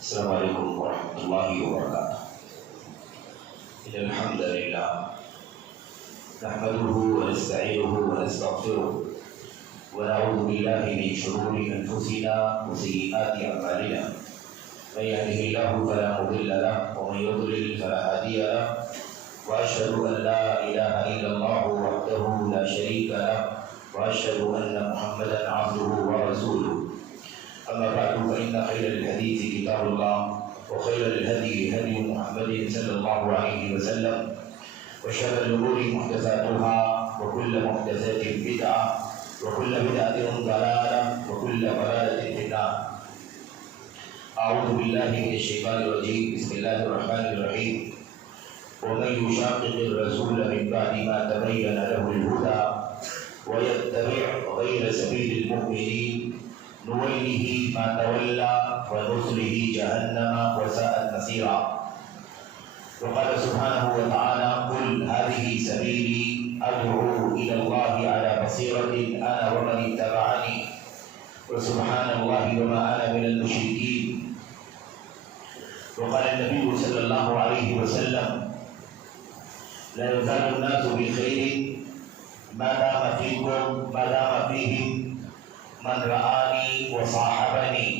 السلام علیکم ورحمۃ اللہ وبرکاتہ۔ ان الحمد للہ نحمده ونستعینه ونستغفره ونعوذ باللہ من شرور انفسنا وسیئات اعمالنا، من يهده الله فلا مضل له ومن يضلل فلا هادي له، واشهد ان لا اله الا الله وحده لا شريك له، واشهد ان محمدا عبده ورسوله۔ أما بعد فإن خير الحديث كتاب الله، وخير الهدي هدي محمد صلى الله عليه وسلم، وشر الأمور محدثاتها، وكل محدثة بدعة، وكل بدعة ضلالة، وكل ضلالة في النار۔ أعوذ بالله من الشيطان الرجيم، بسم الله الرحمن الرحيم۔ ومن يشاقق الرسول من بعد ما تبين له الهدى ويتبع غير سبيل المؤمنين نوله ما تولى ونصله جهنم وساءت مصيرا۔ وقال سبحانه وتعالى: قل هذه سبيلي أدعو إلى الله على بصيرة أنا ومن اتبعني وسبحان الله وما أنا من المشركين۔ وقال النبي صلى الله عليه وسلم: لا يزال الناس بخير ما دام فيهم من رآني وصاحبني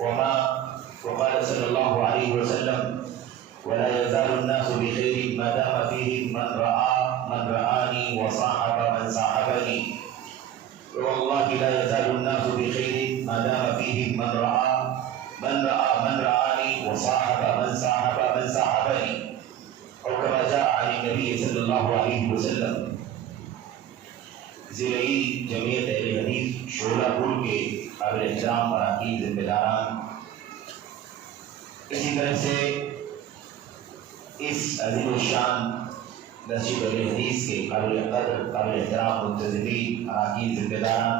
وقال صلى الله عليه وسلم: ولا يزال الناس بخير ما دام فيهم من رآني وصاحب من صاحبني، والله لا يزال الناس بخير ما دام فيهم من رآني وصاحب من صاحبني، أو كما جاء عن النبي صلى الله عليه وسلم۔ ضلعی جمعیت اہل حدیث شعلہ پور کے قابل احترام اراکین ذمہ داران، اسی طرح سے اس عظیم الشان مسجد اہل حدیث کے قابل قدر قابل احترام منتظمین اراکین ذمہ داران،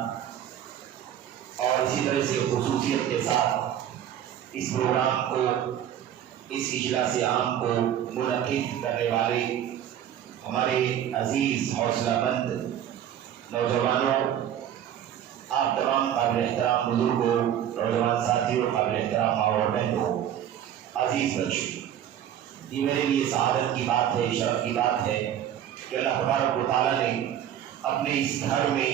اور اسی طرح سے خصوصیت کے ساتھ اس پروگرام کو، اس اجلاس عام کو منعقد کرنے والے ہمارے عزیز حوصلہ مند نوجوانوں، آپ تمام قابل احترام بزرگوں، نوجوان ساتھیوں، قابل احترام ماں اور بہنوں، عزیز بچوں، یہ میرے لیے سعادت کی بات ہے، شرف کی بات ہے کہ اللہ تبارک و تعالیٰ نے اپنے اس گھر میں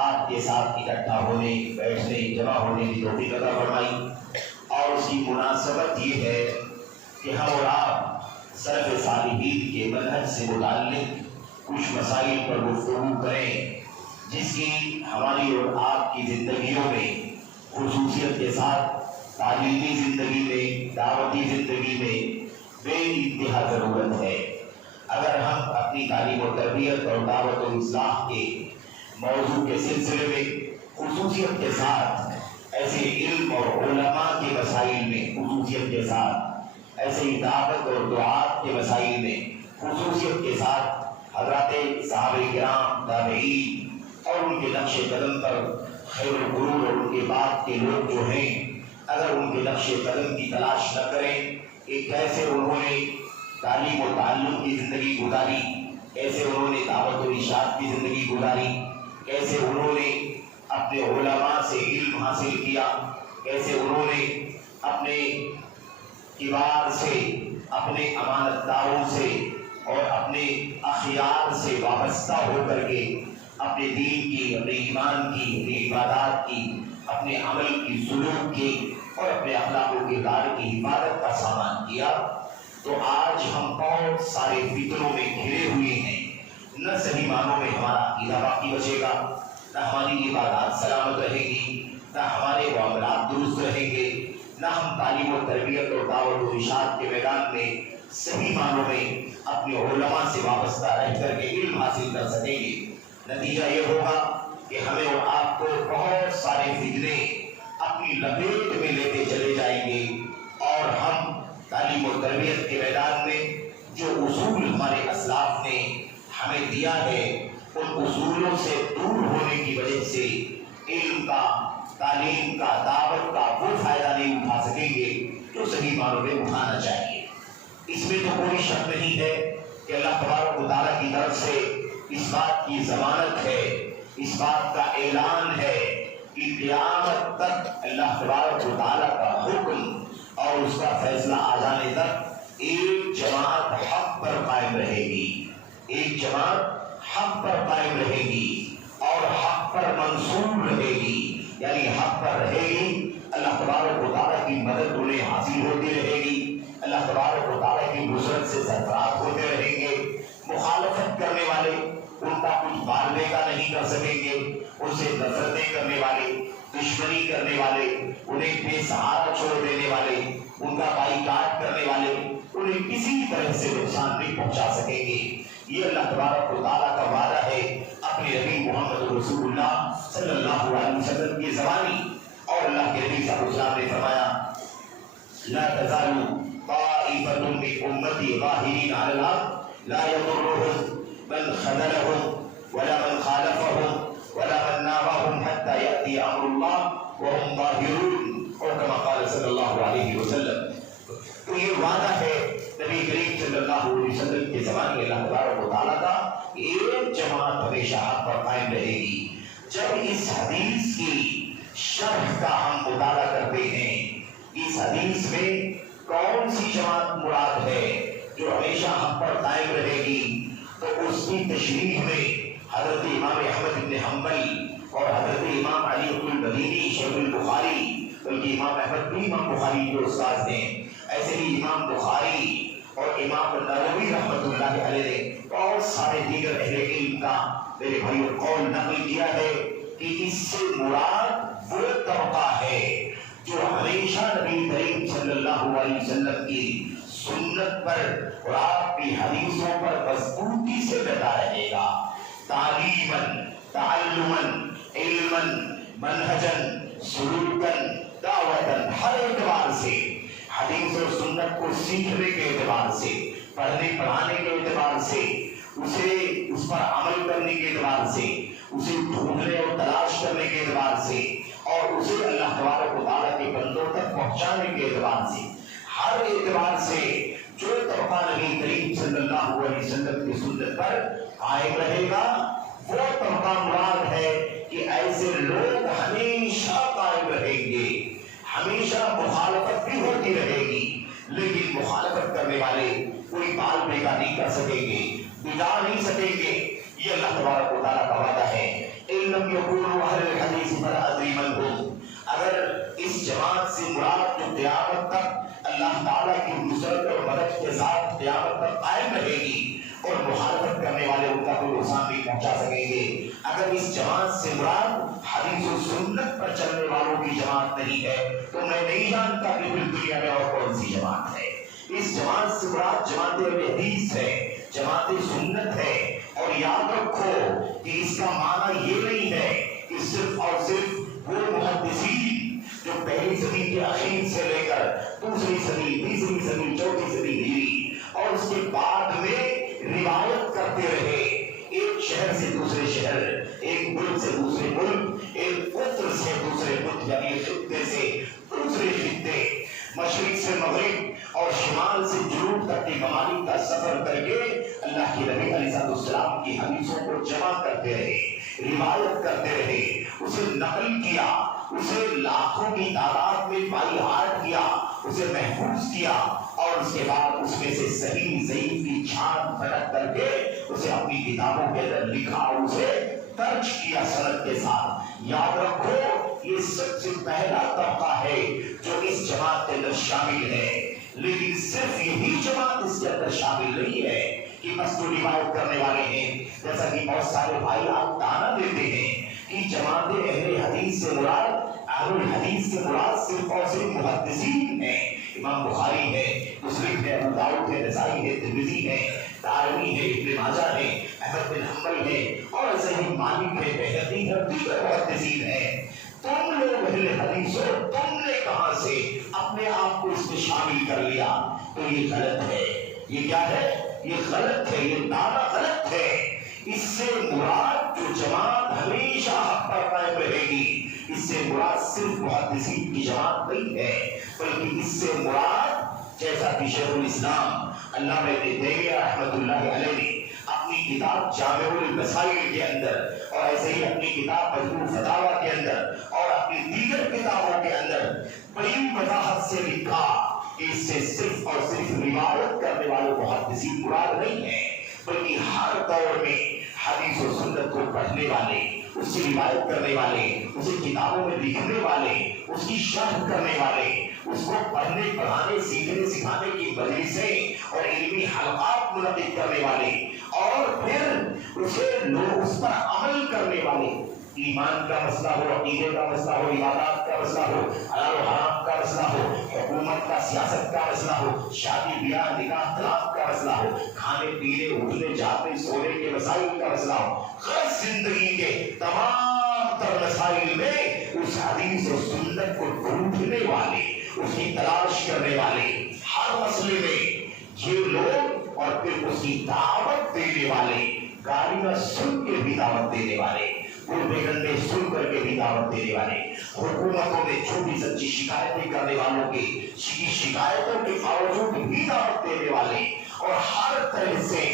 آپ کے ساتھ اکٹھا ہونے، بیٹھنے، جمع ہونے کی توفیق عطا فرمائی، اور اس کی مناسبت یہ ہے کہ ہم اور آپ سلف صالحین کے منہج سے متعلق کچھ مسائل پر گفتگو کریں، جس کی ہماری اور آپ کی زندگیوں میں، خصوصیت کے ساتھ تعلیمی زندگی میں، دعوتی زندگی میں بے انتہا ضرورت ہے۔ اگر ہم اپنی تعلیم و تربیت اور دعوت و اصلاح کے موضوع کے سلسلے میں، خصوصیت کے ساتھ ایسے علم اور علماء کے مسائل میں، خصوصیت کے ساتھ ایسے دعوت اور دعات کے مسائل میں، خصوصیت کے ساتھ حضرات صحابہ کرام، تابعین اور ان کے نقش قدم پر خیر القرون اور ان کے بعد کے لوگ جو ہیں، اگر ان کے نقش قدم کی تلاش نہ کریں کہ کیسے انہوں نے تعلیم و تعلم کی زندگی گزاری، کیسے انہوں نے دعوت و ارشاد کی زندگی گزاری، کیسے انہوں نے اپنے علماء سے علم حاصل کیا، کیسے انہوں نے اپنے کبار سے، اپنے امانت داروں سے اور اپنے اخیار سے وابستہ ہو کر کے اپنے دین کی، اپنے ایمان کی، اپنی عبادات کی، اپنے عمل کی، سلوک کی اور اپنے اخلاق و کردار کی حفاظت کا سامان کیا، تو آج ہم بہت سارے فتنوں میں گھرے ہوئے ہیں۔ نہ صحیح معنوں میں ہمارا عقیدہ باقی بچے گا، نہ ہماری عبادات سلامت رہے گی، نہ ہمارے معاملات درست رہیں گے، نہ ہم تعلیم و تربیت اور دعوت و ارشاد کے میدان میں صحیح معنوں میں اپنے علماء سے وابستہ رہ کر کے علم حاصل کر سکیں گے۔ نتیجہ یہ ہوگا کہ ہمیں اور آپ کو بہت سارے فتنے اپنی لپیٹ میں لیتے چلے جائیں گے، اور ہم تعلیم و تربیت کے میدان میں جو اصول ہمارے اسلاف نے ہمیں دیا ہے، ان اصولوں سے دور ہونے کی وجہ سے علم کا، تعلیم کا، دعوت کا وہ فائدہ نہیں اٹھا سکیں گے جو صحیح معنوں میں اٹھانا چاہیے۔ اس میں تو کوئی شک نہیں ہے کہ اللہ تبارک و تعالیٰ کی طرف سے اس بات کی ضمانت ہے، اس بات کا اعلان ہے کہ قیامت تک اللہ تبارک و تعالیٰ کا حکم اور اس کا فیصلہ آ جانے تک ایک جماعت حق پر قائم رہے گی، ایک جماعت حق پر قائم رہے گی اور حق پر منصور رہے گی، یعنی حق پر رہے گی، اللہ تبارک و تعالیٰ کی مدد انہیں حاصل ہوتی رہے گی، اللہ تبارک و تعالیٰ کی نصرت سے سرفراز ہوتے رہیں گے۔ مخالفت کرنے والے ان کا کچھ بال بیگا نہیں کر سکیں گے، ان سے نفرتیں کرنے والے، دشمنی کرنے والے، انہیں بے سہارا چھوڑ دینے والے، ان کا بائیکاٹ کرنے والے انہیں کسی طرح سے نقصان نہیں پہنچا سکیں گے۔ یہ اللہ تبارک و تعالیٰ کا وعدہ ہے اپنے نبی محمد رسول اللہ صلی اللہ علیہ وسلم کی زبانی، اور اللہ کے نبی صلی اللہ علیہ وسلم نے فرمایا لا تزال طائفة من أمتي ظاهرين على الحق لا يضرهم من خذلهم ولا من خالفهم ولا من نابهم حتى يأتي أمر الله وهم ظاهرون، اور كما قال صلی اللہ علیہ وسلم۔ تو یہ وعدہ ہے نبی کریم صلی اللہ علیہ وسلم کے زمانے اللہ تبارک و تعالیٰ کا، ایک جماعت ہمیشہ حق پر قائم رہے گی۔ جب اس حدیث کی شرح کا ہم مطالعہ کرتے ہیں، اس حدیث میں کون سی جماعت مراد ہے جو ہمیشہ حق پر قائم رہے گی، تو اس کی تشریح میں حضرت امام احمد بن حنبل اور حضرت امام علی بن المدینی شیخ البخاری، بلکہ امام احمد بھی امام بخاری کے استاد ہیں، ایسے ہی امام بخاری اور امام نووی رحمۃ اللہ علیہ نے بہت سارے دیگر اہل علم کا میرے بھائیوں قول نقل کیا ہے کہ اس سے مراد وہ طبقہ ہے جو ہمیشہ نبی کریم صلی اللہ علیہ وسلم کی سنت پر اور آپ کی حدیثوں پر مضبوطی سے ڈٹا رہے گا، تعلیماً، تعلماً، علماً، منہجاً، سلوکاً، دعوتاً، ہر اعتبار سے، حدیث اور سنت کو سیکھنے کے اعتبار سے، پڑھنے پڑھانے کے اعتبار سے، اسے اس پر عمل کرنے کے اعتبار سے، اسے ڈھونڈنے اور تلاش کرنے کے اعتبار سے، اور اسے اللہ تبارک و تعالیٰ کے بندوں تک پہنچانے کے اعتبار سے، ہر اعتبار سے جو طبقہ نبی کریم صلی اللہ علیہ وسلم کی سنت پر قائم رہے گا، وہ طبقہ مراد ہے کہ ایسے لوگ ہمیشہ قائم رہیں گے، ہمیشہ مخالفت بھی ہوتی رہے گی، لیکن مخالفت کرنے والے کوئی بال بیگا نہیں کر سکیں گے، بگا نہیں سکیں گے۔ یہ اللہ تبارک و تعالیٰ کا وعدہ ہے۔ ان لم یکونوا اہل الحدیث فلا ادری من هم، اگر اس جماعت سے مراد جو قیامت تک اللہ تعالیٰ کی نصرت اور مدد کے ساتھ قیامت تک قائم رہے گی اور مخالفت کرنے والے ان کا کوئی نقصان نہیں پہنچا سکیں گے، اگر اس جماعت سے مراد حدیث و سنت پر چلنے والوں کی جماعت نہیں ہے تو میں نہیں جانتا کہ پھر دنیا میں اور کون سی جماعت ہے۔ اس جماعت سے مراد جماعت اہل حدیث ہے، جماعت سنت ہے، اور یاد رکھو کہ اس کا معنی یہ نہیں ہے کہ صرف اور صرف وہ محدثین جو پہلی صدی کے اخیر سے لے کر دوسری صدی، تیسری صدی، چوتھی صدی ہجری اور اس کے بعد میں روایت کرتے رہے، ایک شہر سے دوسرے شہر، ایک ملک سے دوسرے ملک، ایک قطر سے دوسرے قطر، یعنی خطے سے دوسرے خطے، مشرق سے مغرب اور شمال سے جنوب تک کے ممالک کا سفر کر کے اللہ کے نبی علیہ السلام کی حدیثوں کو جمع کرتے رہے، روایت کرتے رہے، اسے نقل کیا، اسے لاکھوں کی تعداد میں بائی ہارٹ کیا، اسے محفوظ کیا، اور اس کے بعد اس میں سے صحیح ضعیف کی چھان پھٹک کر کے اسے اپنی کتابوں کے اندر لکھا اور اسے درج کیا سند کے ساتھ۔ یاد رکھو یہ سب سے پہلا طبقہ ہے جو اس جماعت کے اندر شامل ہے، لیکن صرف یہی جماعت اس کے اندر شامل نہیں ہے کہ بس جو روایت کرنے والے ہیں، جیسا کہ بہت سارے بھائی آپ تانا دیتے ہیں کہ جماعت اہل حدیث سے مراد، اہل الحدیث سے مراد صرف اور صرف محدثین ہیں، امام بخاری ہے، مسلم ہے، ابو داؤد ہے، نسائی ہے، ترمذی ہے، دارمی ہے، ابن ماجہ ہے، احمد بن حنبل ہے، اور ایسے ہی مالک ہے، بہقی ہے، دیگر محدثین ہیں۔ تم لوگ اہل حدیث ہو، تم نے کہاں سے اپنے آپ کو اس میں شامل کر لیا؟ تو یہ غلط ہے۔ یہ کیا ہے؟ یہ غلط ہے، یہ دعویٰ غلط ہے۔ اس سے مراد جو جماعت ہمیشہ حق پر قائم رہے گی، اس سے مراد صرف محدثین کی جماعت نہیں ہے، بلکہ اس سے مراد جیسا کہ شیخ الاسلام علامہ ابن تیمیہ رحمۃ اللہ علیہ نے اپنی کتاب جامع المسائل کے اندر، اور ایسے ہی اپنی کتاب مجموع فتاوی کے اندر، اور سے لکھا کہ اس سے صرف اور صرف روایت کرنے والے محدثین مراد نہیں ہے، بلکہ ہر دور میں حدیث و سنت کو پڑھنے والے، اس کی روایت کرنے والے، اسے کتابوں میں لکھنے والے، اس کی شرح کرنے والے، اس کو پڑھنے پڑھانے سیکھنے سکھانے کی مجلسیں اور علمی حلقات منعقد کرنے والے، اور پھر اسے لوگ اس پر عمل کرنے والے، ایمان کا مسئلہ ہو، عقیدے کا مسئلہ ہو، عبادات کا مسئلہ ہو، حلال و حرام کا مسئلہ ہو، حکومت کا سیاست کا مسئلہ ہو، شادی بیاہ نکاح طلاق کا مسئلہ ہو، کھانے پینے اٹھنے جاگنے سونے کے مسائل کا مسئلہ ہو، ہر زندگی کے تمام تر مسائل میں اس حدیث و سنت کو ڈھونڈنے والے، اس کی تلاش کرنے والے، ہر مسئلے میں یہ لوگ، اور پھر اس کی دعوت دینے والے، گالیاں سن کے بھی دعوت دینے والے، پورے گنڈے سن کر کے بھی دعوت دینے والے، حکومتوں میں چھوٹی سچی شکایتیں کرنے والوں کی شکایتوں کے باوجود بھی دعوت دینے والے، اور ہر طرح سے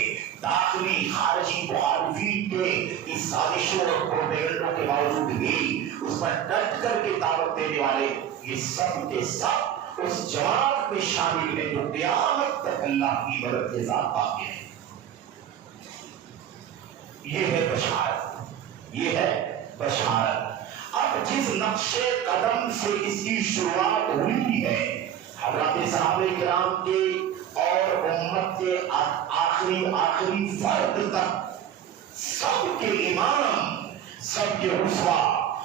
داخلی خارجی مخالفین کے اس سازشوں اور پروپیگنڈوں کے باوجود بھی اس پر ڈٹ کر کے دعوت دینے والے، یہ سب کے سب اس جماعت میں شامل ہیں جو قیامت تک اللہ کی مدد کے ساتھ باقی ہے۔ یہ ہے بشارت، یہ ہے بشارت۔ اب جس نقش قدم سے اس کی شروعات ہوئی ہے، حضرات صحابہ کرام کے اور امت کے آخری فرد تک سب کے امام، سب کے رسوا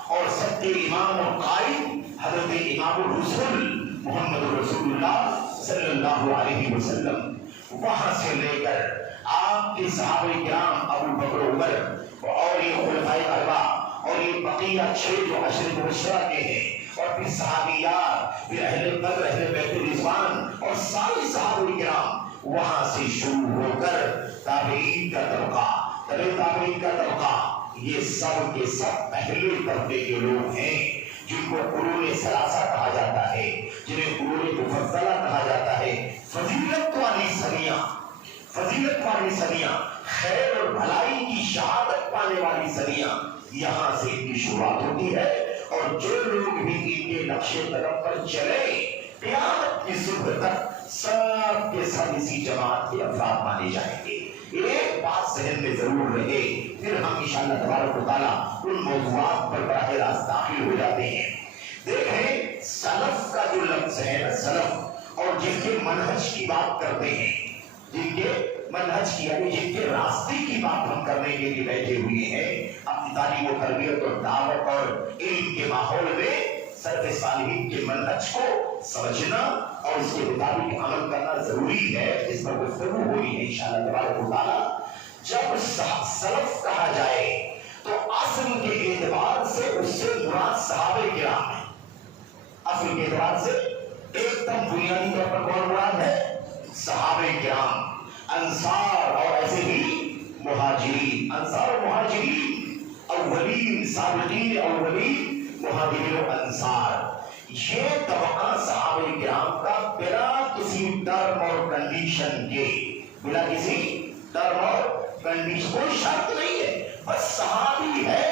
اور سب کے امام اور قائد حضرت امام الرسول محمد رسول اللہ صلی اللہ علیہ وسلم، وہاں سے لے کر آپ کے صحابہ کرام ابو بکر عمر اور یہ خلفائے اربعہ اور یہ بقیہ 6 جو عشر مبشرہ کے ہیں، اور پھر صحابیات، پھر اہل بدر، اہل بیت رضوان اور سارے صحابہ کرام، وہاں سے شروع ہو کر تابعین کا طبقہ، تابعین کا طبقہ، یہ سب کے سب پہلے طبقے کے لوگ ہیں جن کو قرون ثلاثہ کہا جاتا ہے، جنہیں قرون مفضلہ کہا جاتا ہے۔ فضیلت والی صدیاں، خیر اور بھلائی کی شہادت پانے والی صدیاں، یہاں سے ان کی شروعات ہوتی ہے، اور جو لوگ بھی ان کے نقش قدم پر چلے قیامت کی صبح تک سب کے سب اسی جماعت کے افراد مانے جائیں گے۔ ایک بات ذہن میں ضرور رہے، پھر ہم انشاءاللہ تبارک و تعالیٰ ان موضوعات پر براہ راست داخل ہو جاتے ہیں۔ دیکھیں سلف کا جو لفظ ہے نا، سلف، اور جن کے منہج کی بات کرتے ہیں، جن کے منہج کی یعنی جن کے راستے کی بات ہم کرنے کے لیے بیٹھے ہوئے ہیں، اپنی تعلیم و تربیت اور دعوت اور علم کے ماحول میں سلف صالحین کے منہج کو سمجھنا اور اس کے مطابق عمل کرنا ضروری ہے۔ اس پر گفتگو ہوئی ہے انشاءاللہ تبارک و تعالیٰ۔ جب سلف کہا جائے تو اصل کے اعتبار سے اس سے مراد صحابہ کرام ہیں۔ اصل کے اعتبار سے ایک دم بنیادی طور پر کون مراد ہے؟ صحابہ کرام، انصار اور ایسے ہی مہاجرین، انصار و مہاجرین، اولین سابقین اولین مہاجرین و انصار، یہ طبقہ صحابہ کرام کا بلا کسی ٹرم اور کنڈیشن کے، بلا کسی ٹرم اور کنڈیشن، کوئی شرط نہیں ہے، بس صحابی ہے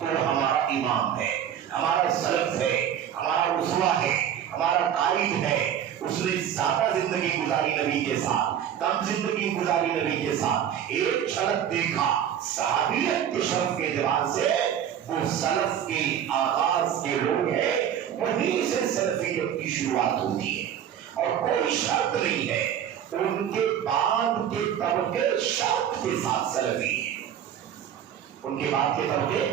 تو ہمارا امام ہے، ہمارا سلف ہے، ہمارا اسوہ ہے، ہمارا قائد ہے۔ اس نے زیادہ زندگی گزاری نبی کے ساتھ، کم زندگی گزاری نبی کے ساتھ، ایک جھلک دیکھا صحابیت کے شرف کے اعتبار سے وہ سلف کے آغاز کے لوگ ہیں، وہیں سے سلفیت کی شروعات ہوتی ہے، اور کوئی شرط نہیں ہے۔ ان کے بعد کے طبقے شرط کے ساتھ سلفی ہیں، ان کے بعد کے طبقے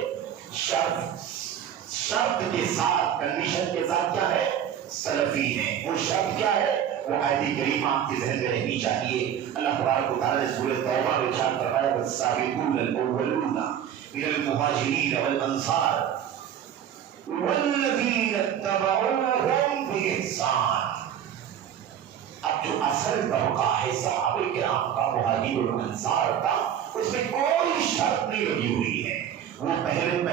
شرط کے ساتھ، کنڈیشن کے ساتھ کیا ہے؟ سلفی ہیں۔ وہ شرط کیا ہے؟ وہ آیت کریمہ آپ کے ذہن میں رہنی چاہیے۔ اللہ تبارک و تعالیٰ نے سورۃ توبہ میں ارشاد فرمایا والسابقون الاولون من المہاجرین والانصار والذین اتبعوہم بإحسان۔ اب جو اصل طبقہ ہے صحابہ کرام کا، مہاجرین اور انصار کا، اس میں کوئی شرط نہیں لگی ہوئی ہے۔ وہ پہل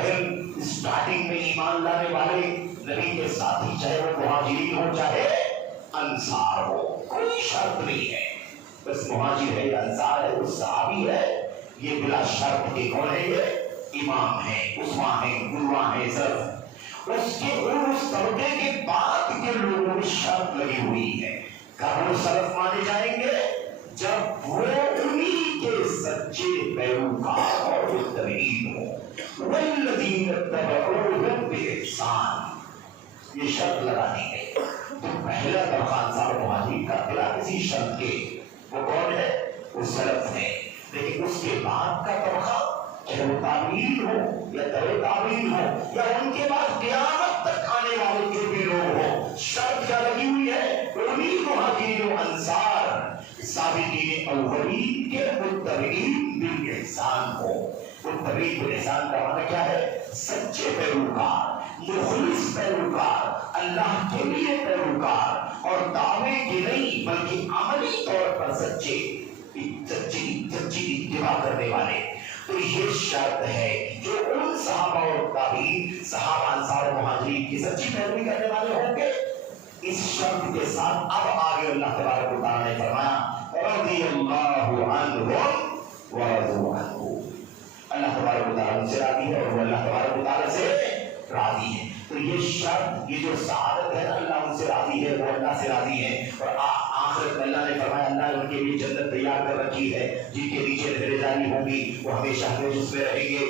اسٹارٹنگ میں ایمان لانے والے نبی کے ساتھی، چاہے وہ مہاجرین ہو چاہے انصار ہو، کوئی شرط نہیں ہے، بس مہاجر ہے یا انصار ہے، وہ صحابی ہے، یہ بلا شرط کے کون ہے؟ یہ امام ہے، اسوہ ہے، قدوہ ہے، سلف۔ اس طبقے کے بعد کے لوگوں میں شرط لگی ہوئی ہے. کب وہ سلف مانے جائیں گے؟ جب وہ انہی کے سچے پیروکار اور متبعین ہوں. والذین اتبعوہم بإحسان، یہ شرط لگا دی گئی. تو پہلا طبقہ انصار مہاجرین کا بلا کسی شرط کے وہ کون ہے؟ وہ سلف ہے. لیکن اس کے بعد کا طبقہ چاہے وہ تابعین ہو یا تبع تابعین ہو یا ان کے بعد قیامت تک آنے والے جو بھی لوگ ہوں، شرط کیا لگی ہوئی ہے؟ انہی مہاجرین و انصار سابقین اولین کے متبعین بالاحسان ہو. متبعین بالاحسان کا معنی کیا ہے؟ سچے پیروکار، مخلص پیروکار، اللہ کے لیے پیروکار، اور دعوے کے نہیں بلکہ عملی طور پر سچی اتباع کرنے والے. تو یہ شرط ہے جو ان صحابہ اور تابعین، صحابہ انصار و مہاجرین کی سچی پیروی کرنے والے ہوں گے. اس شرط کے ساتھ اب آگے اللہ تبارک و تعالی نے فرمایا رضی اللہ عنہم ورضوا عنہ، اللہ تبارک و تعالی سے راضی ہے اور وہ اللہ تبارک و تعالی سے راضی ہے. تو یہ شرط، یہ جو سعادت ہے نا، اللہ ان سے راضی ہے، وہ اللہ سے راضی ہے. اور آخرت میں اللہ نے فرمایا اللہ نے ان کے لیے جنت تیار کر رکھی ہے جن کے نیچے نہریں جاری ہوں گی، وہ ہمیشہ ہمیشہ اس میں رہیں گے.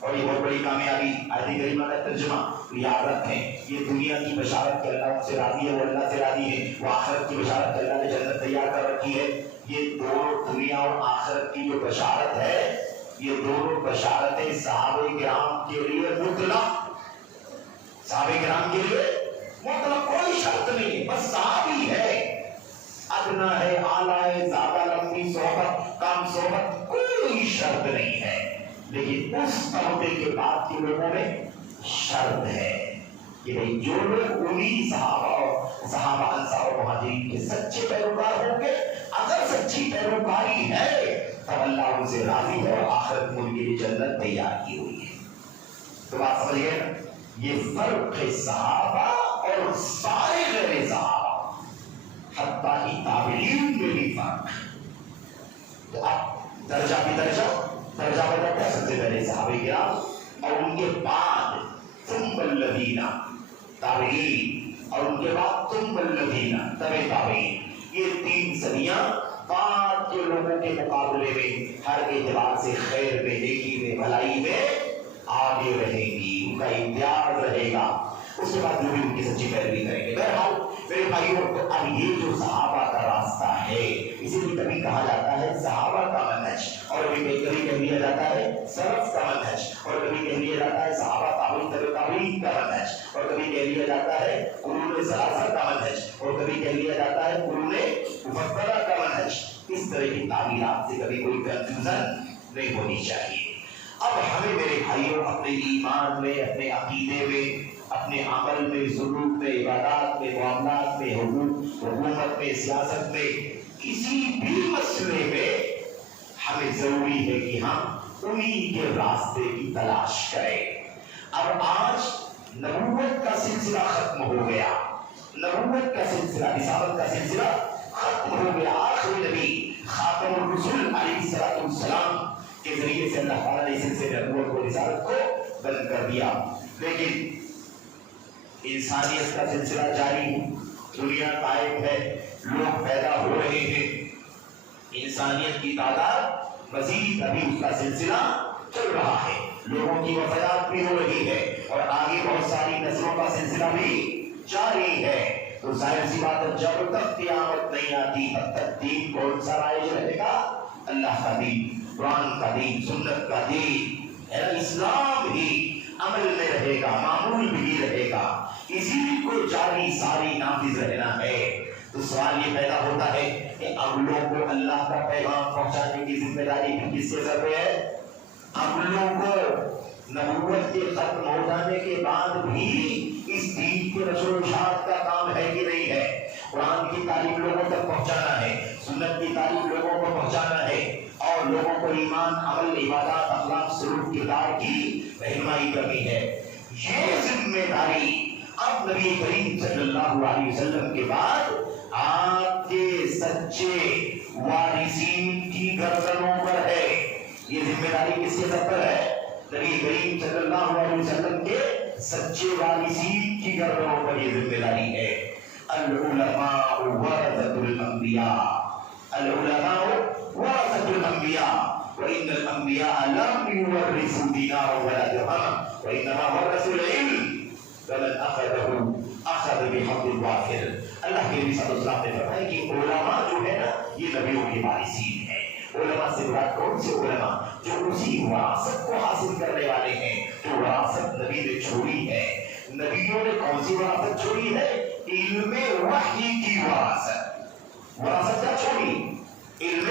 اور یہ بہت بڑی کامیابی. آیت کریمہ کا ترجمہ یاد رکھیں، یہ دنیا کی بشارت کہ اللہ ان سے راضی ہے، وہ اللہ سے راضی ہے. وہ آخرت کی بشارت کہ اللہ نے جنت تیار کر رکھی ہے. یہ دونوں دنیا اور آخرت کی جو بشارت ہے، یہ دونوں بشارتیں صحابہ کرام کے لیے مطلق، صحابہ کرام کے لیے مطلق کوئی شرط نہیں ہے. بس صحابی ہے، ادنا ہے، اعلیٰ ہے، زیادہ لمبی صحبت، کم صحبت، کوئی شرط نہیں ہے. لیکن اس طبقے کے بعد کے لوگوں میں شرط ہے کہ بھئی جو لوگ انہی صحابہ انصار و مہاجرین کے سچے پیروکار ہوں گے، اگر سچی پیروکاری ہے تو اللہ ان سے راضی ہے اور آخرت میں ان کے لیے جنت تیار کی ہوئی ہے. تو بات سمجھ گئے نا؟ یہ فرق ہے صحابہ اور سارے غیر صحابہ، حتیٰ کہ تابعین میں بھی فرق. تو اب درجہ بھی درجہ بدلتا ہے. سب سے پہلے صحابہ کرام اور ان کے بعد ثم الذین تابعین اور ان کے بعد ثم الذین تبع تابعین. یہ تین صدیاں بعد کے لوگوں کے مقابلے میں ہر اعتبار سے خیر میں، نیکی میں، بھلائی میں آگے رہیں گی، ان کا امتیاز رہے گا. اس کے بعد جو بھی ان کی سچی پیروی کریں گے. بہرحال میرے بھائیوں، تو اب یہ جو صحابہ کا راستہ ہے، اسے بھی کبھی کہا جاتا ہے صحابہ کا منہج، اور کبھی کہہ لیا جاتا ہے سلف کا منہج، اور کبھی کہہ لیا جاتا ہے صحابہ تابعین تبع تابعین کا منہج، اور کبھی کہہ لیا جاتا ہے قرون ثلاثہ کا منہج، اور کبھی کہہ لیا جاتا ہے قرون مفضلہ کا منہج. اس طرح کی تعبیرات سے کبھی کوئی کنفیوژن نہیں ہونی چاہیے. اب ہمیں میرے بھائیوں اپنے ایمان میں، اپنے عقیدے میں، اپنے عمل میں، سلوک میں، عبادات میں، معاملات میں، حکومت میں، سیاست میں، کسی بھی مسئلے میں ہمیں ضروری ہے کہ ہم انہی کے راستے کی تلاش کریں. اب آج نبوت کا سلسلہ ختم ہو گیا، نبوت کا سلسلہ، رسالت کا سلسلہ ختم ہو گیا. آخری نبی خاتم الرسول علیہ السلام کے ذریعے سے اللہ تعالیٰ نے سلسلے نبوت کو، رسالت کو بند کر دیا. لیکن انسانیت کا سلسلہ جاری ہے، دنیا قائم ہے، لوگ پیدا ہو رہے ہیں، انسانیت کی تعداد مزید ابھی اس کا سلسلہ چل رہا ہے، لوگوں کی وفات بھی ہو رہی ہے، اور آگے بہت ساری نسلوں کا سلسلہ بھی جاری ہے. تو ظاہر سی بات ہے جب تک قیامت نہیں آتی تب تک دین کون سا رائج رہے گا؟ اللہ کا دین، قرآن کا دین، سنت کا دین، اسلام ہی عمل میں رہے گا، معمول بھی رہے گا. اسی کو جاری ساری نافذ رہنا ہے. تو سوال یہ پیدا ہوتا ہے کہ اب لوگوں کو اللہ کا پیغام پہنچانے کی ذمہ داری بھی کس سے سر پہ ہے؟ اب لوگوں کو نبوت کے ختم ہو جانے کے بعد بھی اس دین کے نشر و اشاعت کا کام ہے کہ نہیں ہے؟ قرآن کی تعلیم لوگوں تک پہنچانا ہے، سنت کی تعلیم لوگوں کو پہنچانا ہے، اور لوگوں کو ایمان، عمل، عبادات، اخلاق، سلوک، کردار کی رہنمائی کرنی ہے. یہ ذمہ داری اب نبی کریم صلی اللہ علیہ وسلم کے بعد آپ کے سچے وارثین کی گردنوں پر ہے. یہ ذمہ داری کس کے سر پر ہے؟ نبی کریم صلی اللہ علیہ وسلم کے سچے وارثین کی گردنوں پر یہ ذمہ داری ہے. العلماء ورثۃ الانبیاء، العلماء ورثۃ الانبیاء وان الانبیاء لم یورثوا دینارا ولا درہما وانما ورثوا العلم فمن اخذه اخذ بحظ وافر. اللہ کے نبی صلی اللہ علیہ وسلم نے فرمایا کہ علماء جو ہے نا یہ نبیوں کے وارثین ہیں. علماء سے مراد کون سے علماء؟ جو اسی وراثت کو حاصل کرنے والے ہیں جو وراثت نبی نے چھوڑی ہے. نبیوں نے کون سی وراثت چھوڑی ہے؟ علم وحی کی وراثت. وراثت کیا چھوڑی؟ علم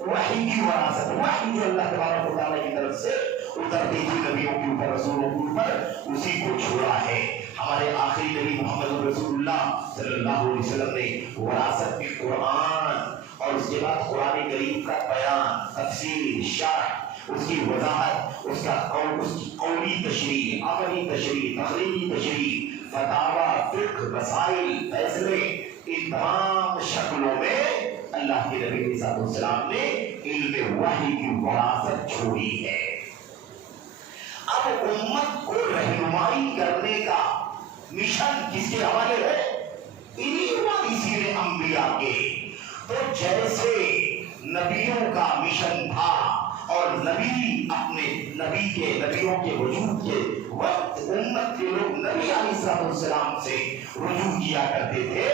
وحی کی وراثت. وحی جو اللہ تبارک و تعالیٰ کی طرف سے اترتی تھی نبیوں کے اوپر، رسولوں کے اوپر، اسی کو چھوڑا ہے. ہمارے آخری نبی محمد رسول اللہ صلی اللہ علیہ وسلم نے وراثت میں قرآن اور اس کے بعد قرآن کریم کا بیان، تفسیر، شرح، اس کی وضاحت، اس کی قولی تشریح، عملی تشریح، تقریری تشریح، فتاوی، فقہ، مسائل، فیصلے، ان تمام شکلوں میں اللہ کے نبی علیہ السلام نے علم وحی کی وراثت چھوڑی ہے. اب امت کو رہنمائی کرنے کا مشن کس کے حوالے ہے؟ انہی وارثین انبیاء کے. تو جیسے نبیوں کا مشن تھا اور نبی اپنے نبیوں کے وجود کے وقت امت کے لوگ نبی علیہ السلام سے رجوع کیا کرتے تھے،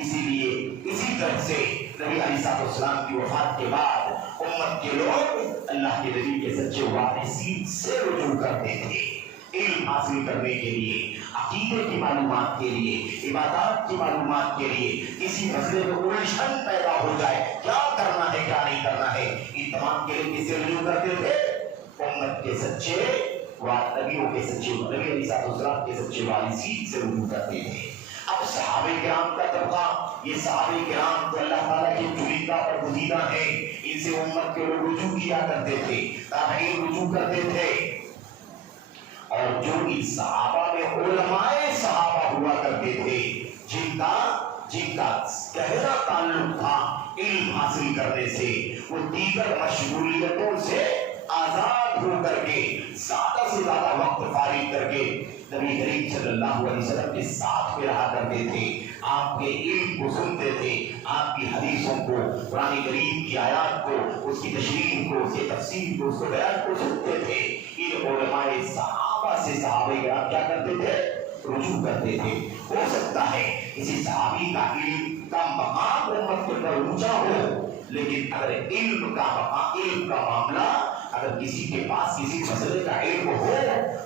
اسی لیے اسی طرح سے نبی علیہ السلام کی وفات کے بعد امت کے لوگ اللہ کے نبی کے سچے وارثین سے رجوع کرتے تھے علم حاصل کرنے کے لیے، عقیدے کی معلومات کے لیے، عبادات کی معلومات کے لیے. اسی مسئلے میں الجھن پیدا ہو جائے، کیا کرنا ہے کیا نہیں کرنا ہے، ان تمام کے لیے کس سے رجوع کرتے تھے؟ امت کے سچے نبیوں کے سچے نبی علیہ السلام کے سچے وارثین سے رجوع کرتے تھے. اب صحابہ کرام کا طبقہ، یہ صحابہ کرام تو اللہ تعالیٰ کے چنندہ اور گزیدہ ہیں، ان سے امت کے لوگ رجوع کیا کرتے تھے، تابعین رجوع کرتے تھے. اور جو ان صحابہ میں علماء صحابہ ہوا کرتے تھے جن کا گہرا تعلق تھا علم حاصل کرنے سے، وہ دیگر مشغولیتوں سے آزاد ہو کر کے زیادہ سے زیادہ وقت فارغ کر کے نبی کریم صلی اللہ علیہ وسلم کے ساتھ میں رہا کرتے تھے، آپ کے علم کو سنتے تھے، آپ کی حدیثوں کو، قرآن کریم کی آیات کو، اس کی تشریح کو، اس کی تفسیر کو، اس کے بیان کو سنتے تھے. ان علماء صحابہ سے صحابہ کرام کیا کرتے تھے؟ رجوع کرتے تھے. ہو سکتا ہے کسی صحابی کا علم کا مقام امت کے اوپر اونچا ہو، لیکن اگر علم کا معاملہ اگر کسی کے پاس کسی مسئلے کا علم ہو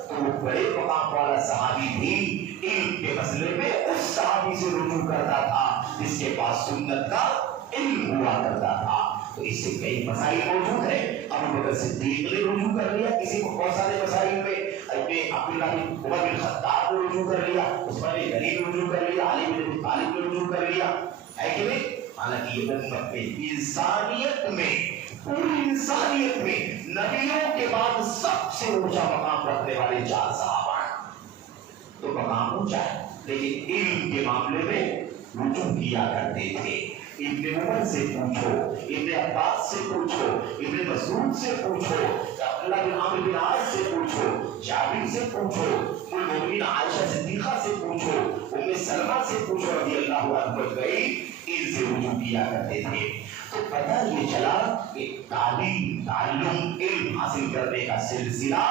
تو وہ بڑے مقام والا صحابی بھی علم کے مسئلے میں اس صحابی سے رجوع کرتا تھا جس کے پاس سنت کا علم ہوا کرتا تھا. تو اس سے کئی مسائل موجود ہیں. ابو بکر صدیق نے رجوع کر لیا کسی کو بہت سارے مسائل میں، عبداللہ بن عمر بن خطاب نے رجوع کر لیا، عثمان بن غنی نے رجوع کر لیا، علی بن ابی طالب نے رجوع کر لیا، ہے کہ نہیں؟ حالانکہ یہ امت میں انسانیت میں، پوری انسانیت میں نبیوں کے بعد سب سے اونچا مقام رکھنے والے 4 صحابہ ہیں. تو مقام اونچا ہے لیکن علم کے معاملے میں رجوع کیا کرتے تھے. ابن عمر سے پوچھو، ابن عباس سے پوچھو، ابن مسعود سے پوچھو، عبداللہ بن عمرو بن عاص سے پوچھو، جابر سے پوچھو، ام المؤمنین عائشہ صدیقہ سے پوچھو، ام سلمہ سے پوچھو رضی اللہ عنہا اجمعین، ان سے رجوع کیا کرتے تھے. تو پتہ یہ چلا کہ تعلم علم حاصل کرنے کا سلسلہ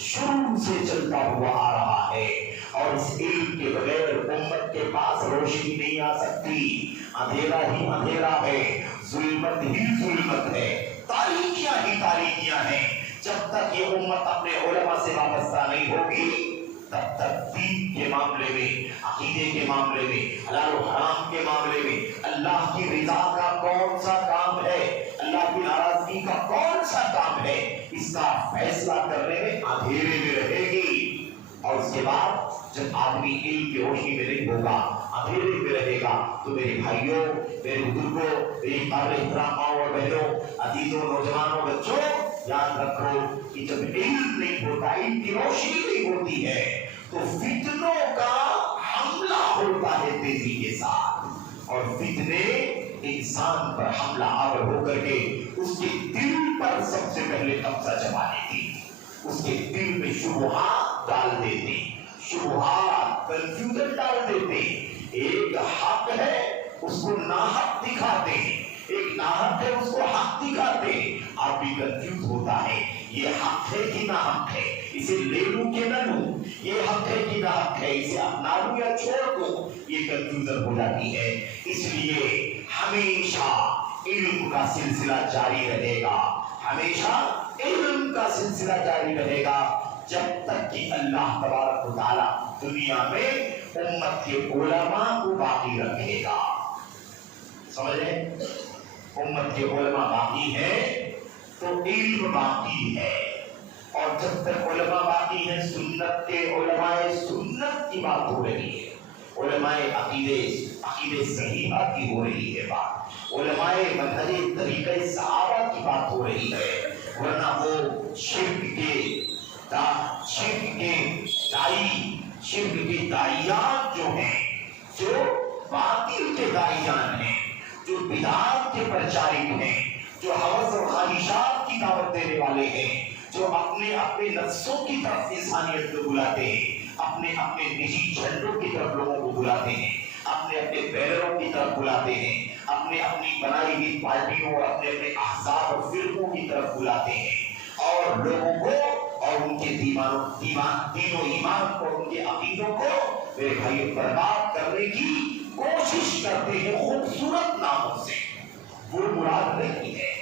شروع سے چلتا ہوا آ رہا ہے، اور اس علم کے بغیر امت کے پاس روشنی نہیں آ سکتی. اندھیرا ہی اندھیرا ہے، ظلمت ہی ظلمت ہے، تاریکیاں ہی تاریکیاں ہیں. جب تک یہ امت اپنے علماء سے وابستہ نہیں ہوگی تب تک دین کے معاملے میں، عقیدے کے معاملے میں، حلال و حرام کے معاملے میں، اللہ کی رضا کا کون سا کام ہے، اللہ کی ناراضگی کا کون سا کام ہے، اس کا فیصلہ کرنے میں اندھیرے میں رہے گی. اور اس کے بعد جب آدمی علم کی روشنی میں نہیں ہوگا، اندھیرے میں رہے گا، تو میرے بھائیوں، میرے بزرگوں، میری قابل احترام ماؤں اور بہنوں، عزیزوں، نوجوانوں، بچوں، یاد رکھو کہ جب علم نہیں ہوتا، علم کی روشنی نہیں ہوتی ہے تو فتنوں کا حملہ ہوتا ہے تیزی کے ساتھ، اور فتنے انسان پر حملہ آور ہو کر کے اس کے دل پر سب سے پہلے قبضہ جما لیتی، اس کے دل میں شبہات ڈال دیتی، شبہات کنفیوژن ڈال دیتے ہیں. ایک حق ہے اس کو ناحق دکھاتے ہیں, ایک ناحق ہے اس کو حق دکھاتے ہیں. آپ بھی کنفیوز ہوتا ہے یہ حق ہے کہ ناحق ہے, اسے لے لوں کہ نہ لوں, یہ حق ہے کہ ناحق ہے, اسے اپنا لوں یا چھوڑ دوں, یہ کنفیوژن ہو جاتی ہے. اس لیے ہمیشہ علم کا سلسلہ جاری رہے گا, ہمیشہ علم کا سلسلہ جاری رہے گا جب تک کہ اللہ تبارک و تعالی دنیا میں امت کے علماء کو باقی رکھے گا. سمجھ رہے ہیں؟ امت کے علماء باقی ہیں تو علم باقی ہے, اور جب تک علماء باقی ہیں سنت کے علماء سنت کی بات ہو رہی ہے, علماء عقیدے صحیحہ کی ہو رہی ہے بات, علماء منہج طریقہ صحابہ کی بات ہو رہی ہے. ورنہ وہ شرک کے داعیات جو ہیں, جو باطل کے داعیان ہیں, جو بدعات کے پرچارک ہیں, جو ہوس اور خواہشات کی دعوت دینے والے ہیں, جو اپنے نفسوں کی طرف انسانیت کو بلاتے ہیں, اپنے نجی جھنڈوں کی طرف لوگوں کو بلاتے ہیں, اپنے بیرروں کی طرف بلاتے ہیں, اپنی بنائی ہوئی پارٹیوں اور اپنے احزاب اور فرقوں کی طرف بلاتے ہیں, اور لوگوں کو اور ان کے دین و ایمان کو, ان کے عقیدوں کو میرے بھائی برباد کرنے کی کوشش کرتے ہیں خوبصورت ناموں سے. وہ مراد نہیں ہے,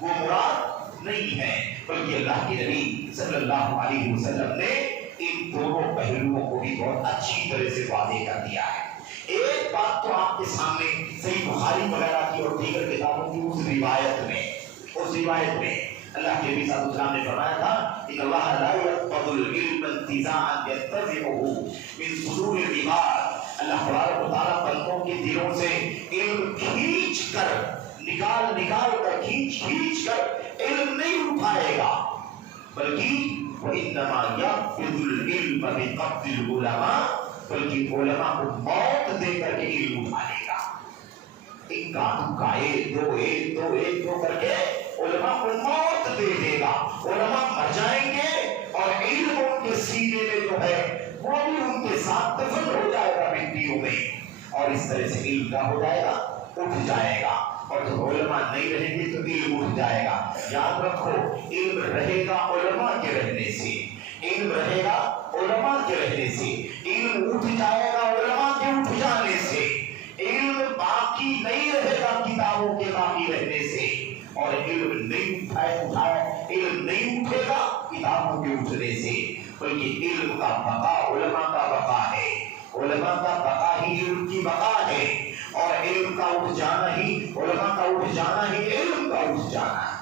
وہ مراد نہیں ہے, بلکہ اللہ کے نبی صلی اللہ علیہ وسلم نے ان دونوں پہلوؤں کو بھی بہت اچھی طرح سے واضح کر دیا ہے. ایک بات تو آپ کے سامنے صحیح بخاری وغیرہ کی اور دیگر کتابوں کی اس روایت میں اللہ کے نبی صلی اللہ علیہ وسلم نے فرمایا تھا کہ اللہ لا يقبض العلم انتزاعا ينتزعه من صدور العباد. اللہ تبارک و تعالیٰ بندوں کے دلوں سے علم کھینچ کر علم نہیں اٹھائے گا, بلکہ وَإِنَّمَا يَقْبِضُ الْعِلْمَ بِقَبْضِ الْعُلَمَاءِ, بلکہ علماء کو موت دے کر کے علم اٹھائے گا. ایک دو کر کے علماء کو موت دے دے گا, علماء مر جائیں گے اور علم ان کے سینے میں جو ہے وہ بھی ان کے ساتھ دفن ہو جائے گا مٹیوں میں, اور اس طرح سے علم کا ہو جائے گا, اٹھ جائے گا. اور جب علماء نہیں رہیں گے تو علم اٹھ جائے گا. یاد رکھو علم رہے گا علماء کے رہنے سے, علم رہے گا علماء کے رہنے سے, علم اٹھ جائے گا علماء کے اٹھ جانے سے. علم باقی نہیں رہے گا کتابوں کے باقی رہنے سے, اور علم نہیں علم نہیں اٹھے گا کتابوں کے اٹھنے سے, بلکہ علم کا بقا علماء کا بقا ہے, علماء کا بقا ہی علم کی بقا ہے, اور علم کا اٹھ جانا ہی علماء کا اٹھ جانا ہی علم کا اٹھ جانا ہے.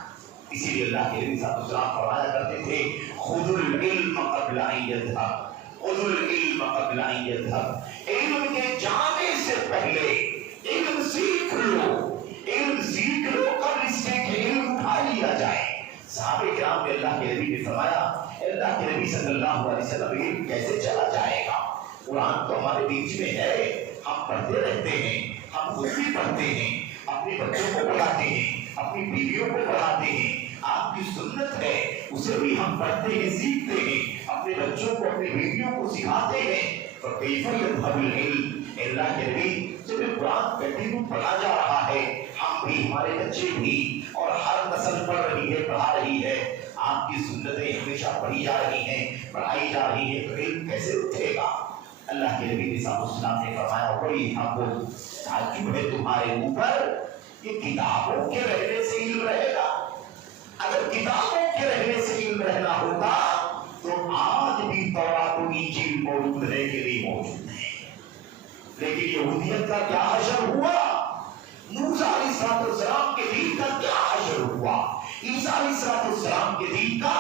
اسی لیے اللہ کے نبی صلی اللہ علیہ وسلم فرمایا کرتے تھے خذوا العلم قبل ان يذهب, خذوا العلم قبل ان يذهب, علم کے جانے سے پہلے علم سیکھ لو قبل اس کے کہ علم اٹھا لیا جائے. صحابہ کرام نے اللہ کے نبی نے فرمایا اللہ کے نبی صلی اللہ علیہ وسلم علم کیسے چلا جائے گا, قرآن تو ہمارے بیچ میں ہے, ہم پڑھتے رہتے ہیں, ہم خود بھی پڑھتے ہیں, اپنے بچوں کو پڑھاتے ہیں, اپنی بیویوں کو پڑھاتے ہیں, آپ کی سنت ہے اسے بھی ہم پڑھتے ہیں سیکھتے ہیں, اپنے بچوں کو اپنی بیویوں کو سکھاتے ہیں. فَكَيْفَ يَذْهَبُ الْعِلْمُ, اللہ کے نبی جب قرآن کنٹینیو پڑھا جا رہا ہے, ہم بھی ہمارے بچے بھی اور ہر نسل پڑھ رہی ہے پڑھا رہی ہے, آپ کی سنتیں ہمیشہ پڑھی جا رہی ہیں پڑھائی جا رہی ہے, تو علم کیسے اٹھے گا. اللہ کے نبی صلی اللہ علیہ وسلم نے فرمایا بڑی ہم کو تعجب ہے تمہارے اوپر کہ کتابوں کے رہنے سے علم رہے گا. اگر کتابوں کے رہنے سے علم رہنا ہوتا تو آج بھی تورات و انجیل موجود رہے کہ نہیں موجود ہے. لیکن یہودیت کا کیا حشر ہوا, موسیٰ علیہ السلام کے دین کا کیا حشر ہوا, عیسیٰ علیہ السلام کے دین کا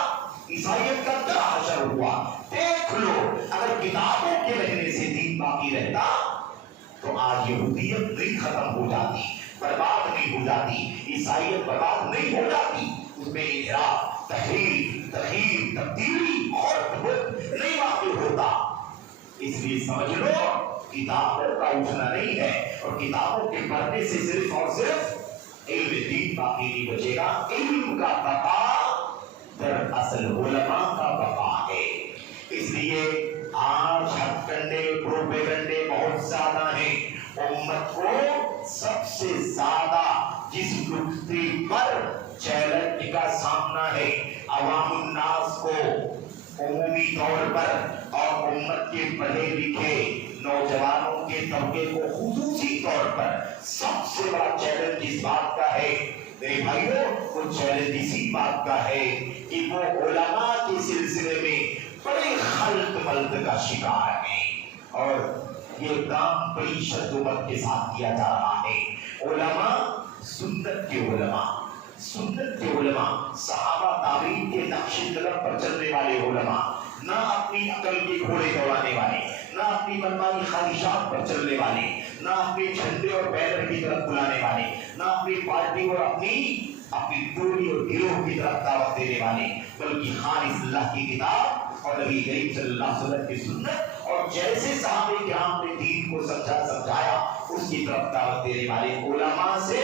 عیسائیت کا کیا حشر ہوا. دیکھ لو اگر کتابوں کے رہنے سے دین باقی رہتا تو آج یہودیت نہیں ختم ہو جاتی, برباد نہیں ہو جاتی, عیسائیت برباد نہیں ہو جاتی, اس میں انحراف تحریف تبدیلی اور نہیں واقع ہوتا. اس لیے سمجھ لو کتابوں کا اٹھنا نہیں ہے, اور کتابوں کے پڑھنے سے صرف اور صرف علم دین باقی نہیں بچے گا. علم کا بقا دراصل علماء کا بقا ہے. اس لیے آج ہتھ کنڈے پروپیگنڈے بہت زیادہ ہیں. امت کو سب سے زیادہ جس نقطے پر چیلنج کا سامنا ہے عوام الناس کو عمومی طور پر اور امت کے پڑھے لکھے نوجوانوں کے طبقے کو خصوصی طور پر سب سے بڑا چیلنج اس بات کا ہے میرے بھائیوں، وہ چیلنج اسی بات کا ہے کہ وہ علماء کے سلسلے میں بڑے خلط ملط کا شکار ہیں اور یہ کام بڑی شدت کے ساتھ کیا جا رہا ہے. علماء سنت کے علماء، سنت کے علماء، صحابہ تابعین کے نقش قدم پر چلنے والے علماء، نہ اپنی عقل کے گھوڑے دوڑانے والے، نہ اپنی منمانی خواہشات پر چلنے والے، نہ اپنے جھنڈے اور بینر کی طرف بلانے والے، نہ اپنی پارٹی اور اپنی ٹولی اور گروہ کی طرف دعوت دینے والے، بلکہ خالص اللہ کی کتاب اور نبی کریم صلی اللہ علیہ وسلم کی سنت اور جیسے صحابہ کرام نے دین کو سمجھایا اس کی طرف دعوت دینے والے علماء سے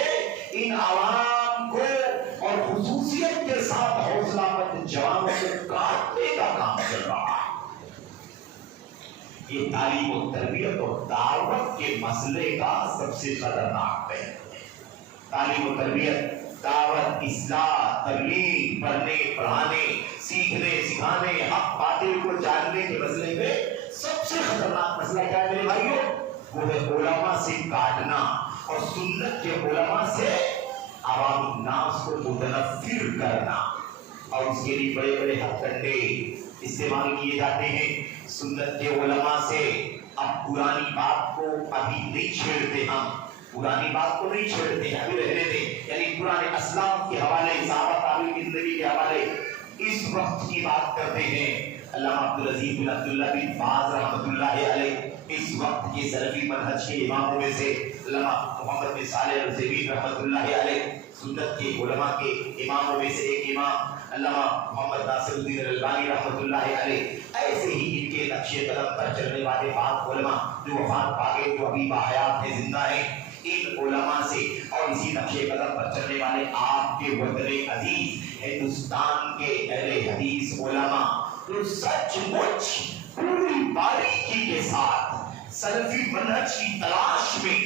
ان عوام کو اور خصوصیت کے ساتھ حوصلہ مند جوانوں کو کاٹنے کا کام چل رہا ہے. یہ تعلیم و تربیت اور دعوت کے مسئلے کا سب سے خطرناک پہلو ہے. تعلیم و تربیت، دعوت، اصلاح، تبلیغ، پڑھنے پڑھانے، سیکھنے سکھانے، حق باطل کو جاننے کے مسئلے میں سب سے خطرناک مسئلہ کیا ہے میرے بھائیوں؟ وہ ہے علماء سے کاٹنا اور سنت کے علماء سے عوام الناس کو متنفر کرنا. اور اس کے لیے بڑے بڑے ہتھ کنڈے استعمال کیے جاتے ہیں. سنت کے علماء سے اب پرانی بات کو ابھی نہیں چھیڑتے، ہم پرانی بات کو نہیں چھیڑتے ہیں، ابھی رہنے دیں. یعنی پرانے اسلاف کے حوالے، صحابہ تابعین کی زندگی کے حوالے اس وقت کی بات کرتے ہیں. علامہ عبدالعزیز بن عبداللہ بن باز رحمۃ اللہ علیہ اس وقت کے سلفی منہج کے اماموں میں سے، علامہ محمد بن صالح العثیمین رحمۃ اللہ علیہ سنت کے علماء کے اماموں میں سے ایک امام، علامہ محمد ناصر الدین الالبانی رحمۃ اللہ علیہ. ایسے ہی ان کے نقش قدم پر چلنے والے بعض علماء جو وفات پا گئے، جو ابھی باحیات ہیں، زندہ ہیں، ان علماء سے اور اسی نقش قدم پر چلنے والے آپ کے وطن عزیز ہندوستان کے اہل حدیث علماء جو سچ مچ پوری باریکی کے ساتھ سلفی منہج کی تلاش میں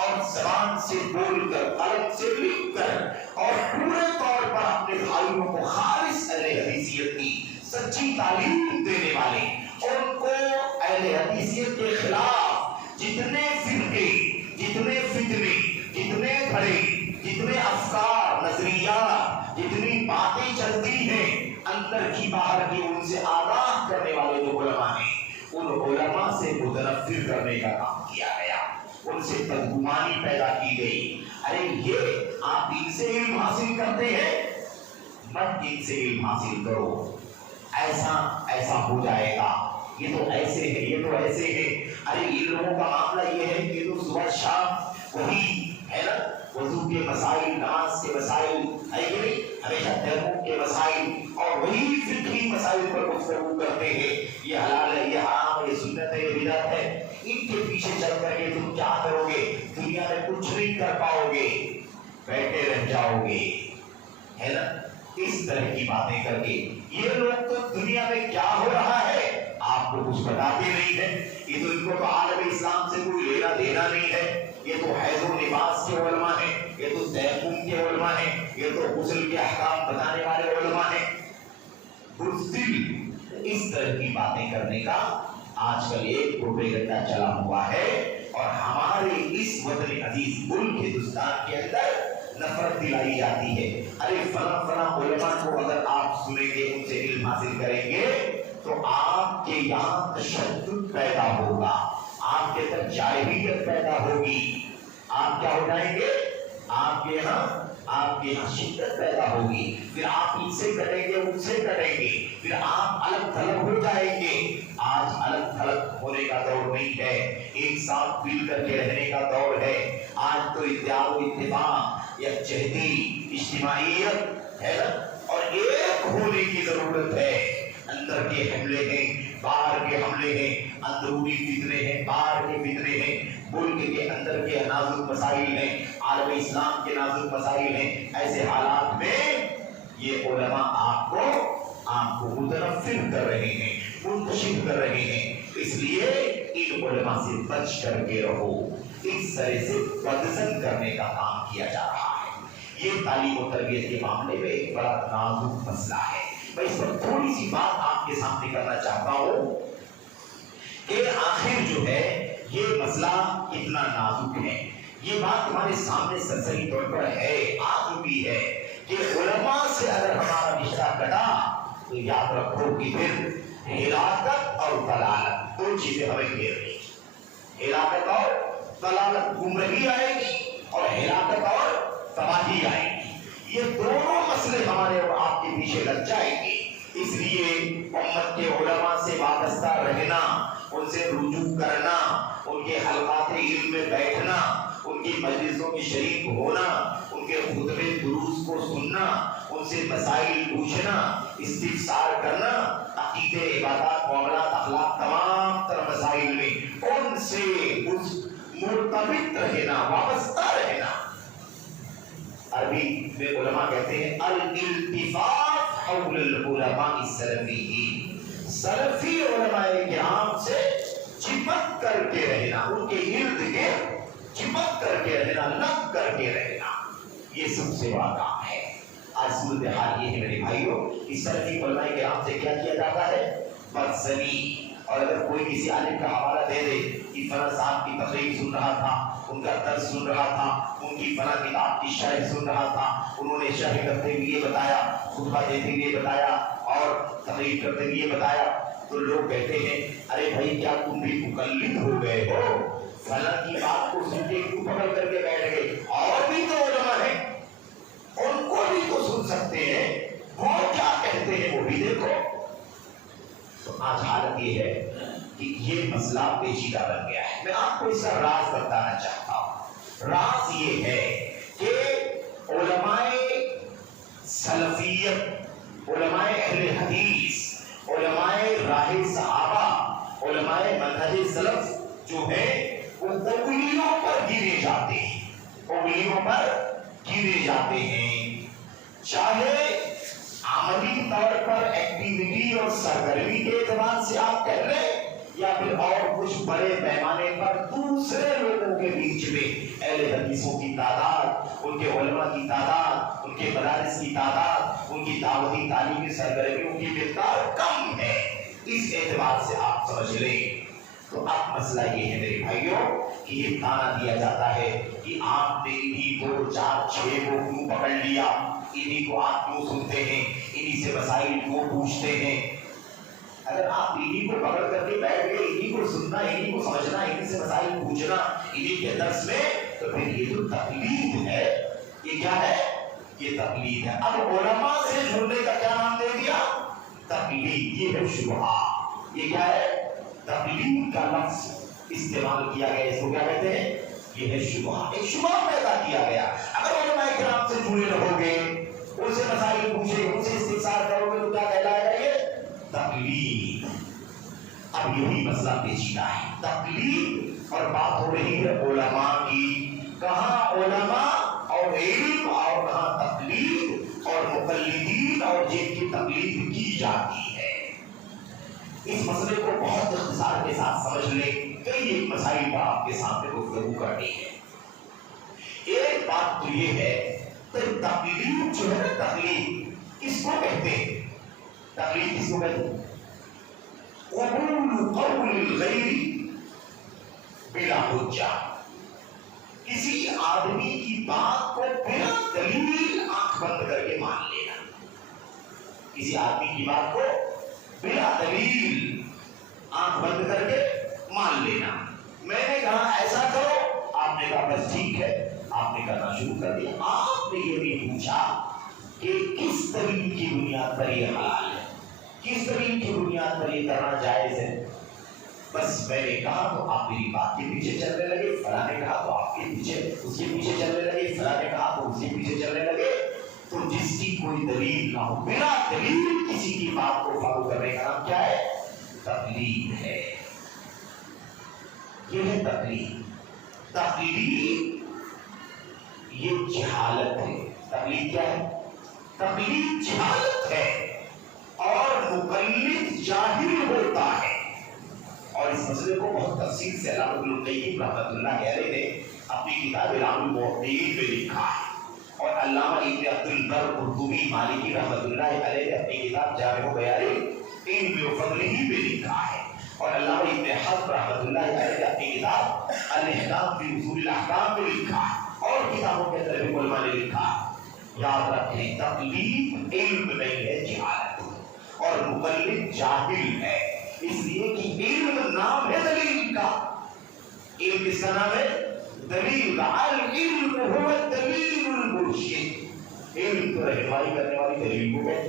اور زبان سے بول کر، قلم سے لکھ کر اور پورے طور پر اپنے بھائیوں کو خالص اہل حدیثیت کی سچی تعلیم دینے والے، ان کو اہل حدیثیت کے خلاف جتنے فرقے، جتنے فتنے، جتنے دھڑے، جتنے افکار، نظریات، جتنی باتیں چلتی ہیں اندر کی باہر کی، ان سے آگاہ کرنے والے جو علماء ہیں، ان علماء سے متنفر کرنے کا کام کیا گیا، ان سے بدگمانی پیدا کی گئی. ارے یہ آپ ان سے علم حاصل کرتے ہیں، مت ان سے علم حاصل کرو، ایسا ہو جائے گا، یہ تو ایسے ہے، یہ تو ایسے ہے. ارے ان لوگوں کا معاملہ یہ ہے کہ تو صبح شام وہی ہے نا، وضو کے مسائل، نماز کے مسائل ہے کہ نہیں، ہمیشہ تیمم کے مسائل اور وہی فقہی مسائل پر گفتگو کرتے ہیں. یہ حلال ہے، یہ حرام ہے، یہ سنت ہے، یہ بدعت ہے. ان کے پیچھے چل کر کے تم کیا کرو گے؟ دنیا میں کچھ نہیں کر پاؤ گے، بیٹھے رہ جاؤ گے، ہے نا. اس طرح کی باتیں کر کے یہ لوگ تو دنیا میں کیا ہو رہا ہے آپ کو کچھ بتاتے نہیں ہے. یہ تو ان کو تو عالم اسلام سے کوئی لینا دینا نہیں ہے. یہ تو حیض و نفاس کے علماء ہیں، یہ تو تیمم کے علماء ہیں، یہ تو غسل کے احکام بتانے والے علماء ہیں. بزدل اس طرح کی باتیں کرنے کا آج کل ایک پروپیگنڈا چلا ہوا ہے اور ہمارے اس وطن عزیز ملک ہندوستان کے اندر نفرت دلائی جاتی ہے. ارے فلاں فلاں علماء کو اگر آپ سنیں گے، ان سے علم حاصل کریں گے تو آپ کے یہاں تشدد پیدا ہوگا، آپ کے اندر جاہلیت پیدا ہوگی، آپ کیا ہو جائیں گے، آپ کے یہاں شدت پیدا ہوگی، پھر آپ ان سے کٹیں گے، ان سے کٹیں گے، پھر آپ الگ تھلگ ہو جائیں گے. آج الگ تھلگ ہونے کا دور نہیں ہے، ایک ساتھ مل کر کے رہنے کا دور ہے. آج تو اتحاد و اتفاق، یکجہتی، اجتماعیت ہے نا، اور ایک ہونے کی ضرورت ہے. اندر کے حملے ہیں، باہر کے حملے ہیں، اندرونی فتنے ہیں، باہر کے فتنے ہیں، ملک کے اندر کے نازک مسائل ہیں، عالم اسلام کے نازک مسائل ہیں. ایسے حالات میں یہ علماء آپ کو متنفر کر رہے ہیں، منتشر کر رہے ہیں. اس لیے ان علماء سے بچ کر کے رہو. اس طرح سے بدزن کرنے کا کام کیا جا رہا ہے. یہ تعلیم و تربیت کے معاملے میں ایک بڑا نازک مسئلہ ہے. میں اس پر تھوڑی سی بات آپ کے سامنے کرنا چاہتا ہوں کہ آخر جو ہے یہ مسئلہ کتنا نازک ہے. یہ بات ہمارے سامنے سرسری طور پر ہے، آ چکی ہے کہ علماء سے اگر ہمارا رشتہ کٹا تو یاد رکھو کہ پھر ہلاکت اور ضلالت دو چیزیں ہمیں گھیر رہی. ہلاکت اور ضلالت، گمراہی آئے گی اور ہلاکت اور تباہی آئے گی. یہ دونوں مسئلے ہمارے اور آپ کے پیچھے لگ جائیں گے. اس لیے امت کے علماء سے وابستہ رہنا، ان سے رجوع کرنا، ان کے حلقات علم میں بیٹھنا، ان کی مجلسوں میں شریک ہونا، ان کے خطبے دروس کو سننا، ان سے مسائل پوچھنا، استفسار کرنا، عقیدے، عبادات، معاملات، اخلاق، تمام تر مسائل میں ان سے مرتبط رہنا، وابستہ رہنا. عربی میں علماء کہتے ہیں الالتفاف حول العلماء السلفیین. سلفی علماء کرام سے چپک کر کے رہنا، ان کے ارد گرد چپک کر کے رہنا، لگ کر کے رہنا، یہ سب سے بڑا کام ہے. آج صورتحال یہ ہے میرے بھائیوں کہ سلفی علماء کرام سے کیا کیا جاتا ہے؟ بدزنی. اور اگر کوئی کسی عالم کا حوالہ دے دے کہ فلاں صاحب کی تقریر سن رہا تھا، ان کا درس سن رہا تھا، ان کی فلاں کتاب کی شرح سن رہا تھا، انہوں نے شرح کرتے ہوئے یہ بتایا، خطبہ دیتے ہوئے بتایا اور تقریر کرتے ہوئے یہ بتایا، تو لوگ کہتے ہیں ارے بھائی کیا تم بھی مقلد ہو گئے ہو؟ فلاں کی بات کو سن کے کیوں پکڑ کر کے بیٹھ گئے؟ اور بھی تو علماء ہیں، ان کو بھی تو سن سکتے ہیں، وہ کیا کہتے ہیں وہ بھی دیکھو. تو آج حالت یہ ہے کہ یہ مسئلہ پیچیدہ بن گیا ہے. میں آپ کو اس کا راز بتانا چاہتا ہوں. راز یہ ہے کہ علماء سلفیت، علماء اہل حدیث، علماء راہ صحابہ، علماء منہج سلف جو ہے وہ انگلیوں پر گنے جاتے ہیں، انگلیوں پر گنے جاتے ہیں. چاہے عملی طور پر ایکٹیویٹی اور سرگرمی کے اعتبار سے آپ کہہ لیں یا پھر اور کچھ بڑے پیمانے پر دوسرے لوگوں کے بیچ میں اہل حدیثوں کی تعداد، ان کے علماء کی تعداد، ان کے مدارس کی تعداد، ان کی دعوتی تعلیمی سرگرمیوں کی مقدار کم ہے. اس اعتبار سے آپ سمجھ لیں. تو اب مسئلہ یہ ہے میرے بھائیوں کہ یہ تانا دیا جاتا ہے کہ آپ نے انہی 2 4 6 کو کیوں پکڑ لیا، انہی کو آپ کیوں سنتے ہیں، انہی سے مسائل کیوں پوچھتے ہیں. اگر آپ انہی کو پکڑ کر کے بیٹھ گئے، انہی کو سننا، انہی کو سمجھنا، انہی سے مسائل پوچھنا انہی کے درس میں، تو پھر یہ جو تقلید ہے یہ کیا ہے؟ یہ تقلید ہے. اب علماء سے جڑنے کا کیا نام دے دیا؟ تقلید. یہ ہے شبہہ. یہ کیا ہے؟ تقلید کا لفظ استعمال کیا گیا. اس کو کیا کہتے ہیں؟ یہ ہے شبہہ. ایک شبہہ پیدا کیا گیا. اگر علماء کرام سے جڑے رہو گے، ان سے مسائل پوچھے گے، ان سے استفسار کرو گے تو کیا کہلائے گا؟ یہ تقلید. اب یہی مسئلہ پیچیدہ ہے. تقلید اور بات ہو رہی ہے علماء کی. کہاں علماء اور علم اور کہاں تقلید اور مقلدین اور جن کی تقلید کی جاتی ہے. اس مسئلے کو بہت اختصار کے ساتھ سمجھ لیں. کئی ایک مسائل پر آپ کے سامنے گفتگو کرنی ہے. ایک بات تو یہ ہے کہ تقلید جو ہے نا، تقلید کس کو کہتے ہیں؟ تقلید کس کو کہتے ہیں؟ قبول قول الغیر بلا حجہ. کسی آدمی کی بات کو بلا دلیل آنکھ بند کر کے مان لینا. کسی آدمی کی بات کو بلا دلیل آنکھ بند کر کے مان لینا. میں نے کہا ایسا کرو، آپ نے کہا بس ٹھیک ہے، آپ نے کرنا شروع کر دیا. آپ نے یہ نہیں پوچھا کہ کس دلیل کی بنیاد پر یہ حلال ہے، کس دلیل کی بنیاد پر یہ کرنا جائز ہے. بس میں نے کہا تو آپ میری بات کے پیچھے چلنے لگے، فلاں نے کہا تو آپ کے پیچھے اس کے پیچھے چلنے لگے، فلاں نے کہا تو اس کے پیچھے چلنے لگے. تو جس کی کوئی دلیل نہ ہو، بلا دلیل کسی کی بات کو فالو کرنے کا نام کیا ہے؟ تقلید ہے. یہ ہے تقلید. تقلید یہ جہالت ہے. تقلید کیا ہے؟ تقلید جہالت ہے. اور مقلد جاہل ہوتا ہے، اور اس مسئلے کو بہت تفصیل سے علامہ ابن القیم رحمۃ اللہ علیہ نے اپنی کتاب اعلام الموقعین میں لکھا ہے، اور علامہ ابن عبد البر قرطبی مالکی رحمۃ اللہ علیہ نے اپنی کتاب جامع بیان العلم وفضلہ میں لکھا ہے، اور علامہ ابن حزم رحمۃ اللہ علیہ نے اپنی کتاب الاحکام فی اصول الاحکام میں لکھا ہے، اور کتابوں کے اندر بھی علماء نے لکھا ہے۔ یاد رکھیں تقلید علم نہیں ہے، جہالت ہے، اور مقلد جاہل ہے، اس لیے کہ علم نام ہے دلیل کا۔ علم کس کا نام ہے؟ دلیل کا۔ العلم هو الدلیل المرشد، علم تو رہنمائی کرنے والی دلیل کو ہے۔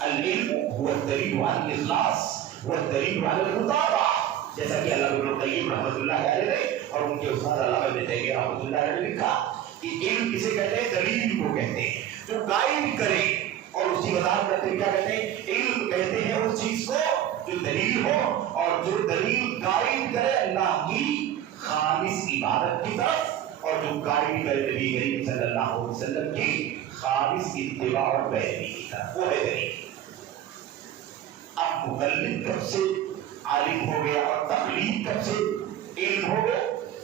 العلم هو الدلیل على الاخلاص والدلیل على المتابعہ، جیسا کہ علامہ ابن القیم رحمۃ اللہ علیہ نے اور ان کے استاد علامہ ابن تیمیہ رحمۃ اللہ علیہ نے لکھا کہ علم کسے کہتے ہیں؟ دلیل کو کہتے ہیں، جو گائیڈ کرے، اور اس کی وضاحت کرتے ہیں کیا کہتے ہیں؟ علم کہتے ہیں اس چیز کو جو دلیل ہو، اور جو دلیل گائیڈ کرے اللہ کی خالص عبادت کی طرف، اور جو گائیڈ کرے نبی کریم صلی اللہ علیہ وسلم کی خالص اتباع اور پیروی کی طرف، وہ ہے دلیل۔ اب مقلد کب سے عالم ہو گیا اور تقلید کب سے علم ہو گیا؟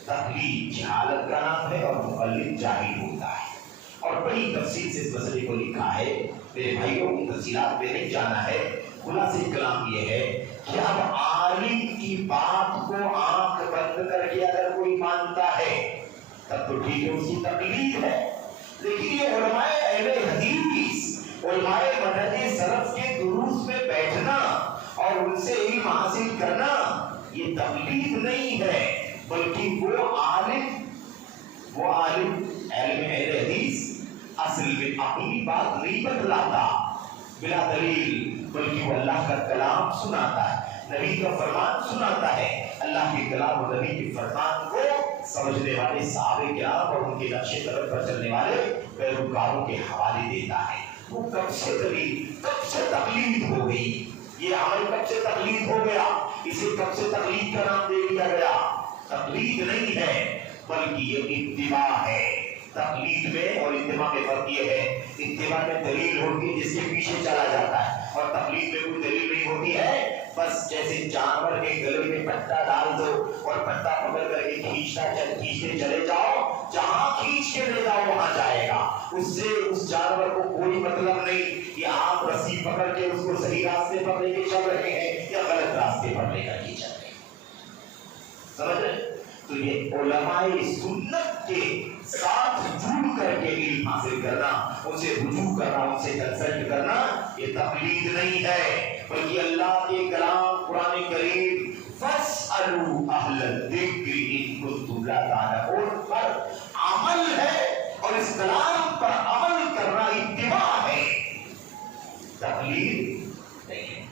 تقلید جہالت کا نام ہے اور مقلد جاہل ہوتا ہے، اور بڑی تفصیل سے اس مسئلے کو لکھا ہے۔ میرے بھائیوں کی تفصیلات میں نہیں جانا ہے، خلاصہ کلام یہ ہے کہ اب عالم کی بات کو آنکھ بند کر کے اگر کوئی مانتا ہے تب تو ٹھیک ہے، اس کی تقلید ہے، لیکن یہ علماء اہل حدیث، علماء منہج سلف کے دروس میں بیٹھنا اور ان سے علم حاصل کرنا یہ تقلید نہیں ہے، بلکہ وہ عالم علم اہل حدیث اصل میں اپنی بات نہیں بتلاتا بلا دلیل، بلکہ وہ اللہ کا کلام سناتا ہے، نبی کا فرمان سناتا ہے، اللہ کے کلام اور نبی کے فرمان کو سمجھنے والے صحابہ کرام اور ان کے نقش قدم پر چلنے والے پیروکاروں کے حوالے دیتا ہے۔ وہ کب سے تقلید ہو گئی، یہ عمل کب سے تقلید ہو گیا، اسے کب سے تقلید کا نام دے دیا گیا؟ تقلید نہیں ہے بلکہ یہ اتباع ہے۔ تقلید میں اور اتباع میں فرق یہ ہے، اتباع میں دلیل ہوتی ہے جس کے پیچھے چلا جاتا ہے، اور تقلید میں کوئی دلیل نہیں ہوتی ہے، بس جیسے جانور کے گلے میں پٹا ڈال دو اور پٹا پکڑ کر کے کھینچتے چلے جاؤ، جہاں کھینچ کے لے جاؤ وہاں جائے گا، اس سے اس جانور کو کوئی مطلب نہیں کہ آپ رسی پکڑ کے اس کو صحیح راستے پر لے کے چل رہے ہیں یا غلط راستے پر لے کر کے چل رہے ہیں، سمجھ رہے؟ تو یہ علماء سنت کے ساتھ جڑ کر کے علم حاصل کرنا، ان سے رجوع کرنا، ان سے کنسلٹ کرنا، یہ تقلید نہیں ہے، بلکہ اللہ کے کلام قرآن کریم فَاسْأَلُوا أَهْلَ الذِّكْرِ إِن كُنتُمْ لَا تَعْلَمُونَ پر عمل ہے، اور اس کلام پر عمل کرنا اتباع ہے، تقلید نہیں ہے۔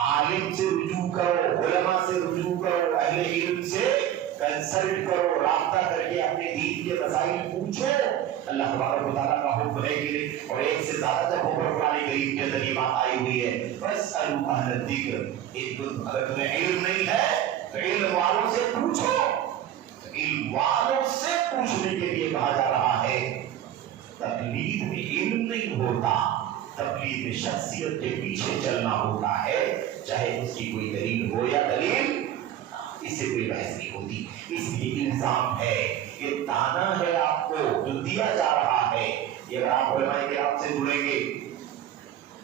عالم سے رجوع کرو، علماء سے رجوع کرو، اہل علم سے کنسلٹ کرو، رابطہ کر کے اپنے دین کے مسائل پوچھو، اللہ تبارک و تعالیٰ کا حکم ہے کہ اور ایک سے زیادہ جب اوپر قرآن کریم کے اندر یہ بات آئی ہوئی ہے فَاسْأَلُوا أَهْلَ الذِّكْرِ، اگر تمہیں علم نہیں ہے تو علم والوں سے پوچھو، علم والوں سے پوچھنے کے لیے کہا جا رہا ہے۔ تقلید میں علم نہیں ہوتا، تقلید میں شخصیت کے پیچھے چلنا ہوتا ہے، چاہے اس کی کوئی دلیل ہو یا دلیل، اس سے کوئی بحث نہیں ہوتی۔ اس لیے الزام ہے، یہ تانا ہے آپ کو جو دیا جا رہا ہے، یہ اگر آپ علماء کرام سے جڑیں گے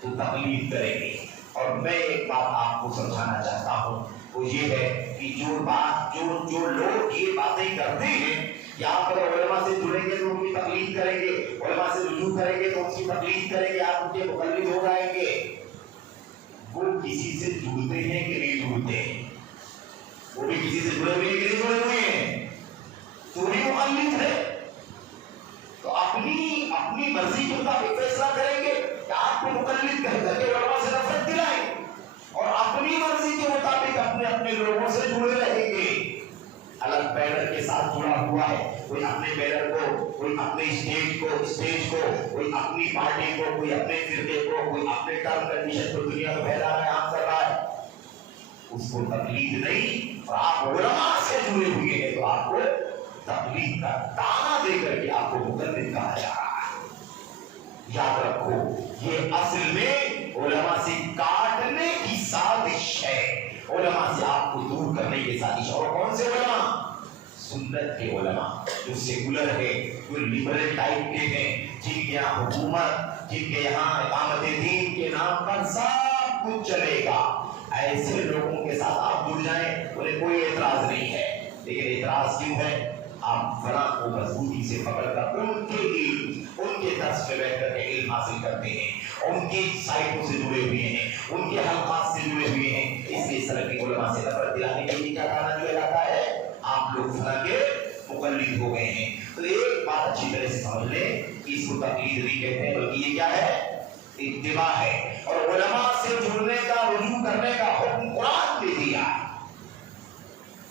تو تقلید کریں گے۔ اور میں ایک بات آپ کو سمجھانا چاہتا ہوں، وہ یہ ہے کہ جو لوگ یہ باتیں کرتے ہیں کہ آپ اگر علماء سے جڑیں گے تو ان کی تقلید کریں گے، علماء سے رجوع کریں گے تو ان کی تقلید کریں گے، آپ ان کے مقلد ہو جائیں گے، وہ کسی سے جڑتے ہیں کہ نہیں جڑتے ہیں؟ وہ بھی کسی سے جڑے ہوئے ہیں کہ نہیں جڑے ہوئے ہیں؟ تو بھی مقلد ہے، تو اپنی مرضی کے مطابق فیصلہ کریں گے کہ آپ کو مقلد کہہ کر کے علماء سے نفرت دلائیں، اور اپنی مرضی کے مطابق اپنے لوگوں سے جڑے رہیں گے۔ الگ بینر کے ساتھ جڑا ہوا ہے، کوئی اپنے بینر کو، کوئی اپنے اسٹیج کو، کوئی اپنی پارٹی کو، کوئی اپنے فرقے کو، کوئی اپنے ٹرم کنڈیشن کو دنیا میں پھیلا رہا ہے، عام کر رہا ہے، اس کو تقلید نہیں۔ اور آپ علماء سے جڑے ہوئے ہیں تو آپ کو تقلید کا تانا دے کر کے آپ کو مقلد کہا جا رہا ہے۔ یاد رکھو، یہ اصل میں علماء سے کاٹنے کی سازش ہے، علماء سے آپ کو دور کرنے کے علماء جو سیکولر ہے، جو لبرل ٹائپ کے ہیں، جن کے یہاں حکومت، جن کے یہاں اقامت دین کے نام پر سب کچھ چلے گا، ایسے لوگوں کے ساتھ آپ جڑ جائیں، انہیں کوئی اعتراض نہیں ہے۔ لیکن اعتراض کیوں ہے؟ آپ فلاں کو مضبوطی سے پکڑ کر ان کے علم، ان کے درس میں بیٹھ کر کے علم حاصل کرتے ہیں، ان کی سائٹوں سے جڑے ہوئے ہیں، ان کے حلقات سے جڑے ہوئے ہیں، اس لیے سلفی علماء سے نفرت دلانے کے لیے کیا کہا جو جاتا ہے؟ آپ لوگ فلاں کے مقلد ہو گئے ہیں۔ تو ایک بات اچھی طرح سے سمجھ لیں، اس کو تقلید نہیں کہتے ہیں، بلکہ یہ کیا ہے؟ اتباع ہے۔ اور علماء سے جڑنے کا، رجوع کرنے کا حکم قرآن نے دیا ہے۔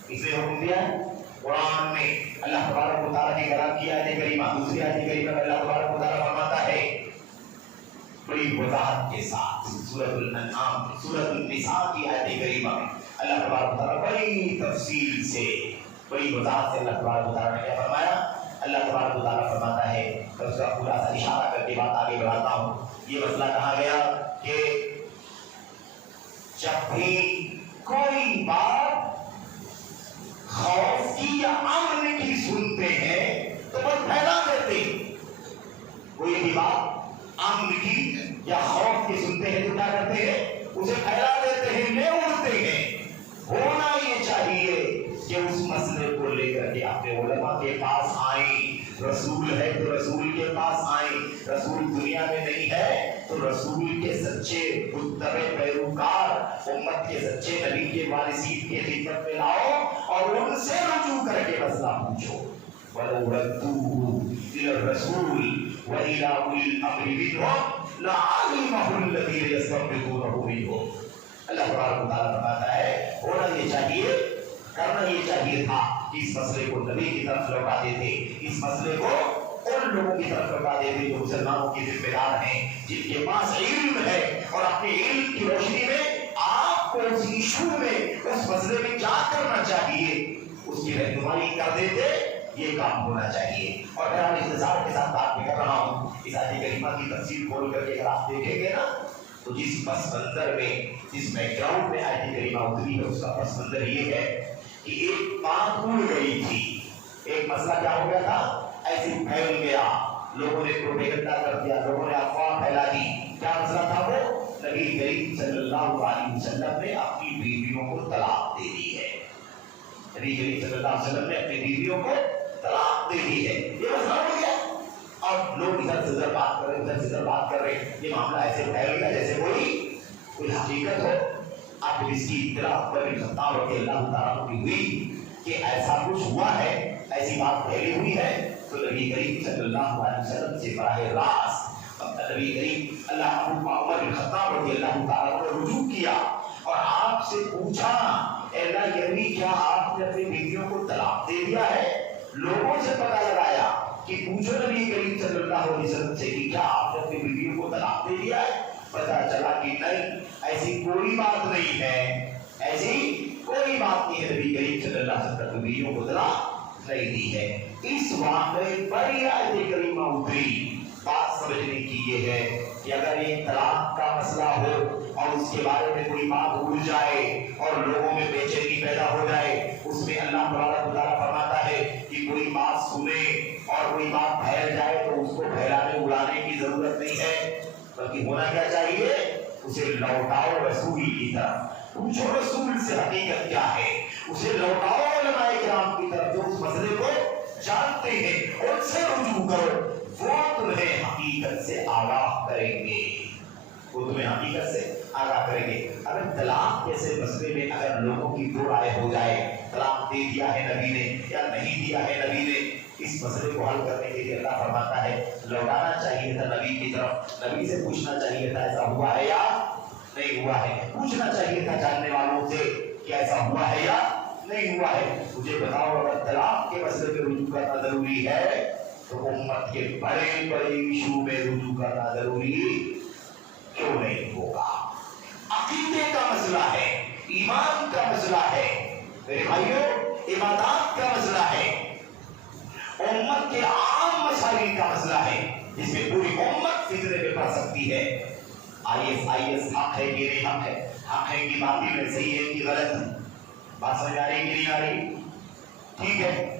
اس نے حکم دیا ہے قرآن میں، اللہ تبارک و تعالیٰ کی کلام کی آیت کریمہ، دوسری آیت کریمہ میں اللہ تبارک و تعالیٰ فرماتا ہے بڑی وضاحت کے ساتھ، سورۃ الانعام، سورۃ النساء کی آیت کریمہ میں اللہ تبارک و تعالیٰ بڑی تفصیل سے، بڑی وضاحت سے اللہ تبارک و تعالیٰ نے کیا فرمایا؟ اللہ تبارک و تعالیٰ فرماتا ہے، اس کا پورا سا اشارہ کر کے بات آگے بڑھاتا ہوں۔ یہ مسئلہ کہا گیا کہ جب بھی کوئی بات خوف کی یا امن کی سنتے ہیں تو بس پھیلا دیتے ہیں۔ کوئی بھی بات امن کی یا خوف کی سنتے ہیں تو کیا کرتے ہیں؟ اسے پھیلا دیتے ہیں، لے اڑتے ہیں۔ ہونا یہ چاہیے کہ اس مسئلے کو لے کر کے اپنے علماء کے پاس آئیں۔ رسول ہے تو رسول کے پاس آئیں، رسول دنیا میں نہیں ہے تو رسول کے سچے متبع پیروکار، امت کے سچے نبی کے وارثین کے خدمت میں لاؤ اور ان سے رجوع کر کے مسئلہ پوچھو۔ وَلَوْ رَدُّوهُ إِلَى الرَّسُولِ وَإِلَىٰ أُولِي الْأَمْرِ مِنْهُمْ لَعَلِمَهُ الَّذِينَ يَسْتَنبِطُونَهُ مِنْهُمْ۔ اللہ تبارک و تعالیٰ فرماتا ہے ہونا یہ چاہیے، کرنا یہ چاہیے تھا کہ اس مسئلے کو نبی کی طرف لوٹا دیتے، اس مسئلے کو ان لوگوں کی طرف لوٹا دیتے جو مسلمانوں کے ذمہ دار ہیں، جن کے پاس علم ہے، اور اپنے علم کی روشنی میں آپ کو اس ایشو میں، اس مسئلے میں کیا کرنا چاہیے اس کی رہنمائی کر دیتے۔ یہ کام ہونا چاہیے۔ اور میں انتظار کے ساتھ بات کر رہا ہوں، اس آیت کریمہ کی تفسیر کھول کر کے اگر آپ دیکھیں گے نا تو جس پس منظر میں، جس بیک گراؤنڈ میں آیت کریمہ اتری ہے، اس کا پس منظر یہ ہے کہ ایک بات اڑ گئی تھی، ایک مسئلہ کیا ہو گیا تھا؟ ایسے پھیل گیا، لوگوں نے پروپیگنڈا کر دیا، لوگوں نے افواہ پھیلا دی۔ کیا مسئلہ تھا وہ؟ نبی کریم صلی اللہ علیہ وسلم نے اپنی بیویوں کو طلاق دے دی ہے۔ نبی کریم صلی اللہ علیہ وسلم نے اپنی بیویوں کو طلاق دے دی ہے، یہ مسئلہ ہو گیا۔ اور لوگ ادھر سے ادھر بات کر رہے، ادھر سے ادھر بات کر رہے، یہ معاملہ ایسے پھیل گیا جیسے کوئی حقیقت ہو۔ اب اس کی اطلاع عمر بن خطاب رضی اللہ تعالیٰ کی ہوئی کہ ایسا کچھ ہوا ہے، ایسی بات پھیلی ہوئی ہے، تو نبی کریم صلی اللہ علیہ وسلم سے براہ راست نبی کریم عمر بن خطاب رضی اللہ تعالیٰ نے رجوع کیا اور آپ سے پوچھا، اے اللہ یہ بھی کیا آپ نے اپنی بیویوں کو طلاق دے دیا ہے؟ لوگوں سے پتہ لگایا کہ پوچھو نبی کریم صلی اللہ علیہ وسلم سے کہ کیا آپ نے اپنی بیویوں کو طلاق دے دیا ہے؟ پتہ چلا کہ نہیں، ایسی کوئی بات نہیں ہے، ایسی کوئی بات نہیں ہے، نبی کریم صلی اللہ علیہ وسلم نے بیویوں کو طلاق نہیں دی ہے۔ اس واقعے پر یہ آیت کریمہ اتری۔ بات سمجھنے کی یہ ہے کہ اگر ایک طلاق کا مسئلہ ہو اور اس کے بارے میں کوئی بات اڑ جائے اور لوگوں میں بے چینی پیدا ہو جائے، اس میں اللہ تبارک و تعالیٰ فرماتا ہے کہ کوئی بات سنے اور کوئی بات پھیل جائے تو اس کو پھیلانے اڑانے کی ضرورت نہیں ہے، بلکہ ہونا کیا چاہیے؟ اسے لوٹاؤ رسول کی طرف، پوچھو رسول سے حقیقت کیا ہے، اسے لوٹاؤ علماء کرام کی طرف جو اس مسئلے کو جانتے ہیں، ان سے رجوع کرو، وہ تمہیں حقیقت سے آگاہ کریں گے، وہ تمہیں حقیقت سے آگاہ کریں گے۔ اگر طلاق جیسے مسئلے میں اگر لوگوں کی دو رائے ہو جائے، طلاق دے دیا ہے نبی نے یا نہیں دیا ہے نبی نے، اس مسئلے کو حل کرنے کے لیے اللہ فرماتا ہے لوٹانا چاہیے تھا نبی کی طرف، نبی سے پوچھنا چاہیے تھا ایسا ہوا ہے یا نہیں ہوا ہے، پوچھنا چاہیے تھا جاننے والوں سے کہ ایسا ہوا ہے یا نہیں ہوا ہے۔ مجھے بتاؤ اگر طلاق کے مسئلے پہ رجوع کرنا ضروری ہے تو امت کے بڑے بڑے ایشو میں رجوع کرنا ضروری کیوں نہیں ہوگا؟ عقیدے کا مسئلہ ہے، ایمان کا مسئلہ ہے، میرے بھائیوں عبادات کا مسئلہ ہے، امت کے عام مسائل کا مسئلہ ہے، جس میں پوری امت فطرے میں پڑ سکتی ہے۔ IS حق ہے کہ نہیں حق ہے، حق ہے کہ باطل ہے، صحیح ہے کہ غلط ہے، بات سمجھ آ رہی کہ نہیں آ رہی؟ ٹھیک ہے،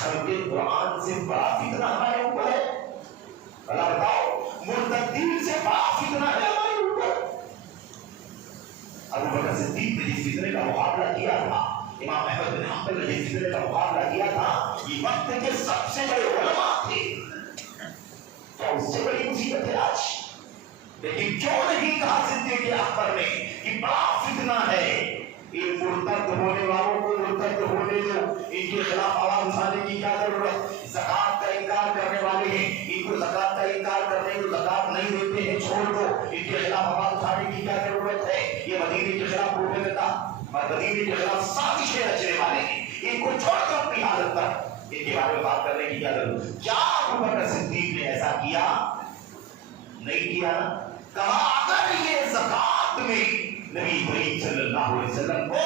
خلق قرآن سے بڑا فتنہ ہمارے اوپر ہے؟ بھلا بتاؤ، مرتدین سے بڑا فتنہ ہے ہمارے اوپر؟ ابو بکر صدیق نے جس فتنے کا مقابلہ کیا تھا، امام احمد بن حنبل نے جس فتنے کا مقابلہ کیا تھا، یہ وقت کے سب سے بڑے علماء تھے، کیا اس سے بڑی مصیبت ہے آج؟ لیکن کیوں نہیں کہا صدیق اکبر نے کہ بڑا فتنہ ہے، ان مرتد ہونے والوں کو مرتد ہونے دو، ان کے خلاف آواز اٹھانے کی کیا ضرورت؟ زکات کا انکار کرنے والے ہیں، ان کو زکات کا انکار کرنے کو زکات نہیں دیتے ہیں چھوڑ دو، ان کے خلاف آواز اٹھانے کی کیا ضرورت ہے؟ یہ مدینے کے خلاف روکے دیتا اور مدینے کے خلاف سازشیں رچنے والے ہیں، ان کو چھوڑ دو اپنی حالت پر، ان کے بارے میں بات کرنے کی کیا ضرورت؟ کیا ابو بکر صدیق نے ایسا کیا؟ نہیں کیا نا؟ کہا اگر یہ زکات میں نبی کریم صلی اللہ علیہ وسلم کو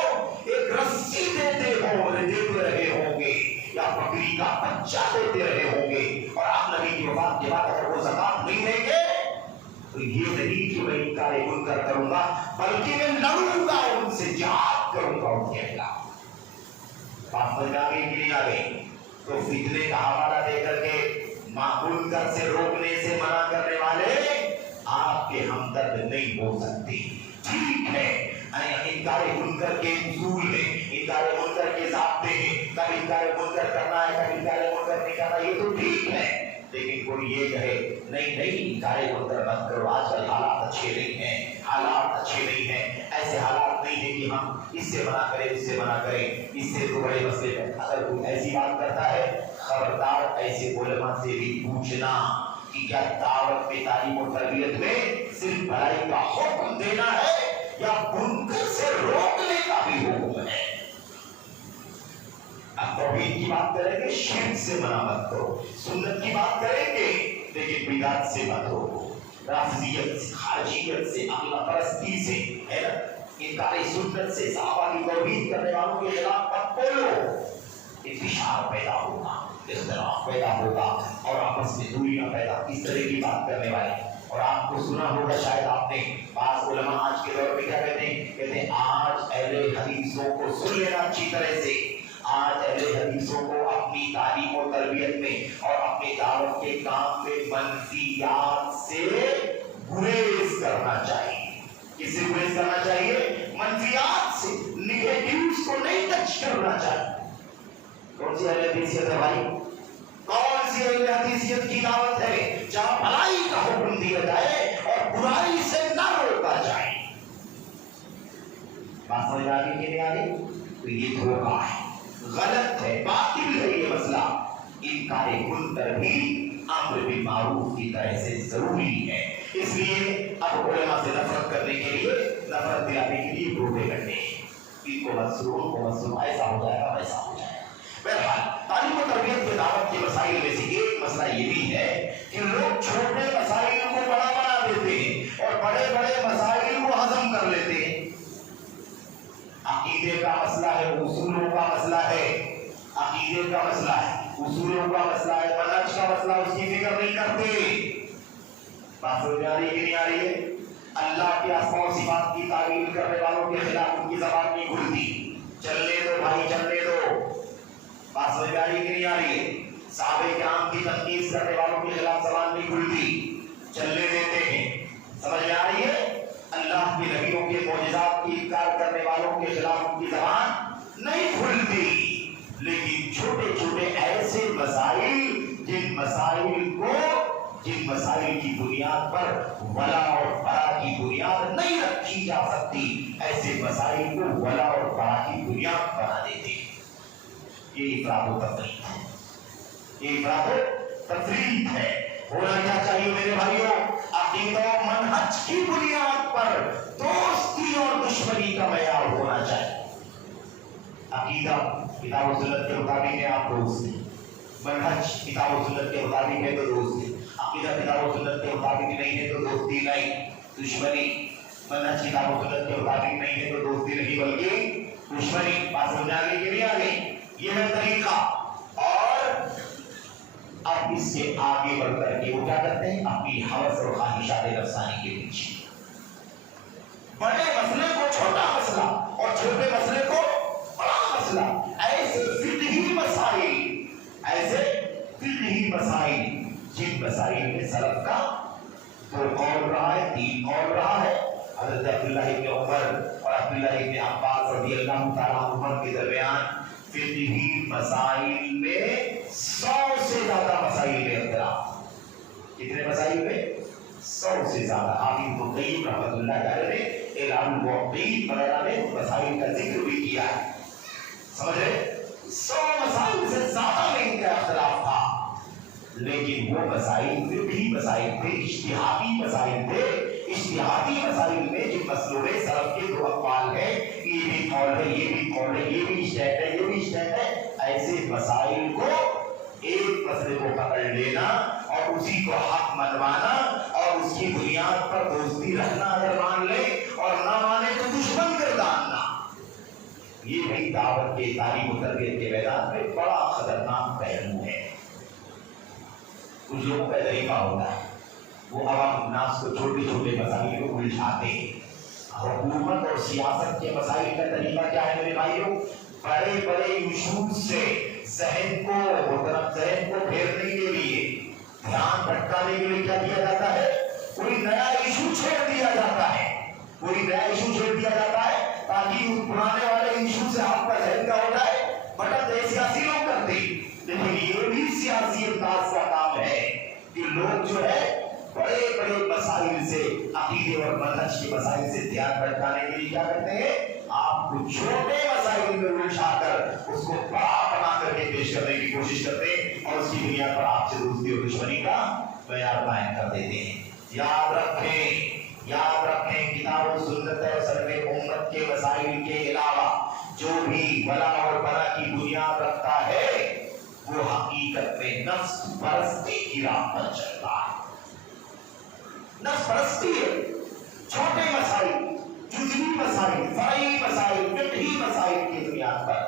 ایک رسی دیتے رہے ہوں گے یا بکری کا بچہ دیتے رہے ہوں گے اور آپ نبی کی وفات کے بعد اگر وہ زکات نہیں دیں گے تو یہ نہیں کہ میں انکار منکر کروں گا، بلکہ میں لڑوں گا، ان سے جہاد کروں گا ان کے خلاف۔ بات سمجھ آ گئی کہ نہیں آ گئی؟ تو فتنے کا حوالہ دے کر کے منکر سے روکنے سے منع کرنے والے آپ کے ہمدرد نہیں ہو سکتے۔ ٹھیک ہے، انکار منکر کے اصول ہیں، انکار منکر کے ضابطے ہیں، کب انکار منکر کرنا ہے کب انکار منکر نہیں کرنا، یہ تو ٹھیک ہے، لیکن کوئی یہ کہے نہیں انکار منکر مت کرو، آج کل حالات اچھے نہیں ہیں، حالات اچھے نہیں ہیں، ایسے حالات نہیں ہیں کہ ہم اس سے منع کریں اس سے منع کریں، اس سے تو بڑے مسئلے ہیں۔ اگر کوئی ایسی بات کرتا ہے خبردار ایسے علماء سے بھی پوچھنا کہ کیا دعوت میں تعلیم و تربیت میں صرف بھلائی کا حکم دینا ہے یا منکر سے روکنے کا بھی حکم ہے؟ اب توحید کی بات کریں گے، شرک سے منع مت کرو، سنت کی بات کریں گے لیکن بدعت سے مت روکو، رافضیت سے، خارجیت سے، عقیدہ پرستی سے، ہے نا، انکار سنت سے، صحابہ کی توحید کرنے والوں کے خلاف مت بولو، انتشار پیدا ہوگا، اختلاف پیدا ہوگا اور آپس میں دوریاں پیدا، اس طرح کی بات کرنے والے۔ اور آپ کو سنا ہوگا شاید آپ نے، بعض علماء آج کے دور میں کیا کہتے ہیں؟ کہتے ہیں آج اہل حدیثوں کو سن لینا اچھی طرح سے، آج اہل حدیثوں کو اپنی تعلیم و تربیت میں اور اپنے دعوت کے کام میں منفیات سے گریز کرنا چاہیے۔ کس سے گریز کرنا چاہیے؟ منفیات سے، نیگیٹیوز کو نہیں ٹچ کرنا چاہیے۔ کون سی اہل حدیثیت ہے بھائی؟ کون سی اہل حدیثیت کی دعوت ہے جہاں بھلائی کا حکم دیا جائے اور برائی سے نہ روکا جائے؟ بات سمجھ آ گئی کہ نہیں آ گئی؟ تو یہ دھوکہ ہے، غلط ہے، باطل ہے یہ مسئلہ۔ انکار منکر بھی امر بالمعروف کی طرح سے ضروری ہے، اس لیے اب علماء سے نفرت کرنے کے لیے، نفرت دلانے کے لیے گروپیں کرتے ہیں، ان کو مسلم ایسا ہو جائے گا ویسا ہو جائے گا۔ بہرحال تعلیم و تربیت کے دعوت کے مسائل میں سے ایک مسئلہ یہ بھی ہے کہ لوگ چھوٹے مسائل کو بڑا بنا دیتے ہیں اور بڑے بڑے مسائل کو ہضم کر لیتے ہیں۔ عقیدے کا مسئلہ ہے، اصولوں کا مسئلہ ہے، عقیدے کا مسئلہ ہے، اصولوں کا مسئلہ ہے، منہج کا مسئلہ، اس کی فکر نہیں کرتے۔ بات سمجھ آ رہی ہے کہ نہیں آ رہی ہے؟ اللہ کے اسماء و صفات کی تعویل کرنے والوں کے خلاف ان کی زبان نہیں کھلتی، چلنے دو بھائی چلنے دو۔ بات سمجھ آ رہی ہے کہ نہیں آ رہی ہے؟ صحابہ کرام کی تنقید کرنے والوں کے خلاف زبان نہیں کھلتی، چلنے دیتے ہیں۔ سمجھ میں آ رہی ہے؟ اللہ کے نبیوں کے معجزات کی انکار کرنے والوں کے خلاف ان کی زبان نہیں کھلتی، لیکن چھوٹے چھوٹے ایسے مسائل جن مسائل کی بنیاد پر ولا اور برا کی بنیاد نہیں رکھی جا سکتی، ایسے مسائل کو ولا اور برا کی بنیاد بنا دیتے ہیں۔ یہ افراط و تفریط ہے، یہ افراط و تفریط ہے۔ ہونا کیا چاہیے میرے بھائیوں؟ عقیدہ و منہج کی بنیاد پر دوستی اور دشمنی کا معیار ہونا چاہیے۔ عقیدہ کتاب و سنت کے مطابق ہے آپ دوست ہیں، منہج کتاب و سنت کے مطابق ہے تو دوست ہیں، عقیدہ کتاب و سنت کے مطابق نہیں ہے تو دوستی نہیں، دشمنی۔ منہج کتاب و سنت کے مطابق نہیں ہے تو دوستی نہیں بلکہ دشمنی۔ بات سمجھ آ گئی کہ نہیں آ گئی؟ یہ ہے طریقہ۔ اور اب اس سے آگے بڑھ کر کے وہ کیا کرتے ہیں؟ اپنی ہوس اور خواہشات نفسانی کے پیچھے بڑے مسئلے کو چھوٹا مسئلہ اور چھوٹے مسئلے کو بڑا مسئلہ، ایسے فقہی مسائل مسائل، جن مسائل میں سلف کا 2 قول رہا ہے، 3 قول رہا ہے، حضرت عبداللہ ابن عمر اور عبداللہ ابن عباس رضی اللہ تعالیٰ عنہ کے درمیان فقہی مسائل میں 100 سے زیادہ مسائل میں اختلاف۔ کتنے مسائل میں؟ 100 سے زیادہ۔ حافظ ابن قیم رحمۃ اللہ علیہ نے اعلام الموقعین وغیرہ میں مسائل کا ذکر بھی کیا ہے، سمجھ رہے؟ 100 مسائل سے زیادہ میں ان کا اختلاف تھا، لیکن وہ مسائل فقہی مسائل تھے، اجتہادی مسائل تھے۔ اجتہادی مسائل میں جن مسئلوں میں سلف کے 2 اقوال ہیں، یہ بھی قول ہے، یہ بھی قول ہے، یہ بھی اجتہاد ہے، یہ بھی اجتہاد ہے، ایسے مسائل کو ایک مسئلے کو پکڑ لینا اور اسی کو حق منوانا اور اس کی بنیاد پر دوستی رکھنا، اگر مان لے اور نہ مانے تو دشمن گرداننا، یہ بھی دعوت کے تعلیم و تربیت کے میدان میں بڑا خطرناک پہلو ہے۔ کچھ لوگوں کا طریقہ ہوتا ہے، وہ عوام الناس کو چھوٹے چھوٹے مسائل کو الجھاتے ہیں۔ حکومت اور سیاست کے مسائل کا طریقہ کیا ہے میرے بھائیوں؟ بڑے بڑے ایشوز سے ذہن کو پھیرنے کے لیے، دھیان بھٹکانے کے لیے کیا کیا جاتا ہے؟ کوئی نیا ایشو چھیڑ دیا جاتا ہے، کوئی نیا ایشو چھیڑ دیا جاتا ہے تاکہ اس پرانے والے ایشو سے آپ کا ذہن کا ہو جائے، بٹن سیاسی لوگ کرتے ہیں۔ لیکن یہ بھی سیاسی انداز کا کام ہے کہ لوگ جو ہے بڑے بڑے مسائل سے، عقیدے اور منہج کے مسائل سے دھیان بھٹکانے کے لیے کیا کرتے ہیں؟ آپ کو چھوٹے مسائل میں الجھا کر اس کو بڑا بنا کر کے پیش کرنے کی کوشش کرتے ہیں اور اس کی بنیاد پر آپ سے دوستی اور دشمنی کا معیار قائم کر دیتے ہیں۔ یاد رکھیں کتاب و سنت اور سلف امت کے مسائل کے علاوہ جو بھی ولا اور برا کی بنیاد رکھتا ہے وہ حقیقت میں نفس پرستی کی راہ پر چلتا ہے۔ نفس پرستی ہے۔ چھوٹے مسائل، جزوی مسائل، فرعی مسائل، فقہی مسائل کی بنیاد پر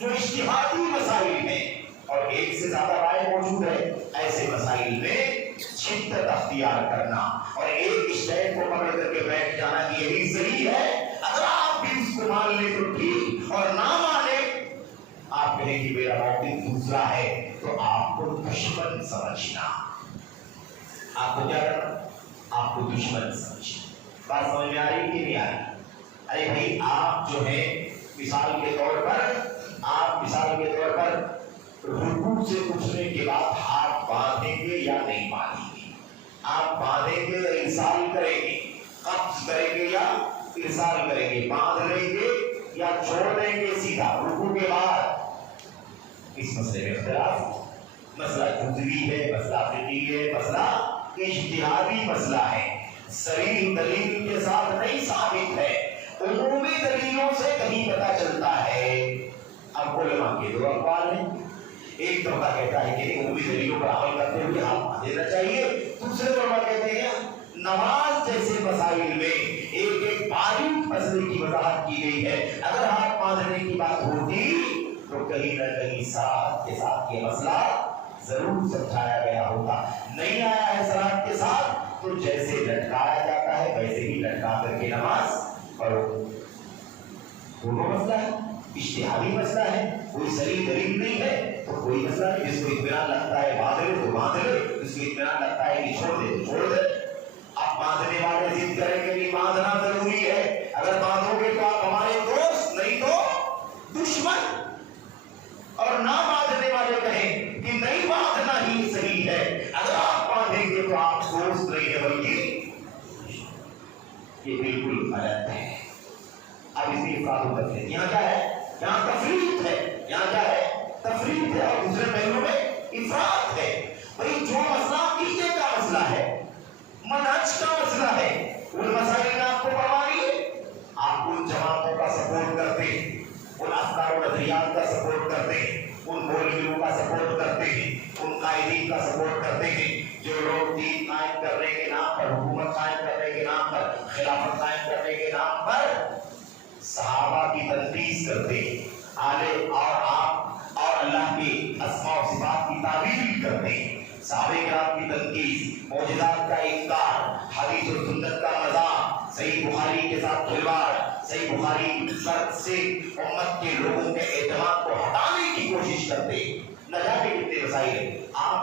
جو اجتہادی مسائل ہیں اور ایک سے زیادہ رائے موجود ہے، ایسے مسائل میں شدت اختیار کرنا اور ایک اجتہاد کو پکڑ کر کے بیٹھ جانا کہ یہی صحیح ہے، اگر آپ بھی اس کو مان لیں تو ٹھیک اور نہ مانے آپ کہیں کہ میرا موقف دوسرا ہے، تو آپ کو دشمن سمجھنا۔ آپ کو کیا کرنا؟ آپ کو دشمن سمجھنا۔ بات سمجھ میں آ رہی کہ نہیں آ رہی؟ ارے بھائی آپ جو ہے مثال کے طور پر رکوع سے اٹھنے کے بعد ہاتھ باندھیں گے یا نہیں باندھیں گے؟ آپ باندھیں گے یا ارسال کریں گے؟ قبض کریں گے یا ارسال کریں گے؟ باندھ لیں گے یا چھوڑ دیں گے سیدھا رکوع کے بعد؟ اس مسئلے میں اختلاف، مسئلہ جزوی ہے، مسئلہ فقہی ہے، مسئلہ اجتہادی مسئلہ ہے، صریح دلیل کے ساتھ نہیں ثابت ہے، عمومی دلیلوں سے کہیں پتہ چلتا ہے۔ اب علماء کے 2 اقوال ہیں، ایک طبقہ کہتا ہے کہ عمومی دلیلوں پر عمل کرتے ہوئے ہاتھ باندھ دینا چاہیے، دوسرے طبقہ کہتے ہیں نماز جیسے مسائل میں ایک باریک مسئلے کی وضاحت کی گئی ہے، اگر ہاتھ باندھنے کی بات ہوتی تو کہیں نہ کہیں صراحت کے ساتھ یہ مسئلہ ضرور سمجھایا گیا ہوتا۔ نہیں آیا ہے صراحت کے ساتھ تو جیسے لٹکایا جاتا ہے ویسے ہی لٹکا کر کے نماز پڑھو۔ دونوں مسئلہ ہے، اجتہادی مسئلہ ہے، کوئی صریح دلیل نہیں ہے تو کوئی مسئلہ نہیں۔ جس کو اطمینان لگتا ہے باندھ لے تو باندھ لے، جس کو اطمینان لگتا ہے کہ چھوڑ دے تو چھوڑ دے۔ اب باندھنے والے ضد کریں گے نہیں باندھنا ضروری ہے، اگر باندھو گے تو آپ ہمارے دوست، نہیں تو دشمن، اور نہ باندھنے والے کہیں کہ نہیں باندھنا ہی صحیح ہے، اگر آپ باندھیں گے تو آپ دوست نہیں ہے بلکہ یہ بالکل غلط ہے۔ اب اس کی افراد و تفریق، یہاں کیا ہے؟ یہاں تفریق ہے، یہاں کیا ہے؟ تفریق ہے، اور دوسرے پہلو میں افراد ہے۔ بھئی جو مسئلہ عقیدے کا مسئلہ ہے، منہج کا مسئلہ ہے، ان مسائل میں آپ کو پرواہ نہیں ہے، آپ ان جماعتوں کا سپورٹ کرتے ہیں، ان افکار و نظریات کا سپورٹ کرتے ہیں، ان مولویوں کا سپورٹ کرتے ہیں، ان قائدین کا سپورٹ کرتے ہیں جو لوگ دین قائم کرنے کے نام پر، حکومت قائم کرنے کے نام پر، خلافت قائم کرنے کے نام پر صحابہ کی تنقید کرتے ہیں، اور آپ اور اللہ کے اسماء و صفات کی تعویل کرتے ہیں، صحابہ کرام کی تنقید، معجزات کا انکار، حدیث و سنت کا مذاق، صحیح بخاری کے ساتھ کھلواڑ، صحیح بخاری شرط سے امت کے لوگوں کے اعتماد کو ہٹانے کی کوشش کرتے، نہ جانے کتنے مسائل۔ آپ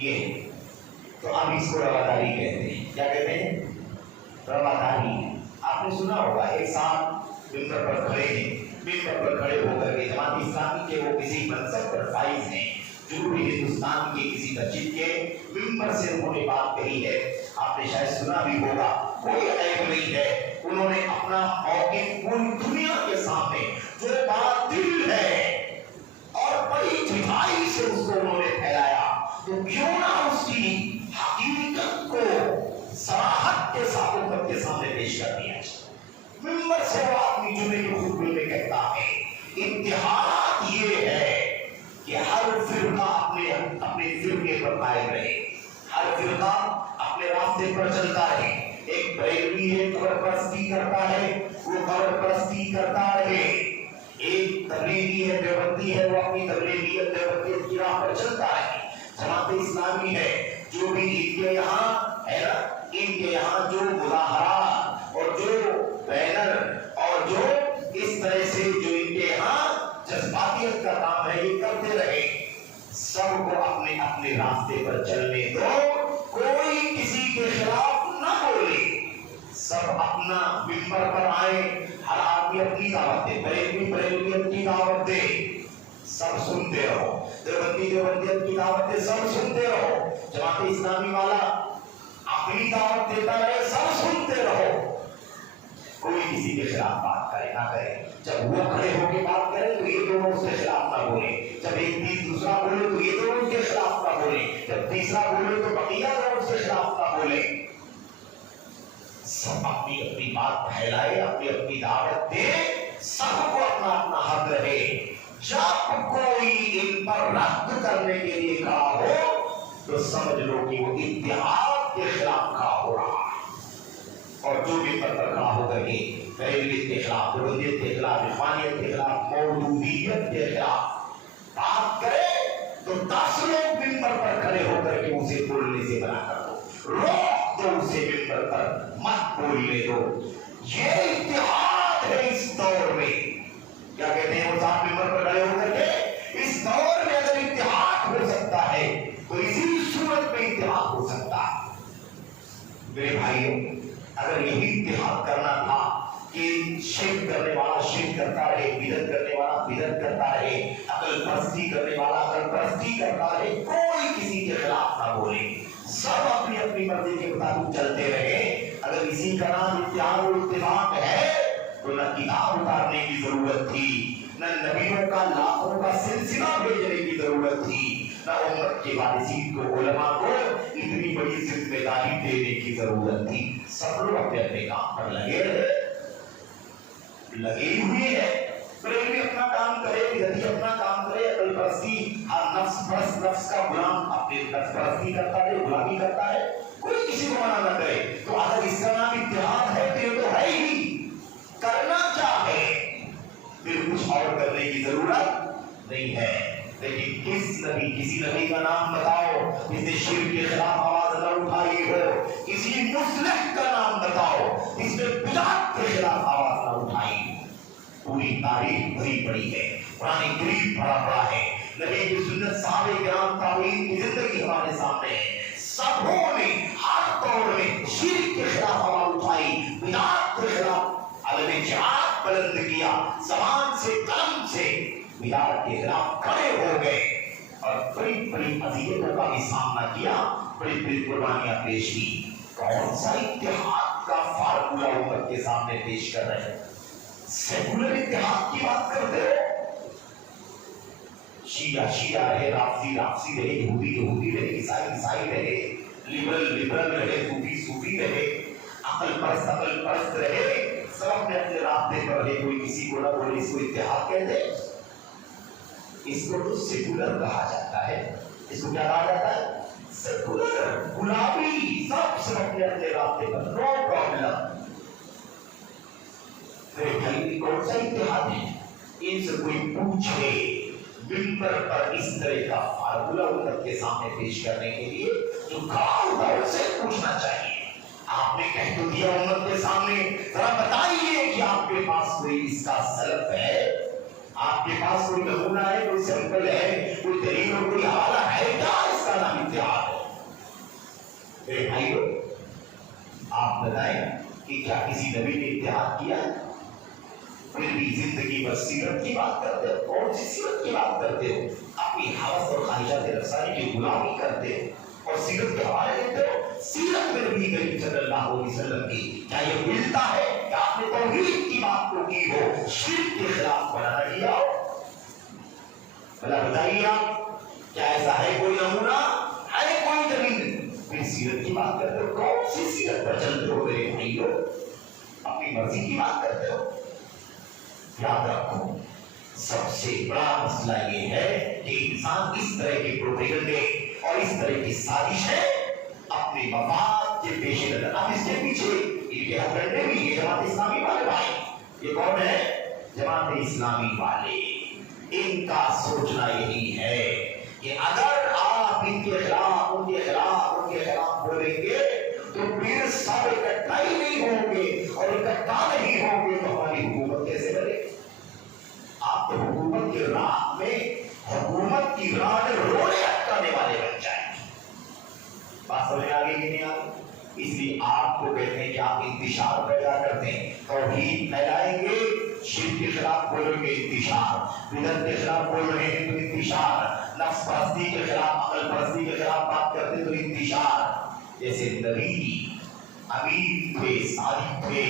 یہ تو اب اس کو رواداری کہتے ہیں. کیا کہتے ہیں؟ رواداری. آپ نے سنا ہوگا ایک ساتھ ممبر پر کھڑے ہیں, ممبر پر کھڑے ہو کر کے جماعت اسلامی کے وہ کسی منصب پر فائز ہیں, جنوبی ہندوستان کے کسی مسجد کے ممبر سے انہوں نے بات کہی ہے. آپ نے شاید سنا بھی ہوگا, کوئی عیب نہیں ہے, انہوں نے اپنا موقف پوری دنیا کے سامنے جو باطل ہے اور بڑی ڈھائی سے اس کو انہوں نے پھیلایا, تو کیوں نہ اس کی حقیقت کو صراحت کے ساتھ امت کے سامنے پیش کر دیا. ممبر سے وہ آدمی جمعے کے خطبے میں کہتا ہے اتحاد یہ ہے کہ ہر فرقہ اپنے فرقے پر قائم رہے, ہر فرقہ اپنے راستے پر چلتا رہے. ایک بریلوی ہے قبر پرستی کرتا ہے, وہ قبر پرستی کرتا رہے. ایک تبلیغی ہے, دیوبندی ہے, وہ اپنی تبلیغیت دیوبندیت کی راہ پر چلتا رہے. جماعت اسلامی ہے, جو بھی ان کے یہاں ہے نا, ان کے یہاں جو مظاہرات اور جو بینر اور جو اس طرح سے جو ان کے یہاں جذباتیت کا کام ہے یہ کرتے رہے. سب کو اپنے اپنے راستے پر چلنے دو, کوئی کسی کے خلاف نہ بولے, سب اپنا ممبر پر آئے, ہر آدمی اپنی دعوت دے, بریلوی اپنی دعوت دے, سب سنتے رہو, دیوبندی کی دعوت دے, سب سنتے رہو, جماعت اسلامی والا اپنی دعوت دیتا رہے, سب سنتے رہو. کوئی کسی کے خلاف بات کرے نہ کرے. جب وہ کھڑے ہو کے بات کرے تو یہ دونوں اس کے خلاف نہ بولے, جب ایک دوسرا بولے تو یہ دونوں اس کے خلاف نہ بولے, جب تیسرا بولے تو بقیہ دونوں اس کے خلاف نہ بولے. سب اپنی اپنی بات پھیلائے, اپنی اپنی دعوت دے, سب کو اپنا اپنا حق رہے. جب کوئی ان پر رد کرنے کے لیے کھڑا ہو تو سمجھ لو کہ وہ اتحاد کے خلاف کھڑا ہو رہا ہے. اور جو بھی پر کھڑا ہو کر کے بریلویت کے خلاف, دیوبندیت کے خلاف, عرفانیت کے خلاف, مولودیت کے خلاف بات کرے تو 10 لوگ ممبر پر کھڑے ہو کر کے اسے بولنے سے منع کر دو, روک دو اسے, ممبر پر مت بولنے دو. یہ اتحاد ہے اس دور میں. کیا کہتے ہیں وہ صاحب ممبر پر کھڑے ہو کر کے, اس دور میں اگر اتحاد ہو سکتا ہے تو اسی صورت میں اتحاد ہو سکتا ہے. میرے بھائیوں, اگر یہی اتحاد کرنا تھا کہ شرک کرنے والا شرک کرتا رہے, بدعت کرنے والا بدعت کرتا رہے, عقل پرستی کرنے والا عقل پرستی کرتا رہے, کوئی کسی کے خلاف نہ بولے, سب اپنی اپنی مرضی کے مطابق چلتے رہے, اگر اسی کا نام اتحاد و اتفاق ہے تو نہ کتاب اتارنے کی ضرورت تھی, نہ نبیوں کا لاکھوں کا سلسلہ بھیجنے کی ضرورت تھی, نہ امت کے وارثین کو علماء کو اتنی بڑی ذمہ داری دینے کی ضرورت تھی. سب لوگ اپنے اپنے کام پر لگے ہوئے ہیں. بریلوی اپنا کام کرے, بدعتی اپنا کام کرے, عقل پرستی ہر نفس پرست نفس کا غلام اپنے نفس پرستی کرتا ہے, غلامی کرتا ہے, کوئی کسی کو منع نہ کرے. تو اگر اس کا نام اتحاد ہے تو یہ تو ہے ہی, کرنا چاہے پھر کچھ اور کرنے کی ضرورت نہیں ہے. لیکن کسی نبی کا نام بتاؤ جس نے شرک کے خلاف آواز نہ اٹھائی ہو, کسی مصلح کا نام بتاؤ جس نے بدعت کے خلاف آواز نہ اٹھائی ہو. پوری تاریخ بھری پڑی ہے, قرآن کریم بڑا بڑا ہے, نبی کی سنت, صحابہ کرام, تابعین کی زندگی ہمارے سامنے ہے. سبوں نے ہر دور میں شرک کے خلاف آواز اٹھائی, بدعت کے خلاف علم جہاد بلند کیا, زبان سے قلم سے بدعت کے خلاف کھڑے ہو گئے اور بڑی بڑی اذیتوں کا بھی سامنا کیا, بڑی بڑی قربانیاں پیش کی. کون سا اتحاد کا فارمولہ امت کے سامنے پیش کر رہے ہیں؟ سیکولر اتحاد کی بات کرتے ہو, شیعہ رہے, رافضی رہے, یہودی رہے, عیسائی رہے, لبرل رہے, صوفی رہے, عقل پرست رہے, سب اپنے راستے پر رہے, کوئی کسی کو نہ بولے. اس کو اتحاد کہتے ہیں. اس کو تو سیکولر کہا جاتا ہے. اس کو کیا کہا جاتا ہے؟ سیکولر, گلابی, سب اپنے راستے پر, نو پرابلم. میرے بھائی کون سا اتحاد ہے؟ ان سے کوئی پوچھے ممبر پر اس طرح کا فارمولہ امت کے سامنے پیش کرنے کے لیے جو کھڑا ہوتا ہے اسے پوچھنا چاہیے. آپ نے کہہ تو دیا امت کے سامنے, ذرا بتائیے کہ آپ کے پاس کوئی اس کا سلف ہے, آپ کے پاس کوئی نمونہ ہے, کوئی سیمپل ہے, کوئی دلیل اور کوئی حوالہ ہے کیا؟ اس کا نام اتحاد ہے. میرے بھائیوں آپ بتائیں کہ کیا کسی نبی نے اتحاد کیا؟ پھر بھی زندگی بس سیرت کی بات کرتے ہو. کون سی سیرت کی بات کرتے ہو؟ اپنی حوث اور خواہشات رفسانی کی غلامی کرتے ہو اور سیرت کے حوالے دیتے ہو. سیرت میں نبی کریم صلی اللہ علیہ وسلم کی کیا یہ ملتا ہے کہ آپ نے توحید کی بات کو کی ہو، شرک کے خلاف بنانا کیا ہو؟ بھلا بتائیے آپ کیا ایسا ہے کوئی نمونہ؟ ہے کوئی دلیل؟ پھر سیرت کی بات کرتے ہو. کون سی سیرت پر چلتے ہو میرے بھائیوں؟ اپنی مرضی کی بات کرتے ہو. یاد رکھو سب سے بڑا مسئلہ یہ ہے کہ انسان اس طرح کے پروپیگنڈے اور اس طرح کی سازشیں اپنے مفاد کے پیش نظر. اب اس کے پیچھے ان کے ہتھیار بھی یہ جماعت اسلامی والے بھائی، یہ کون ہے؟ جماعت اسلامی والے. ان کا سوچنا یہی ہے کہ اگر آپ ان کے خلاف ان کے خلاف بولیں گے تو پھر سب اکٹھا ہی نہیں ہوں گے، اور اکٹھا نہیں ہوں گے تو ہماری حکومت کیسے بنے؟ آپ تو حکومت کی راہ میں روڑے اٹکانے والے بن جائیں. بات سمجھ آگے کہ نہیں آگے؟ اس لیے آپ کو کہتے ہیں کہ آپ انتشار پیدا کرتے ہیں. توحید پھیلائیں گے، شرک کے خلاف بولیں گے انتشار، بدعت کے خلاف بول رہے ہیں تو انتشار، نفس پرستی کے خلاف عقل پرستی کے خلاف بات کرتے تو انتشار. جیسے نبی امین تھے، صادق تھے،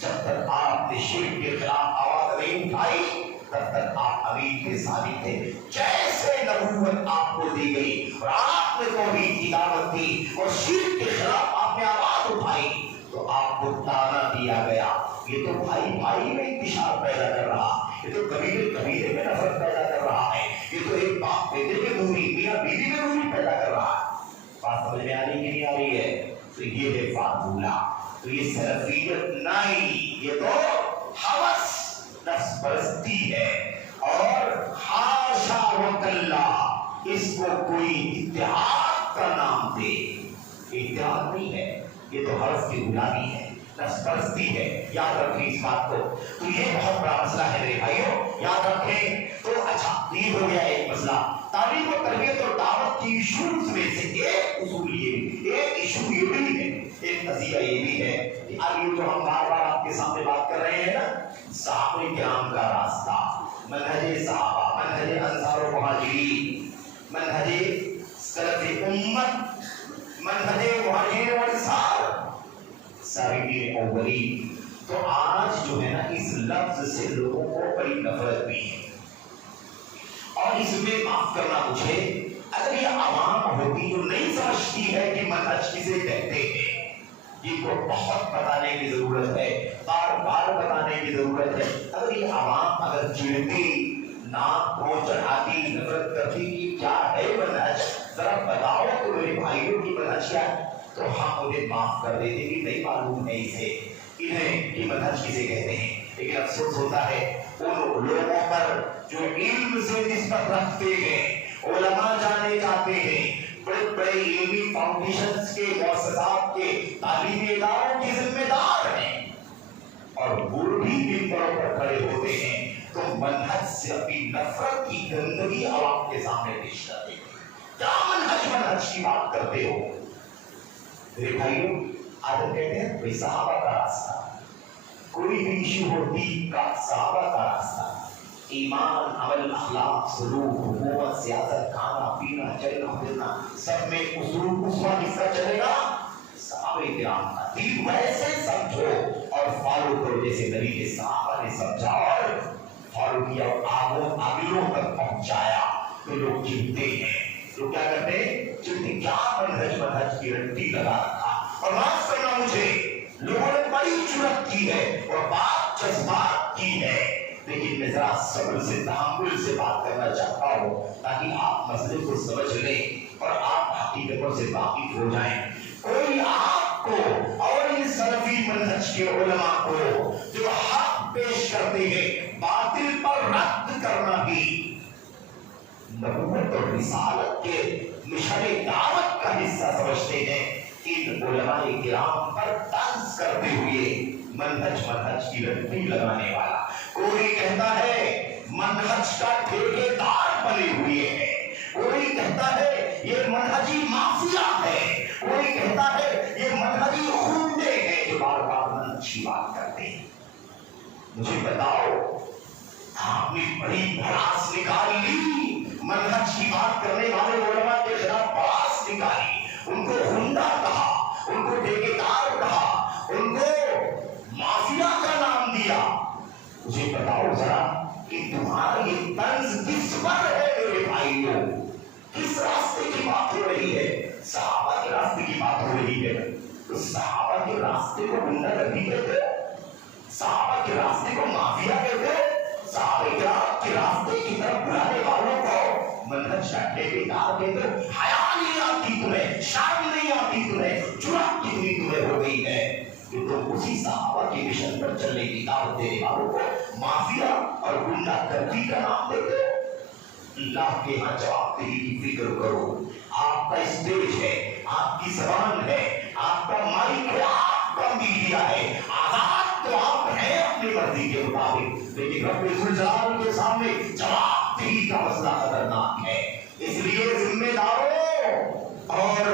جب تک آپ نے شرک کے خلاف آواز نہیں اٹھائی تب تک آپ امین تھے، صادق تھے. جیسے نبوت آپ کو دی گئی اور آپ نے توحید کی دعوت دی اور شرک کے خلاف آپ نے آواز اٹھائی تو آپ کو تانا دیا گیا یہ تو بھائی بھائی میں انتشار پیدا کر رہا، یہ تو قبیلے میں نفرت پیدا کر رہا ہے، یہ تو ایک باپ بیٹے میں دوری، میاں بیوی میں دوری پیدا کر رہا ہے. بات سمجھ میں آ رہی کہ نہیں آ رہی ہے؟ تو یہ ہے فارمولہ. تو یہ سلفیت نہیں، یہ تو ہوس نفس پرستی ہے. اور حاشا وکلا اس کو کوئی اتحاد کا نام دے، اتحاد نہیں ہے، یہ تو حرف کی غلامی ہے، نفس پرستی ہے. یاد رکھیں اس بات کو. تو یہ بہت بڑا مسئلہ ہے میرے بھائیوں، یاد رکھیں. تو اچھا یہ ہو گیا ایک مسئلہ. تعلیم و تربیت اور دعوت کی ایشوز میں سے ایک اصول یہ بھی، ایک ایشو یہ بھی ہے، ایک قضیہ یہ بھی ہے کہ اب یہ جو ہم بار بار آپ کے سامنے بات کر رہے ہیں نا، صحابہ کرام کا راستہ، منہج صحابہ، منہج انصار و مہاجرین، منہج سلف امت، منہج مہاجرین و انصار، سابقین اولین. تو آج جو ہے نا اس لفظ سے لوگوں کو بڑی نفرت بھی ہے. اور اس میں معاف کرنا مجھے، اگر یہ عوام ہوتی جو نہیں سمجھتی ہے کہ منہج کسے کہتے ہیں، جن کو بہت بتانے کی ضرورت ہے، بار بار بتانے کی ضرورت ہے. اگر یہ عوام اگر چڑھتی، نام کو چڑھاتی، نفرت کرتی کہ کیا ہے منہج، ذرا بتاؤ تو میرے بھائیوں کی منہج کیا ہے، تو ہم انہیں معاف کر دیتے کہ نہیں معلوم ہے اسے، انہیں یہ منہج کسے کہتے ہیں. لیکن افسوس ہوتا ہے ان لوگوں پر جو علم سے نسبت رکھتے ہیں، علماء جانے جاتے ہیں، بڑے بڑے علمی فاؤنڈیشنز کے، مؤسسات کے، تعلیمی اداروں کے ذمہ دار ہیں، اور وہ بھی ممبروں پر کھڑے ہوتے ہیں تو منہج سے اپنی نفرت کی گندگی عوام کے سامنے پیش کرتے ہیں. کیا منہج کی بات کرتے ہو؟ میرے بھائیوں عادت کہتے ہیں بھائی صحابہ کا راستہ، کوئی بھی ایشو ہو دین کا، صحابہ کا راستہ، ایمان، عمل، اخلاق، سلوک، حکومت، سیاست، کھانا پینا، چلنا پھرنا، سب میں اصول اسوہ کس کا چلے گا؟ صحابہ کرام کا. دین ویسے سمجھو اور فالو کرو جیسے نبی کے صحابہ نے سمجھا اور فالو کیا اور آگلوں تک پہنچایا. تو لوگ چنتے ہیں، لوگ کیا کرتے ہیں؟ چنتے کیا منہج کی رٹی لگا رکھا. اور معاف کرنا مجھے، لوگوں نے بڑی جرأت کی ہے اور بات جذبات کی ہے، لیکن میں ذرا صبر سے، تحمل سے بات کرنا چاہتا ہوں تاکہ آپ مسئلے کو سمجھ لیں اور آپ حقیقتوں سے واقف ہو جائیں. کوئی آپ کو اور ان سلفی منہج کے علماء کو جو حق پیش کرتے ہیں، باطل پر رد کرنا بھی نبوت اور رسالت کے مشن دعوت کا حصہ سمجھتے ہیں. ان علماء کرام پر طنز کرتے ہوئے منہج کی رٹی لگانے والا کوئی کہتا ہے منہج کا ٹھیکیدار بنے ہوئے ہیں، کوئی کہتا ہے یہ منہجی مافیا ہے، کوئی کہتا ہے یہ منہجی خونڈے ہیں جو بار بار منہج کی بات کرتے ہیں۔ مجھے بتاؤ، آپ نے بڑی بھڑاس نکال لی، منہج کی بات کرنے والے علماء کے خلاف بھڑاس نکالی، ان کو خونڈا کہا، ان کو ٹھیکیدار کہا، ان کو مافیا کا نام دیا۔ مجھے بتاؤ ذرا کہ تمہارا یہ طنز کس پر ہے میرے بھائیوں؟ کس راستے کی بات ہو رہی ہے؟ صحابہ کے راستے کی بات ہو رہی ہے۔ تو صحابہ کے راستے کو گنڈا گردی کہتے ہیں، صحابہ کے راستے کو مافیا کہتے ہیں، صحابہ کے راستے کی طرف بلانے والوں کو منہج کا ٹھیکیدار کہتے ہیں۔ حیا نہیں آتی تمہیں، شرم نہیں آتی تمہیں، جرأت کتنی تمہیں ہو گئی ہے کہ تم اسی صحابہ کے مشن پر چلنے کی دعوت دینے والوں کو مافیا اور گنڈا گردی کا نام دیتے ہو؟ اللہ کے ہاں جواب دہی کی فکر کرو۔ آپ کا اسٹیج ہے، آپ کی زبان ہے، آپ کا مائک ہے، آپ کا میڈیا ہے، آزاد تو آپ ہیں اپنی مرضی کے مطابق، لیکن رب ذوالجلال کے سامنے جواب دہی کا مسئلہ خطرناک ہے۔ اس لیے ذمہ داروں اور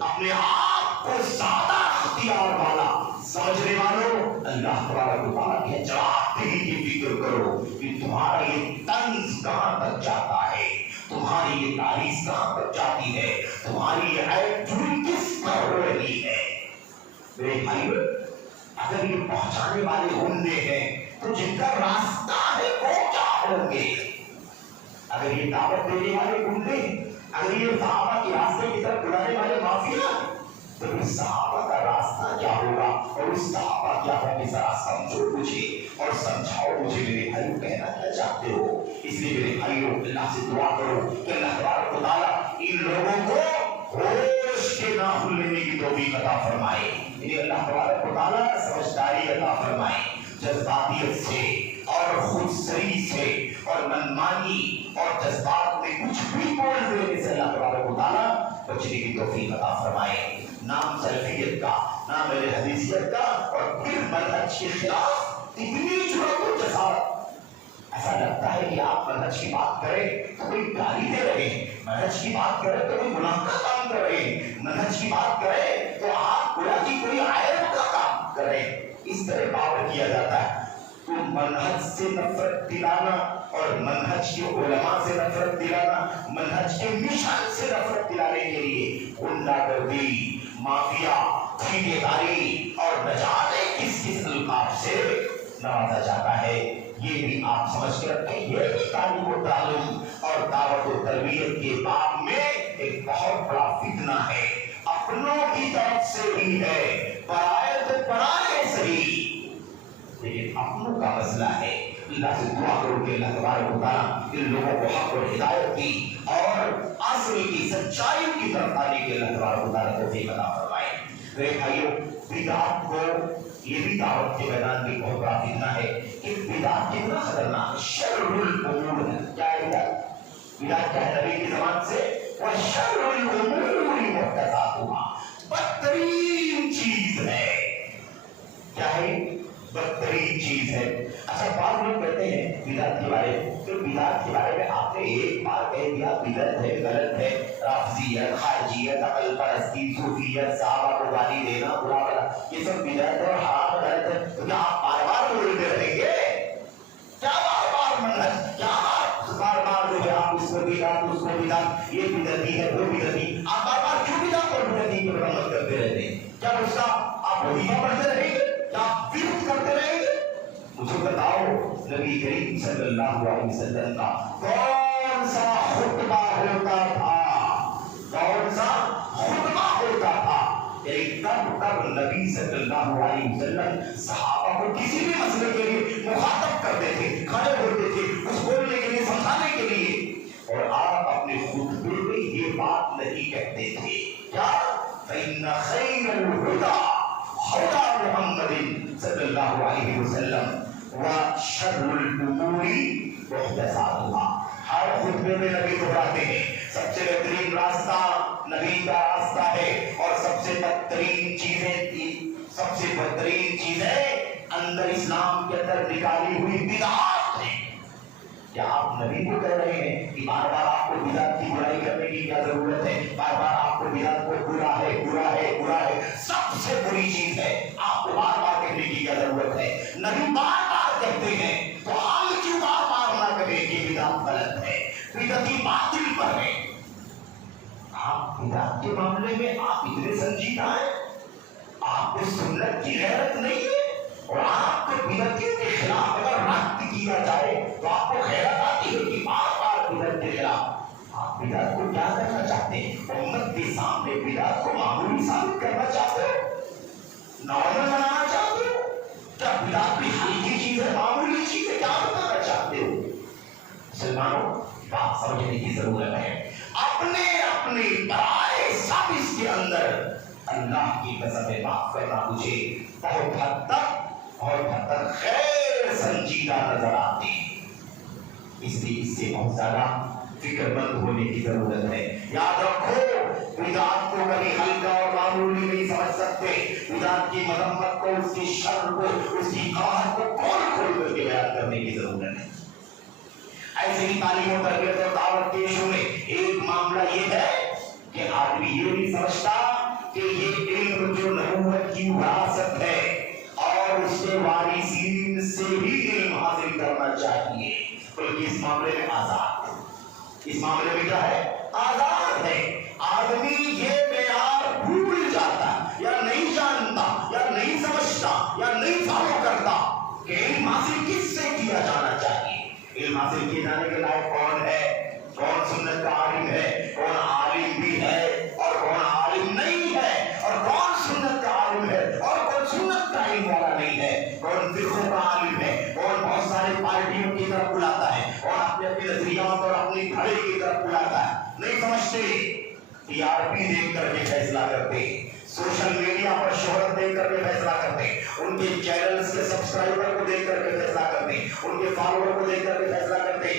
اپنے آپ کو زیادہ اختیار والا سمجھنے والوں، اللہ تبارک و تعالیٰ کے جواب دہی کی فکر کرو کہ تمہارا یہ طنز کہاں تک جاتا ہے، تمہاری یہ تعریف کہاں تک جاتی ہے، تمہاری یہ عیب جوئی کس پر ہو رہی ہے۔ میرے بھائیو، اگر یہ پہنچانے والے ہنڈے ہیں تو جن کا راستہ ہے وہ کیا ہوں گے؟ اگر یہ دعوت دینے والے گنڈے، اگر یہ صحابہ کے راستے کی طرف بلانے والے مافیا، تو پھر صحابہ کا راستہ کیا ہوگا اور اس صحابہ کیا ہوں گے؟ ذرا سمجھو مجھے اور سمجھاؤ مجھے میرے بھائیو، کہنا کیا چاہتے ہو؟ اس لیے میرے بھائیو، اللہ سے دعا کرو کہ اللہ تبارک و تعالیٰ ان لوگوں کو ہوش کے ناخن لینے کی توفیق عطا فرمائے، انہیں اللہ تبارک و تعالیٰ سمجھداری عطا فرمائے، جذباتیت سے اور خود سری سے اور منمانی اور جذبات میں کچھ بھی بول دینے سے اللہ تبارک و تعالیٰ بچنے کی توفیق عطا فرمائے۔ نام سلفیت کا، نام اہل حدیثیت کا، اور پھر منہج کے خلاف اتنی جرأت و جسارت۔ ایسا لگتا ہے کہ آپ منہج کی بات کریں تو کوئی گالی دے رہے ہیں، منہج کی بات کریں تو کوئی گناہ کا کام کر رہے ہیں، منہج کی بات کریں تو آپ گویا کہ کوئی عیب کا کام کر رہے ہیں، اس طرح باور کیا جاتا ہے۔ تو منہج سے نفرت دلانا اور منہج کے علماء سے نفرت دلانا، منہج کے مشن سے نفرت دلانے کے لیے گنڈا گردی، مافیا، ٹھیکیداری اور نہ جانے کس کس القاب سے نوازا جاتا ہے۔ یہ بھی آپ سمجھ کے رکھیں، یہ بھی تعلیم و تعلم اور دعوت و تربیت کے باب میں ایک بہت بڑا فتنہ ہے۔ اپنوں کی طرف سے بھی ہے، پرائے تو پرائے صحیح، لیکن اپنوں کا مسئلہ ہے۔ اللہ سے دعا کرو کہ اللہ تبارک و تعالیٰ ان لوگوں کو حق اور ہدایت کی اور اصل کی سچائی کی طرف آنے کی اللہ تبارک و تعالیٰ توفیق عطا فرمائے۔ میرے بھائیو، بدعت کو یہ بھی دعوت کے میدان میں بہت بڑا فتنہ ہے کہ بدعت کتنا خطرناک شر الامور ہے۔ کیا ہے بدعت؟ بدعت کیا ہے نبی کی زبان سے؟ وشر الامور محدثاتها، بدترین چیز ہے۔ کیا ہے؟ بدترین چیز ہے۔ اچھا، بعض لوگ کہتے ہیں بدعت کے بارے میں، تو بدعت کے بارے میں آپ نے ایک بار کہہ دیا بدعت ہے، غلط ہے، رافضیت، خارجیت، عقل پرستی، صوفیت، صحابہ کو گالی دینا، برا بلا، یہ سب بدعت ہے اور حرام غلط ہے۔ تو کیا آپ بار بار بولتے رہیں گے؟ کیا بار بار منہج، کیا بار بار جو ہے آپ اس کو بدعت، اس کو بدعت، یہ بدعتی ہے، وہ بدعتی، آپ بار بار کیوں بدعت اور بدعتی کی مرمت کرتے رہتے ہیں؟ کیا اس کا آپ وظیفہ پڑھتے رہیں گے؟ کیا آپ فکر کرتے رہیں گے؟ مجھے بتاؤ، نبی کریم صلی اللہ علیہ وسلم کا کون سا خطبہ ہوتا تھا؟ کون سا خطبہ ہوتا تھا؟ کب نبی صلی اللہ علیہ وسلم صحابہ کو کسی بھی مسئلے کے لیے مخاطب کرتے تھے، کھڑے ہوتے تھے اس بولنے کے لیے، سمجھانے کے لیے، اور آپ اپنے خطبے میں یہ بات نہیں کہتے تھے؟ کیا؟ فَإِنَّ خَيْرَ الْهُدَى هُدَى مُحَمَّدٍ صلی اللہ علیہ وسلم وَشَرُّ الْأُمُورِ مُحْدَثَاتُهَا۔ ہر خطبے میں نبی دہراتے ہیں سب سے بہترین راستہ نبی کا راستہ ہے، اور سب سے بدترین چیزیں اندر اسلام کے اندر نکالی ہوئی بدعات ہیں۔ کیا آپ نبی کو کہہ رہے ہیں کہ بار بار آپ کو بدعت کی برائی کرنے کی کیا ضرورت ہے؟ بار بار آپ کو بدعت کو برا ہے برا ہے برا ہے سب سے بری چیز ہے، آپ کو بار بار کہنے کی کیا ضرورت ہے؟ نبی بار بار کہتے ہیں تو ہم کیوں بار بار نہ کہیں کہ بدعت غلط ہے، بدعتی باطل پر ہے؟ آپ بدعت کے معاملے میں آپ اتنے سنجیدہ ہیں، آپ کو سنت کی غیرت نہیں ہے، اور آپ کو بدعتیوں کے خلاف اگر رد کیا جائے تو آپ کو غیرت آتی ہے کہ بار بار بدعت کے خلاف آپ بدعت کو کیا کرنا چاہتے ہیں؟ امت کے سامنے بدعت کو معمولی ثابت کرنا چاہتے ہو، نارمل بنانا چاہتے ہو؟ کیا بدعت بھی ہلکی چیز ہے، معمولی چیز ہے؟ کیا بتانا چاہتے ہو؟ مسلمانوں بات سمجھنے کی ضرورت ہے، اپنے اپنے برائے سب اس کے اندر اللہ کی قسم بات کرنا مجھے بہت حد تک غیر سنجیدہ نظر آتی ہے، اس لیے اس سے بہت زیادہ فکر مند ہونے کی ضرورت ہے۔ یاد رکھو بدعت کو کبھی ہلکا اور معمولی نہیں سمجھ سکتے، بدعت کی مذمت کو، اس کی شر کو، اس کی قباحت کو کھول کھول کر کے بیان کرنے کی ضرورت ہے۔ ایسے ہی تعلیم و تربیت اور دعوت کے ایشو میں ایک معاملہ یہ ہے کہ آدمی یہ نہیں سمجھتا کہ یہ علم جو نبوت کی وراثت ہے اور اس کے وارثین سے ہی علم حاصل کرنا چاہیے، بلکہ اس معاملے میں آزاد، اس معاملے میں کیا ہے؟ آزاد ہے۔ آدمی یہ معیار بھول جاتا یا نہیں جانتا یا نہیں سمجھتا یا نہیں فالو کرتا کہ علم حاصل کس سے کیا جانا چاہیے۔ علم حاصل کیے جانے کے لائق کون ہے، کون سنت کا عالم ہے، کون عالم بھی ہے اور کون عالم نہیں ہے، اور کون سنت کا عالم ہے اور کون سنت کا علم والا نہیں ہے، کون فرقوں کا عالم ہے، کون بہت سارے پارٹیوں کی طرف بلاتا ہے اور اپنے اپنے نظریات اور اپنی گھڑے کی طرف بلاتا ہے، نہیں سمجھتے۔ ٹی آر پی دیکھ کر کے فیصلہ کرتے، سوشل میڈیا پر شہرت دیکھ کر کے فیصلہ کرتے، ان کے چینلز کے سبسکرائبر کو دیکھ کر کے فیصلہ کرتے، ان کے فالوور کو دیکھ کر کے فیصلہ کرتے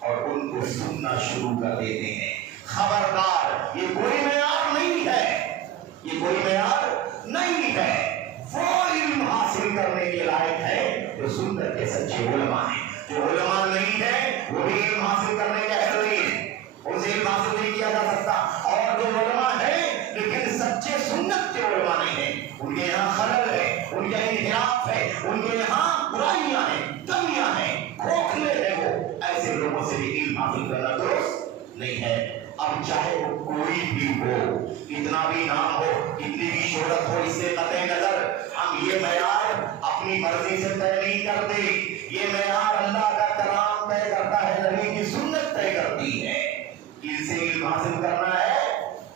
اور ان کو سننا شروع کر دیتے ہیں۔ خبردار، یہ کوئی معیار نہیں ہے، یہ کوئی معیار نہیں ہے۔ وہ علم حاصل کرنے کے لائق ہے جو سنت کے سچے علماء ہیں، جو علماء نہیں ہے وہ بھی علم حاصل کرنے کے اہل نہیں ہے، ان سے علم حاصل نہیں کیا جا سکتا، اور جو علماء ہیں لیکن سچے سنت کے علماء نہیں ہیں، ان کے یہاں خلل ہے، ان کے انحراف ہے، ان کے یہاں برائیاں ہیں، کمیاں ہیں، کھوکھلے ہیں، وہ ایسے لوگوں سے بھی علم حاصل کرنا درست نہیں ہے۔ اب چاہے وہ کوئی بھی ہو، کتنا بھی نام ہو، کتنی بھی شہرت ہو، اس سے قطع نظر ہم یہ معیار اپنی مرضی سے طے نہیں کرتے، یہ معیار اللہ کا کلام طے کرتا ہے، نبی کی سنت طے کرتی ہے۔ کن سے علم حاصل کرنا ہے؟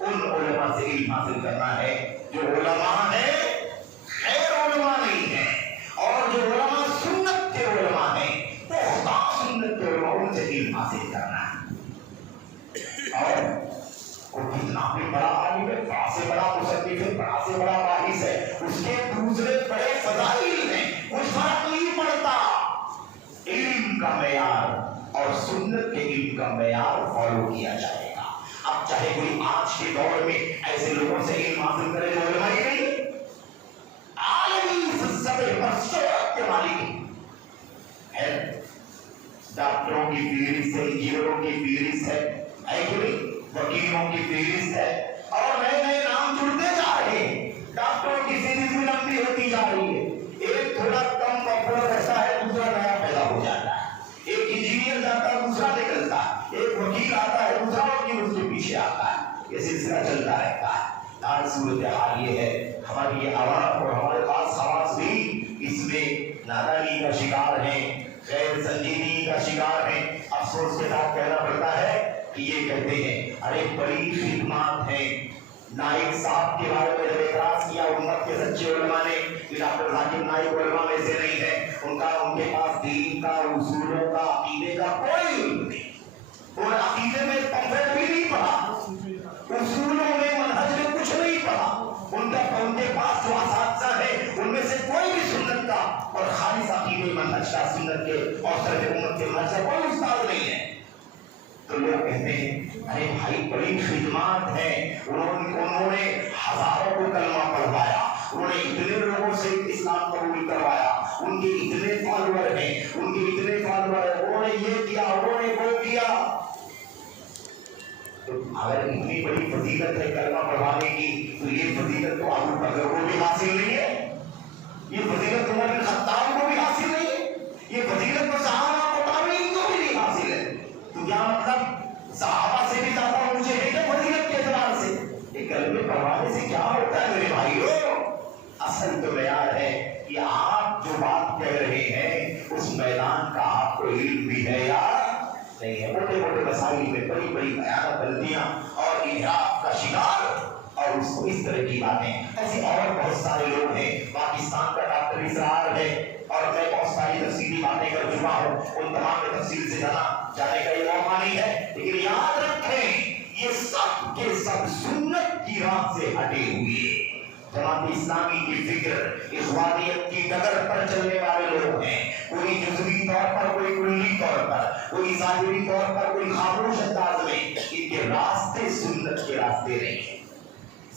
ان علماء سے علم حاصل کرنا ہے جو علماء ہیں، غیر علماء نہیں ہیں، اور جو علماء سنت کے علماء ہیں، پختہ سنت کے علماء، ان سے علم حاصل کرنا ہے۔ اور وہ کتنا بھی بڑا عالم ہے، بڑا سے بڑا مصنف ہے، بڑا سے بڑا باحث ہے، اس کے دوسرے بڑے فضائل ہیں، کچھ فرق نہیں پڑتا۔ علم کا معیار اور سنت کے علم کا معیار فالو کیا جائے گا۔ اب چاہے کوئی آج کے دور میں ایسے لوگوں سے علم حاصل کرے جو علماء ہی نہیں، عالمی سطح پر شہرت کے مالک ہے، ڈاکٹروں کی فہرست ہے، انجینئروں کی فہرست ہے، وکیلوں کی فہرست ہے، اور نئے نئے نام جڑتے جا رہے ہیں، ڈاکٹروں کی فہرست بھی لمبی ہوتی جا رہی ہے، ایک تھوڑا کم پاپولر رہتا ہے، دوسرا نیا پیدا ہو جاتا ہے، ایک انجینئر جاتا ہے، دوسرا نکلتا ہے، ایک وکیل آتا ہے، دوسرا وکیل اس کے پیچھے آتا ہے، یہ سلسلہ چلتا رہتا ہے۔ آج صورتحال یہ ہے، ہماری یہ عوام اور ہمارے پاس خواص بھی اس میں نادانی کا شکار ہیں، غیر سنجیدگی کا شکار ہیں۔ افسوس کے ساتھ کہنا پڑتا ہے کہ یہ کہتے ہیں ارے بڑی خدمات ہیں۔ نائک صاحب کے بارے میں جب اعتراض کیا امت کے سچے علماء نے کہ ڈاکٹر ذاکر نائک علماء میں سے نہیں ہے، ان کے پاس دین کا، اصولوں کا، عقیدے کا کوئی علم نہیں، اور عقیدے میں پمفلٹ بھی نہیں پڑھا، اصولوں میں منہج میں کچھ نہیں پڑھا، ان کے پاس جو اساتذہ ہیں ان میں سے کوئی بھی سنت کا اور خالص عقیدے منہج کا، سنت کے اور سرد امت کے منہج کا کوئی استاد نہیں ہے۔ تو لوگ کہتے ہیں ارے بھائی بڑی خدمات ہیں، انہوں نے ہزاروں کو کلمہ پڑھوایا، انہوں نے اتنے لوگوں سے اسلام قبول کروایا، ان کے اتنے فالوور ہیں، ان کے اتنے فالوور ہیں، انہوں نے یہ کیا، انہوں نے وہ کیا. تو اگر اتنی بڑی فضیلت ہے کلمہ پڑھوانے کی تو یہ فضیلت تو ابو بکر کو بھی حاصل نہیں ہے، یہ فضیلت عمر بن خطاب کو بھی حاصل نہیں ہے، یہ فضیلت تو صحابہ کو تابعین کو بھی نہیں حاصل ہے. تو کیا مطلب صحابہ سے بھی زیادہ اونچے ہیں کہ فضیلت کے اعتبار سے؟ یہ کلمے پڑھوانے سے کیا ہوتا ہے میرے بھائیو؟ اصل تو معیار ہے کہ آپ جو بات کہہ رہے ہیں اس میدان کا آپ کو علم بھی ہے یا نہیں ہے. موٹے موٹے مسائل میں بڑی بڑی بھیانک غلطیاں اور انحراف کا شکار اور اس کو اس طرح کی باتیں. ایسے اور بہت سارے لوگ ہیں. پاکستان کا ڈاکٹر اسرار ہے اور میں بہت ساری تفصیلی باتیں کر چکا ہوں، ان تمام میں تفصیل سے جانے کا یہ موقع نہیں ہے. لیکن یاد رکھیں یہ سب کے سب سنت کی راہ سے ہٹے ہوئے جماعت اسلامی کی فکر اخوانیت کی ڈگر پر چلنے والے لوگ ہیں. کوئی جزوی طور پر، کوئی کلی طور پر، کوئی ظاہری طور پر، کوئی خاموش انداز میں. ان کے راستے سنت کے راستے نہیں ہیں.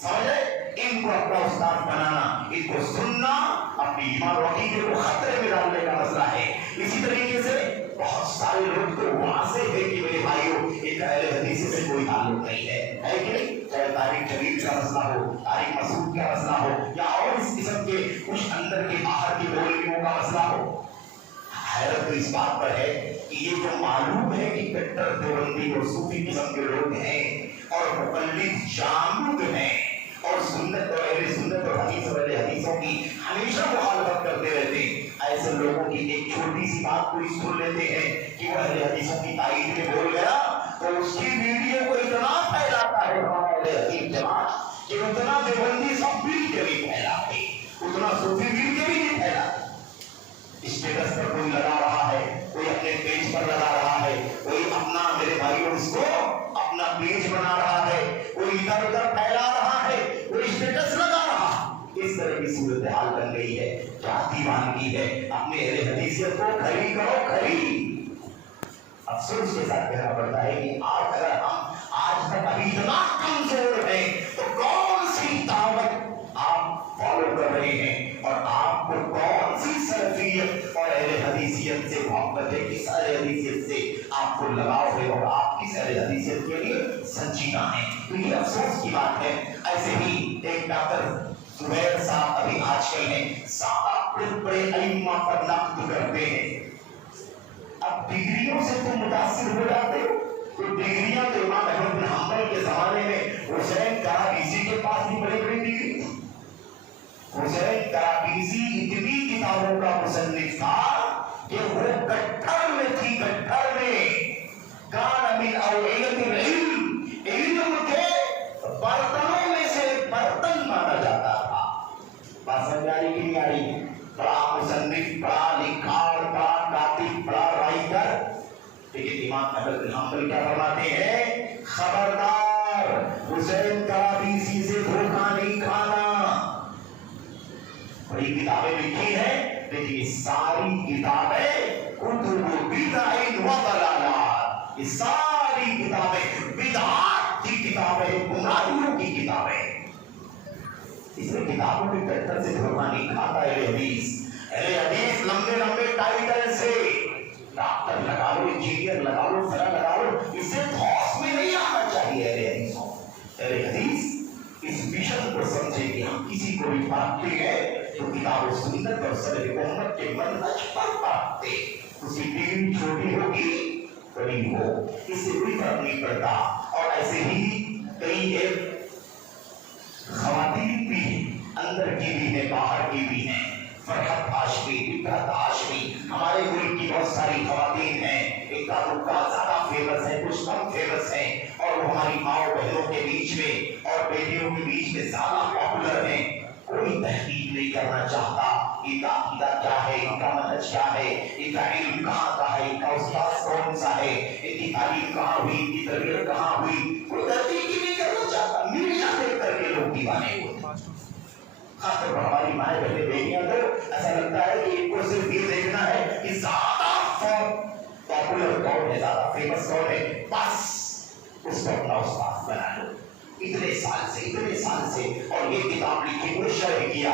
سمجھے؟ ان کو اپنا استاد بنانا، ان کو سننا اپنی ایمان و عقیدے کو خطرے میں ڈالنے کا مسئلہ ہے. اسی طریقے سے بہت سارے لوگ تو واضح ہے کہ میرے بھائیوں ایک اہل حدیث سے کوئی تعلق نہیں ہے کہ نہیں؟ چاہے طارق جلیل کا مسئلہ ہو، طارق مسعود کا مسئلہ ہو، یا اور اس قسم کے کچھ اندر کے باہر کے مولویوں کا مسئلہ ہو. حیرت تو اس بات پر ہے کہ یہ جو معلوم ہے کہ کٹر دیوبندی اور صوفی قسم کے لوگ ہیں اور مقلد جامد ہیں اور سنت اور اہل سنت اور حدیث اور اہل حدیثوں کی ہمیشہ مخالفت کرتے رہتے ہیں. ایسے لوگوں کی ایک چھوٹی سی بات کوئی سن لیتے ہیں کہ وہ اہل حدیثوں کی تائید میں بول گیا تو اس کی ویڈیو کو اتنا پھیلاتا ہے ہمارا اہل حدیث جماعت کہ اتنا دیوبندی سب مل کے بھی پھیلاتے، اتنا صوفی مل کے بھی نہیں پھیلاتے. اسٹیٹس پر کوئی لگا رہا ہے، کوئی اپنے پیج پر لگا رہا ہے، کوئی اپنا میرے بھائیوں اس کو اپنا پیج بنا رہا ہے، کوئی ادھر ادھر پھیلا رہا ہے، کوئی اسٹیٹس لگا رہا. اس طرح کی صورتحال بن گئی ہے. کیا دیوانگی ہے؟ اپنے اہل حدیثیت کو کھری کرو، کھری. افسوس کے ساتھ کہنا پڑتا ہے کہ آج اگر ہم آج تک ابھی اتنا کمزور ہیں تو کون سی دعوت آپ فالو کر رہے ہیں اور آپ کو کون سی سلفیت اور اہل حدیثیت سے محبت ہے، کس اہل حدیثیت سے آپ کو لگاؤ ہے اور آپ کس اہل حدیثیت کے لیے سنجیدہ ہیں. تو یہ افسوس کی بات ہے. ایسے ہی ایک ڈاکٹر زبیر صاحب ابھی آج کل ہیں، سارا بڑے ائمہ پر نقد کرتے ہیں. اب ڈگریوں سے تم متاثر ہو جاتے ہو. تو ڈگریاں تو امام احمد بن حنبل کے زمانے میں حسین کرابیسی کے پاس بھی بڑی بڑی ڈگری تھی. حسین کرابیسی اتنی کتابوں کا مصنف تھا کہ وہ گٹھر میں تھی، گٹھر میں. کان من اوعیۃ العلم، علم کے برتنوں میں سے برتن مانا جاتا تھا. بات سمجھ آ رہی کہ نہیں آ رہی؟ بڑا مصنف، بڑا لکھار، بڑا کاتب، بڑا رائٹر. لیکن امام احمد بن حنبل کیا فرماتے ہیں؟ خبردار حسین کرابیسی سے دھوکہ نہیں کھانا. بڑی کتابیں لکھی ہیں لیکن یہ ساری کتابیں کتب بدع و ضلالات، یہ ساری کتابیں بدعات کی کتابیں، گمراہیوں کی کتابیں. اس میں کتابوں کے کٹر سے دھوکہ نہیں کھاتا اہل حدیث. اہل حدیث لمبے لمبے ٹائٹل سے ڈاکٹر لگا لو، انجینئر لگا لو، فلاں لگا لو، اس سے دھوس میں نہیں آنا چاہیے. اہل حدیثوں، اہل حدیث اس مشن کو سمجھے کہ ہم کسی کو بھی پڑھتے ہیں تو کتاب و سنت اور سلف امت کے منہج پر پڑھتے. اس کی ڈگری چھوٹی ہوگی بڑی ہو، اس سے کوئی فرق نہیں پڑتا. اور ایسے ہی کئی ایک خواتین بھی ہیں، اندر کی بھی ہیں، باہر کی بھی ہیں. فرحت ہاشمی، فکرت ہاشمی، ہمارے ملک کی بہت ساری خواتین ہیں. ایک کا زیادہ فیمس ہے، کچھ کم فیمس ہیں، اور وہ ہماری ماؤں بہنوں کے بیچ میں اور بیٹیوں کے بیچ میں زیادہ پاپولر ہیں. کوئی تحقیق نہیں کرنا چاہتا ان کا عقیدہ کیا ہے، ان کا منہج کیا ہے، ان کا علم کہاں کا ہے، ان کا استاد کون سا ہے، ان کی تعلیم کہاں ہوئی، ان کی تربیت کہاں ہوئی. کوئی تحقیق ہی نہیں کرنا چاہتا. میڈیا دیکھ کر کے لوگ دیوانے ہوئے. خاص طور پر ہماری مائیں بہنیں بیٹیاں تو ایسا لگتا ہے کہ ان کو صرف یہ دیکھنا ہے کہ زیادہ پاپولر کون ہے، زیادہ فیمس کون ہے، بس اس کو اپنا استاد بنا لو. اتنے سال سے اور یہ کتاب لکھی، کوئی شرح کیا.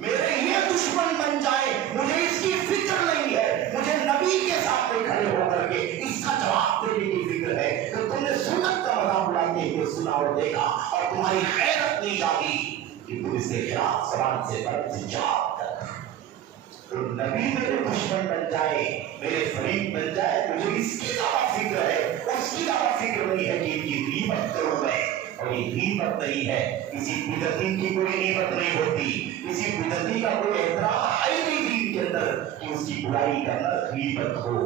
میرے یہ دشمن بن جائے، مجھے اس کی فکر نہیں ہے، مجھے نبی کے سامنے کھڑے ہو کر کے اس کا جواب دینے کی فکر ہے کہ تم نے سنت کا مذاق اڑاتے ہوئے سنا اور دیکھا اور تمہاری حیرت نہیں جاگی کہ تم اس کے خلاف سوال سے برد سے جواب کر۔ تو نبی میرے دشمن بن جائے، میرے فریق بن جائے، مجھے اس کی زیادہ فکر ہے، اس کی زیادہ فکر نہیں ہے کہ ان کی غیبت کروں میں۔ اور یہ غیبت نہیں ہے، کسی بدعتی کی کوئی غیبت نہیں ہوتی، کسی بدعتی کا کوئی احترام ہے نہیں دین کے اندر کہ اس کی برائی کرنا غیبت ہو۔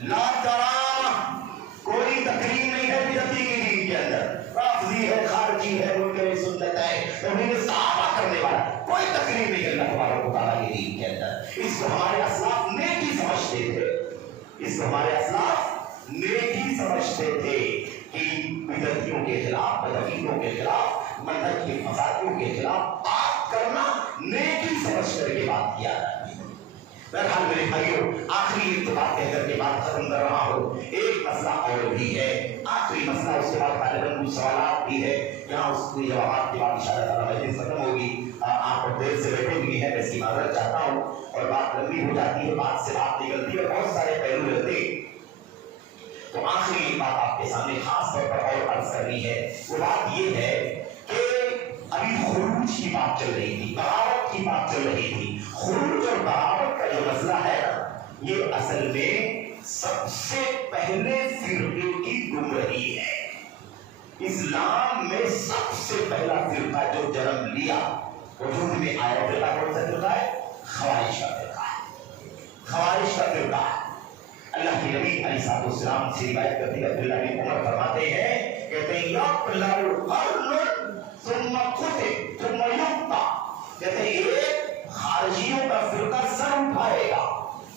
لا کرام، کوئی تقریر نہیں ہے بدعتی کی دین کے اندر، رافضی ہے، خارجی ہے، منکر سنت ہے، توہین صحابہ کرنے والا، کوئی تقریر نہیں ہے اللہ تبارک و تعالیٰ کی دین کے اندر۔ اس کو ہمارے اسلاف نیکی سمجھتے تھے، اس کو ہمارے اسلاف نیکی سمجھتے تھے کہ بدعتیوں کے خلاف، بدعتیوں کے خلاف، منہج کے فسادیوں کے خلاف بات کرنا نیکی سمجھ کر کے بات کیا جاتی ہے۔ بہرحال میرے بھائیوں، آخری اتفاق کہہ کر کے بات ختم کر رہا ہوں۔ ایک مسئلہ اور بھی ہے، آخری مسئلہ، اس کے بعد غالباً کچھ سوالات بھی ہے، یہاں اس کے جوابات کے بعد انشاءاللہ تعالیٰ مجلس ختم ہوگی۔ آپ دیر سے بیٹھے ہوئے ہیں، میں اس کی معذرت چاہتا ہوں، اور بات لمبی ہو جاتی ہے، بات سے بات نکلتی ہے، بہت سارے پہلو رہتے ہیں۔ تو آخری بات آپ کے سامنے خاص طور پر اور عرض کرنی ہے، وہ بات یہ ہے کہ ابھی خروج کی بات چل رہی تھی، بغاوت کی بات چل رہی تھی۔ خروج اور بغاوت کا جو مسئلہ ہے نا، یہ اصل میں سب سے پہلے فرقے کی گمراہی ہے۔ اسلام میں سب سے پہلا فرقہ جو جنم لیا، وجود میں آیا، فرقہ کون سا فرقہ ہے؟ خوارج کا فرقہ ہے، خوارج کا فرقہ ہے۔ اللہ کے نبی علیہ السلام سے روایت کرتے ہیں، عبداللہ بن عمر فرماتے ہیں، کہتے ہیں یقلع القرن ثم قتل ثم یقطع، کہتے ہیں ایک خارجیوں کا فرقہ سر اٹھائے گا،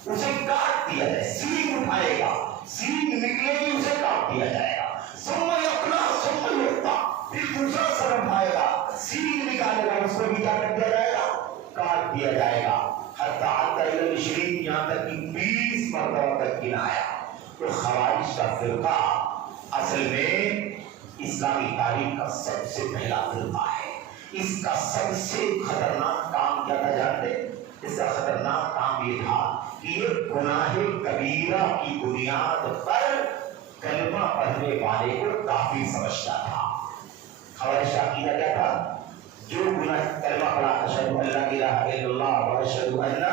اسے کاٹ دیا جائے، سینگ اٹھائے گا، سینگ نکلے گی، اسے کاٹ دیا جائے گا، ثم یقلع ثم یقطع، پھر دوسرا سر اٹھائے گا، سینگ نکالے گا، اس کو بھی کیا کر دیا جائے گا؟ کاٹ دیا جائے گا، یہاں تک کہ 20 مرتبہ تک گنایا۔ تو خوارج کا فرقہ اصل میں اسلامی تاریخ کا سب سے پہلا فرقہ ہے۔ اس کا سب سے خطرناک کام کیا تھا جانتے؟ اس کا خطرناک کام یہ تھا کہ یہ گناہ کبیرہ کی بنیاد پر کلمہ پڑھنے والے کو کافی سمجھتا تھا۔ خوارج کا عقیدہ کیا تھا؟ جو گناہ کلمہ پڑھا اشہد ان لا الہ الا اللہ و اشہد ان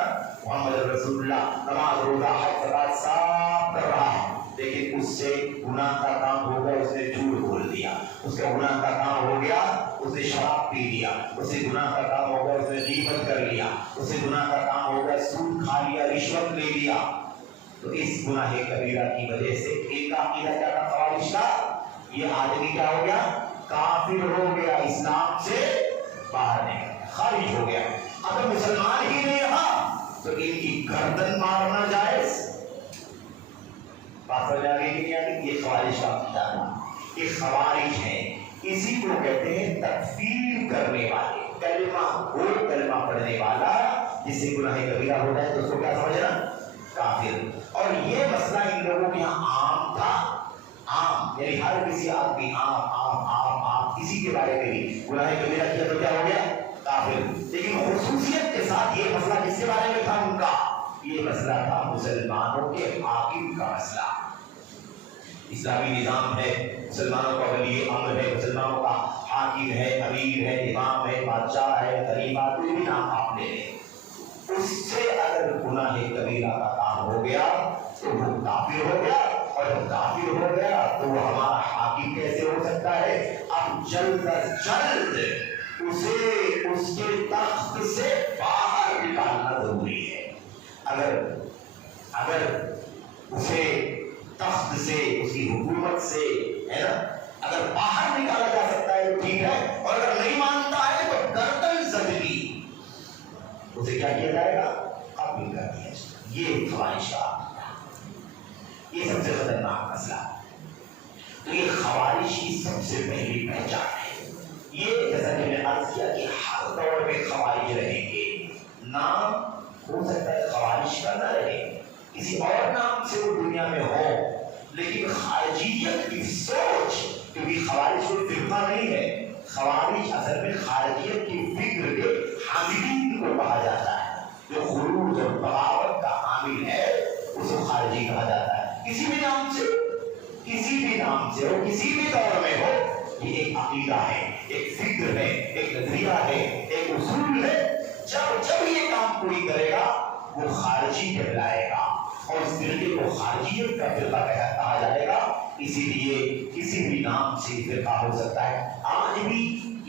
محمد رسول اللہ، نماز روزہ حج زکات صاف کر رہا ہے، لیکن اس سے گناہ کا کام ہو گیا، اس نے جھوٹ بول دیا، اس کا گناہ کا کام ہو گیا، اس نے شراب پی لیا، اس سے گناہ کا کام ہو گیا، اس نے غیبت کر لیا، اس سے گناہ کا کام ہو گیا، سود کھا لیا، رشوت لے لیا۔ تو اس گناہ کبیرہ کی وجہ سے ایک عقیدہ کیا تھا خوارج کا؟ یہ آدمی کیا ہو گیا؟ کافر ہو گیا، اسلام سے باہر نکل، خارج ہو گیا۔ اگر مسلمان ہی نہیں رہا تو ان کی گردن مارنا جائز۔ بات سمجھ آ گئی کہ نہیں آ گئی؟ یہ خوارج کا عقیدہ تھا، یہ خوارج ہیں، اسی کو کہتے ہیں تکفیر کرنے والے، کلمہ گو کلمہ پڑھنے والا جس سے گناہ کبیرہ ہوتا ہے تو اس کو کیا سمجھنا؟ کافر۔ اور یہ مسئلہ ان لوگوں کے یہاں عام تھا، عام، یعنی ہر کسی آدمی عام کسی کے بارے میں بھی گناہ کبیرہ کیا تو کیا ہو گیا؟ کافر۔ لیکن خصوصیت کے ساتھ یہ مسئلہ کس کے بارے میں تھا ان کا؟ یہ مسئلہ تھا مسلمانوں کے حاکم کا مسئلہ۔ اسلامی نظام ہے، مسلمانوں کا ولی امر ہے، مسلمانوں کا حاکم ہے، امیر ہے، امام ہے، بادشاہ ہے، خلیفہ، کوئی بھی نام آپ لے لیں، اس سے اگر گناہ کبیرہ کا کام ہو گیا تو وہ کافر ہو گیا، اور جب کافر ہو گیا تو وہ ہمارا حاکم کیسے ہو سکتا ہے؟ اب جلد از جلد اسے اس کے تخت سے باہر نکالنا ضروری ہے۔ اگر اسے تخت سے، اس کی حکومت سے، ہے نا، اگر باہر نکالا جا سکتا ہے تو ٹھیک ہے، اور اگر نہیں مانتا ہے تو گردن زدگی، اسے کیا کیا جائے گا؟ قتل کر دیا جائے گا۔ یہ خوارج کا یہ سب سے خطرناک مسئلہ۔ تو یہ خوارج کی سب سے پہلی پہچان ہے۔ یہ جیسا کہ میں نے عرض کیا کہ ہر دور میں خوارج رہیں گے، نام ہو سکتا ہے خوارج کا نہ رہے، کسی اور نام سے وہ دنیا میں ہو، لیکن خارجیت کی سوچ، کیونکہ خوارج کوئی فرقہ نہیں ہے، خوارج اصل میں خارجیت کی فکر کے حاملین کو کہا جاتا ہے. جو خروج اور بغاوت کا حامل ہے اس کو خارجی کہا جاتا ہے. کسی بھی نام سے ہو, کسی بھی دور میں ہو, یہ ایک عقیدہ ہے, ایک فکر ہے, ایک نظریہ ہے, ایک اصول ہے. جب یہ کام کوئی کرے گا وہ خارجی کہلائے گا اور اس فرقے کو خارجیت کا فرقہ کہا جائے گا. اسی لیے کسی بھی نام سے فرقہ ہو سکتا ہے. آج بھی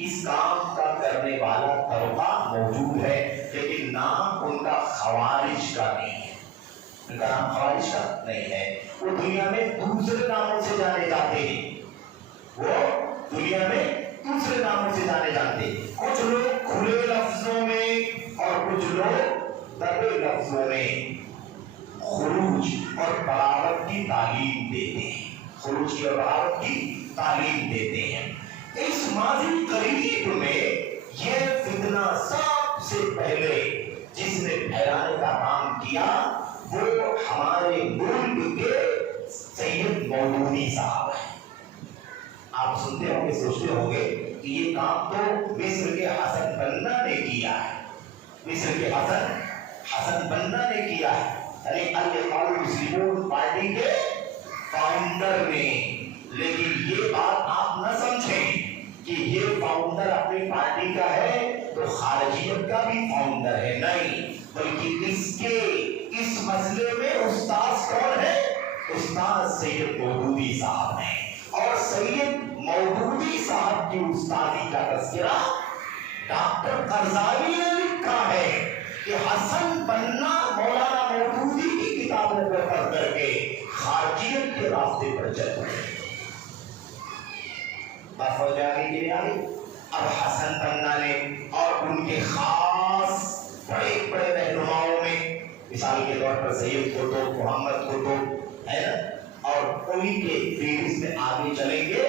اس کام کا کرنے والا طبقہ موجود ہے, لیکن نام ان کا خوارج کا نہیں ہے. ان کا نام خوارج کا نہیں ہے. وہ دنیا میں دوسرے ناموں سے جانے جاتے ہیں. کچھ لوگ کھلے لفظوں میں اور کچھ لوگ دبے لفظوں میں خروج اور بغاوت کی تعلیم دیتے ہیں. اس ماضی قریب میں یہ فتنہ سب سے پہلے جس نے پھیلانے کا کام کیا وہ ہمارے ملک کے سید مودودی صاحب ہیں. آپ سنتے ہوں گے, سوچتے ہوں گے کہ یہ کام تو مصر کے حسن بنا نے کیا ہے. یعنی الاخوان المسلمون پارٹی کے فاؤنڈر نے. لیکن یہ بات آپ نہ سمجھیں کہ یہ فاؤنڈر اپنی پارٹی کا ہے تو خارجیت کا بھی فاؤنڈر ہے. نہیں, بلکہ اس مسئلے میں استاد کون ہے؟ استاد سید مودودی صاحب ہیں. اور سید مودودی صاحب کی استادی کا تذکرہ ڈاکٹر قرضاوی نے لکھا ہے کہ حسن بنا مولانا مودودی کی کتابوں کو پڑھ کر کے خارجیت کے راستے پر چل پڑے. بات ہو جائے گی کہ نہیں آگے؟ اب حسن بنا نے اور ان کے خاص بڑے رہنماؤں میں, مثال کے طور پر سید قطب, محمد قطب ہے نا, اور انہی کے فیس میں آگے چلیں گے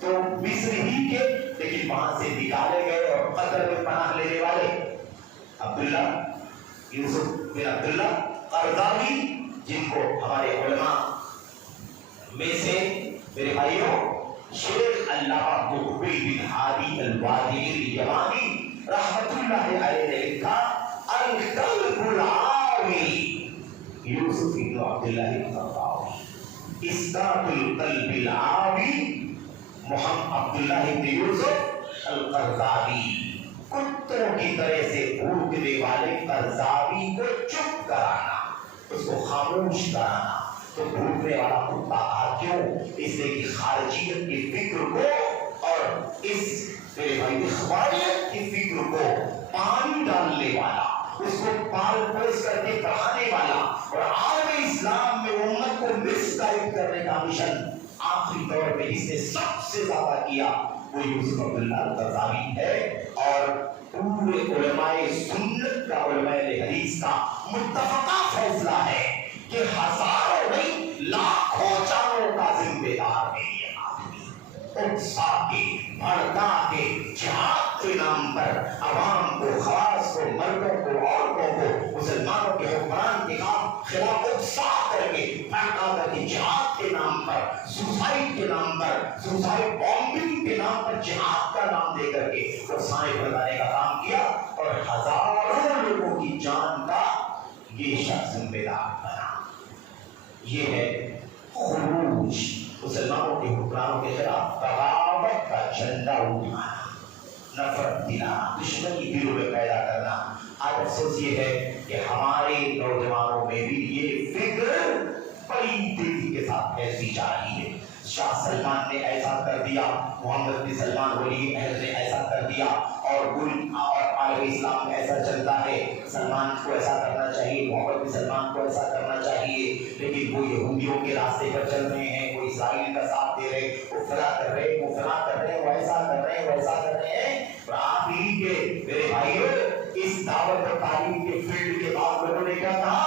تو مصر ہی کے, لیکن وہاں سے نکالے گئے اور قطر میں پناہ لینے والے عبداللہ یوسف بن عبداللہ قرضاوی, جن کو ہمارے علماء میں سے میرے بھائیوں شیخ علامہ مقبل بن ہادی الوادعی الیمانی رحمت اللہ علیہ نے لکھا القلب العاوی یوسف بن عبداللہ القرضاوی. اسقاط القلب العاوی محمد عبداللہ بن یوسف القرضاوی. کتوں کی طرح سے بھوکنے والے قرضاوی کو چپ کرانا, اس کو خاموش کرانا. تو بھوکنے والا کتا کہا کیوں؟ اس لیے کہ خارجیت کی فکر کو اور اس میرے بھائی اخباریت کی فکر کو پانی ڈالنے والا, اس کو پال پوس کر کے بڑھانے والا اور عالم اسلام میں امت کو مس گائیڈ کرنے کا مشن آخری دور میں جس نے سب سے زیادہ کیا وہ یوسف عبداللہ القرضاوی ہے. اور پورے علماء سنت کا, علماء حدیث کا متفقہ فیصلہ ہے کہ ہزاروں نہیں لاکھوں جانوں کا ذمہ دار ہے یہ آدمی. اکسا کے, بھڑکا کے, جہاد کے نام پر عوام کو, خواص کو, مردوں کو, عورتوں کو, مسلمانوں کے حکمران کے خلاف اکسا کر کے, بھڑکا کر کے, جہاد کے نام پر, سوسائڈ کے نام پر, سوسائڈ بامبنگ کے نام پر جہاد کا نام دے کر کے رسائیں بتانے کا کام کیا اور ہزاروں لوگوں کی جان کا یہ شخص ذمہ دار بنا. یہ ہے خروج, مسلمانوں کے حکمرانوں کے خلاف بغاوت کا جھنڈا اٹھانا, نفرت دلانا, دشمنی دلوں میں پیدا کرنا. آج افسوس یہ ہے کہ ہمارے نوجوانوں میں بھی یہ فکر بڑی تیزی کے ساتھ پھیلتی جا رہی ہے. شاہ سلمان نے ایسا کر دیا, محمد بن سلمان ولی عہد نے ایسا کر دیا, اور عالم اسلام میں ایسا چلتا ہے, سلمان کو ایسا کرنا چاہیے, محمد بن سلمان کو ایسا کرنا چاہیے. لیکن وہ یہودیوں کے راستے پر چل رہے ہیں, وہ اسرائیل کا ساتھ دے رہے, وہ فلاں کر رہے, وہ فلاں کر رہے, وہ ایسا کر رہے, وہ ایسا کر رہے ہیں. اور آپ ہی کے میرے بھائیوں اس دعوت اور تعلیم کے فیلڈ کے بعد لوگوں نے کیا کہا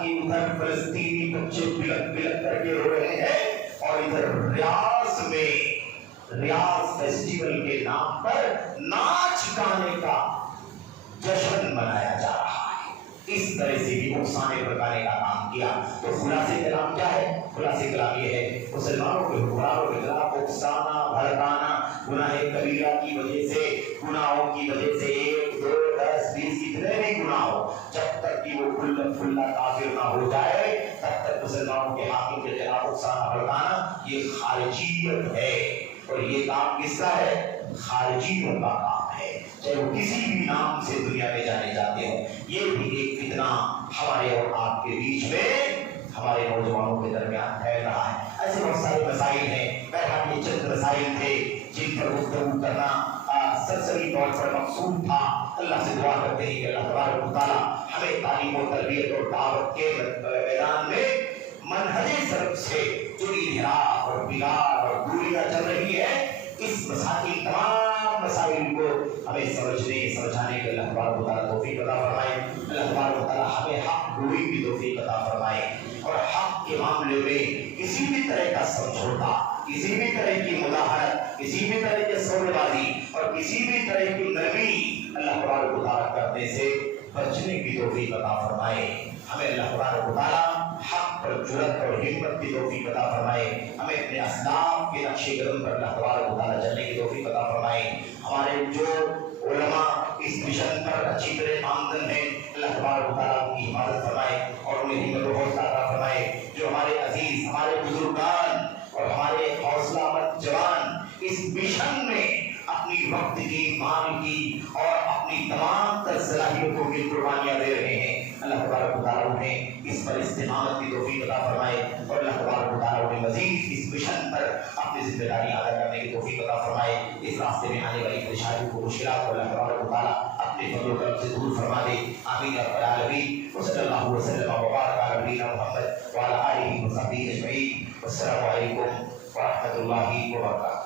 کہ ادھر فلسطینی بچے بلک بلک کر کے رو رہے ہیں اور ادھر ریاض فیسٹیول کے نام پر ناچ گانے کا جشن منایا جا رہا ہے. اس طرح سے بھی اکسانے بھڑکانے کا کام کیا. تو خلاصے کلام کیا ہے؟ خلاصے کلام یہ ہے مسلمانوں کے حکمرانوں کے خلاف اکسانا, بھڑکانا, گناہ کبیرہ کی وجہ سے، گناہوں کی وجہ سے 1 2 10 20 کتنے بھی گناہ ہو، جب تک کہ وہ کھلا کھلا کافر نہ ہو جائے تب تک مسلمانوں کے حاکم کے خلاف اکسانا بھڑکانا یہ خارجیت ہے، اور یہ کام کس کا ہے؟ خارجیوں کا کام ہے، چاہے وہ کسی بھی نام سے دنیا میں جانے جاتے ہوں۔ یہ بھی ایک فتنہ ہمارے اور آپ کے بیچ میں، ہمارے نوجوانوں کے درمیان پھیل رہا ہے۔ ایسے بہت سارے مسائل ہیں، بہرحال یہ چند مسائل تھے جن پر گفتگو کرنا سرسری طور پر مقصود تھا۔ اللہ سے دعا کرتے ہیں کہ اللہ تبارک و تعالیٰ ہمیں تعلیم و تربیت اور دعوت کے میدان میں منہج سلف سے جو انحراف اور بگاڑ اور دوریاں چل رہی ہے، اس مسائل تمام مسائل کو ہمیں سمجھنے سمجھانے کے اللہ تبارک و تعالیٰ توفیق عطا فرمائے۔ اللہ تبارک و تعالیٰ ہمیں حق گوئی کی توفیق عطا فرمائے، اور حق کے معاملے میں کسی بھی طرح کا سمجھوتا، کسی بھی طرح کی مداحنت، کسی بھی طرح کی سودے بازی اور کسی بھی طرح کی نرمی اللہ تبارک و تعالیٰ کرنے سے بچنے کی توفیق عطا فرمائے۔ ہمیں اللہ تبارک و تعالیٰ حق پر جرأت اور ہمت کی توفیق عطا فرمائے، ہمیں اپنے اسلاف کے نقش قدم پر اللہ تبارک و تعالیٰ چلنے کی توفیق عطا فرمائے۔ ہمارے جو علماء اس مشن پر اچھی طرح آمدن ہیں، اللہ تبارک و تعالیٰ ان کی حفاظت فرمائے اور انہیں ہمت و حوصلہ عطا فرمائے۔ جو ہمارے عزیز، ہمارے بزرگان اور ہمارے حوصلہ مند جوان اس مشن میں اپنی وقت کی، مال کی اور اپنی تمام تر صلاحیتوں کی قربانیاں دے رہے ہیں، اللہ تبارک و تعالیٰ انہیں اس پر استقامت کی توفیق عطا فرمائے، اور اللہ تبارک و تعالیٰ انہیں مزید اس مشن پر اپنی ذمہ داری ادا کرنے کی توفیق عطا فرمائے۔ اس راستے میں آنے والی پریشانیوں کو، مشکلات کو اللہ تبارک و تعالیٰ اپنے فضل و کرم سے دور فرما دے، آمین یا رب العالمین۔ وصلی اللہ وسلم وبارک علی نبینا محمد وعلی آلہ وصحبہ اجمعین۔ والسلام علیکم ورحمۃ اللہ وبرکاتہ۔